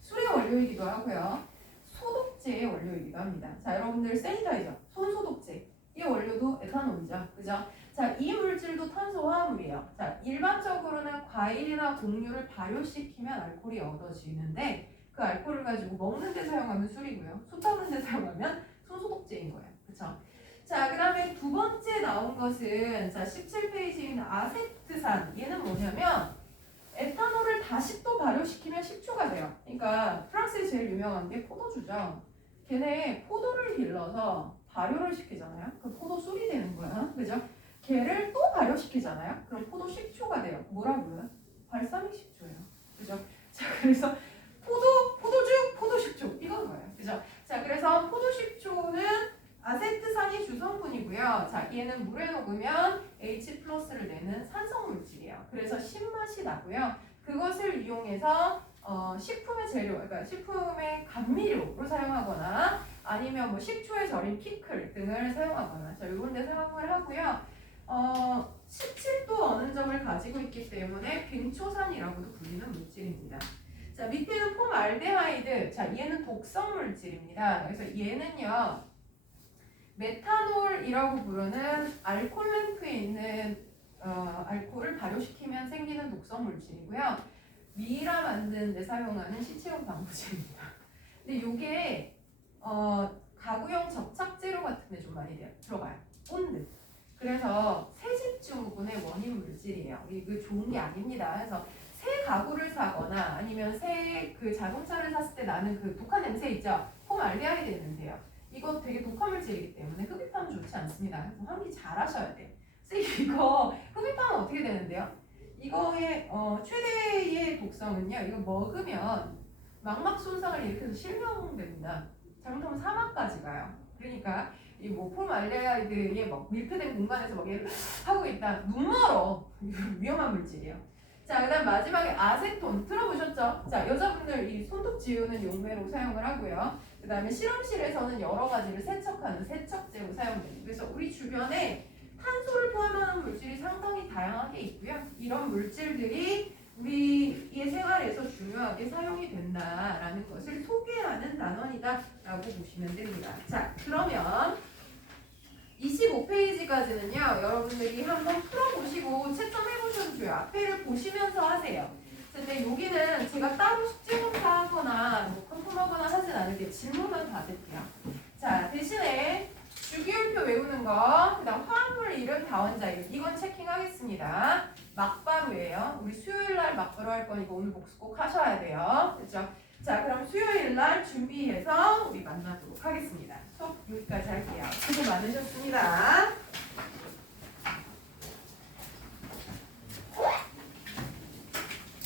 술의 원료이기도 하고요. 소독제의 원료이기도 합니다. 자, 여러분들 세니타이저, 손소독제. 이 원료도 에탄올이죠. 그죠? 자, 이 물질도 탄소 화합물이에요. 자, 일반적으로는 과일이나 곡류를 발효시키면 알코올이 얻어지는데 그 알코올을 가지고 먹는 데 사용하면 술이고요. 소 타는 데 사용하면 손소독제인 거예요. 그쵸? 자, 그 다음에 두 번째 나온 것은 자 17페이지에 있는 아세트산. 얘는 뭐냐면 에탄올을 다시 또 발효시키면 식초가 돼요. 그러니까 프랑스에 제일 유명한 게 포도주죠. 걔네 포도를 길러서 발효를 시키잖아요. 그 포도 술이 되는 거야. 그죠? 걔를 또 발효시키잖아요. 그럼 포도 식초가 돼요. 뭐라고요? 발사믹 식초예요. 그죠? 자, 그래서 포도주, 포도식초 이건 거예요. 그죠? 자, 그래서 포도식초는 아세트산이 주성분이고요. 자, 얘는 물에 녹으면 H+를 내는 산성 물질이에요. 그래서 신맛이 나고요. 그것을 이용해서 식품의 재료, 그러니까 식품의 감미료로 사용하거나 아니면 뭐 식초에 절인 피클 등을 사용하거나 자, 이런 데 사용을 하고요. 17도 어는점을 가지고 있기 때문에 빙초산이라고도 불리는 물질입니다. 자, 밑에는 폼알데하이드. 자, 얘는 독성 물질입니다. 그래서 얘는요. 메탄올이라고 부르는 알코올 램프에 있는 알코올을 발효시키면 생기는 독성 물질이고요. 미라 만드는 데 사용하는 시체용 방부제입니다. 근데 이게 가구용 접착제로 같은 데 좀 많이 들어가요. 본드. 그래서 세집중분의 원인 물질이에요. 이거 좋은 게 아닙니다. 그래서 새 가구를 사거나 아니면 새 그 자동차를 샀을 때 나는 그 독한 냄새 있죠? 폼알데하이드 냄새요. 이거 되게 독한 물질이기 때문에 흡입하면 좋지 않습니다. 그래서 환기 잘 하셔야 돼요. 그래서 이거 흡입하면 어떻게 되는데요? 이거의 최대의 독성은요. 이거 먹으면 망막 손상을 일으켜서 실명됩니다. 잘못하면 사망까지 가요. 그러니까 이 뭐 폼알데하이드에 막 밀폐된 공간에서 막 얘를 하고 있다. 눈 멀어. 위험한 물질이에요. 자, 그 다음 마지막에 아세톤 들어보셨죠? 자, 여자분들 이 손톱 지우는 용매로 사용을 하고요. 그 다음에 실험실에서는 여러 가지를 세척하는 세척제로 사용됩니다. 그래서 우리 주변에 탄소를 포함하는 물질이 상당히 다양하게 있고요. 이런 물질들이 우리의 생활에서 중요하게 사용이 된다라는 것을 소개하는 단원이다라고 보시면 됩니다. 자, 그러면 25페이지까지는요. 여러분들이 한번 풀어보시고 채점해보셔도 좋아요. 앞에를 보시면서 하세요. 근데 여기는 제가 따로 숙제 검사하거나 뭐 컨펌하거나 하진 않을게요. 질문만 받을게요. 자, 대신에 주기율표 외우는 거, 그 다음 화합물 이름, 다원자 이름 이건 체킹하겠습니다. 막바로예요. 우리 수요일날 막바로 할 거니까 오늘 복습 꼭 하셔야 돼요. 그렇죠? 자, 그럼 수요일날 준비해서 우리 만나도록 하겠습니다. 수업 여기까지 할게요. 수고 많으셨습니다.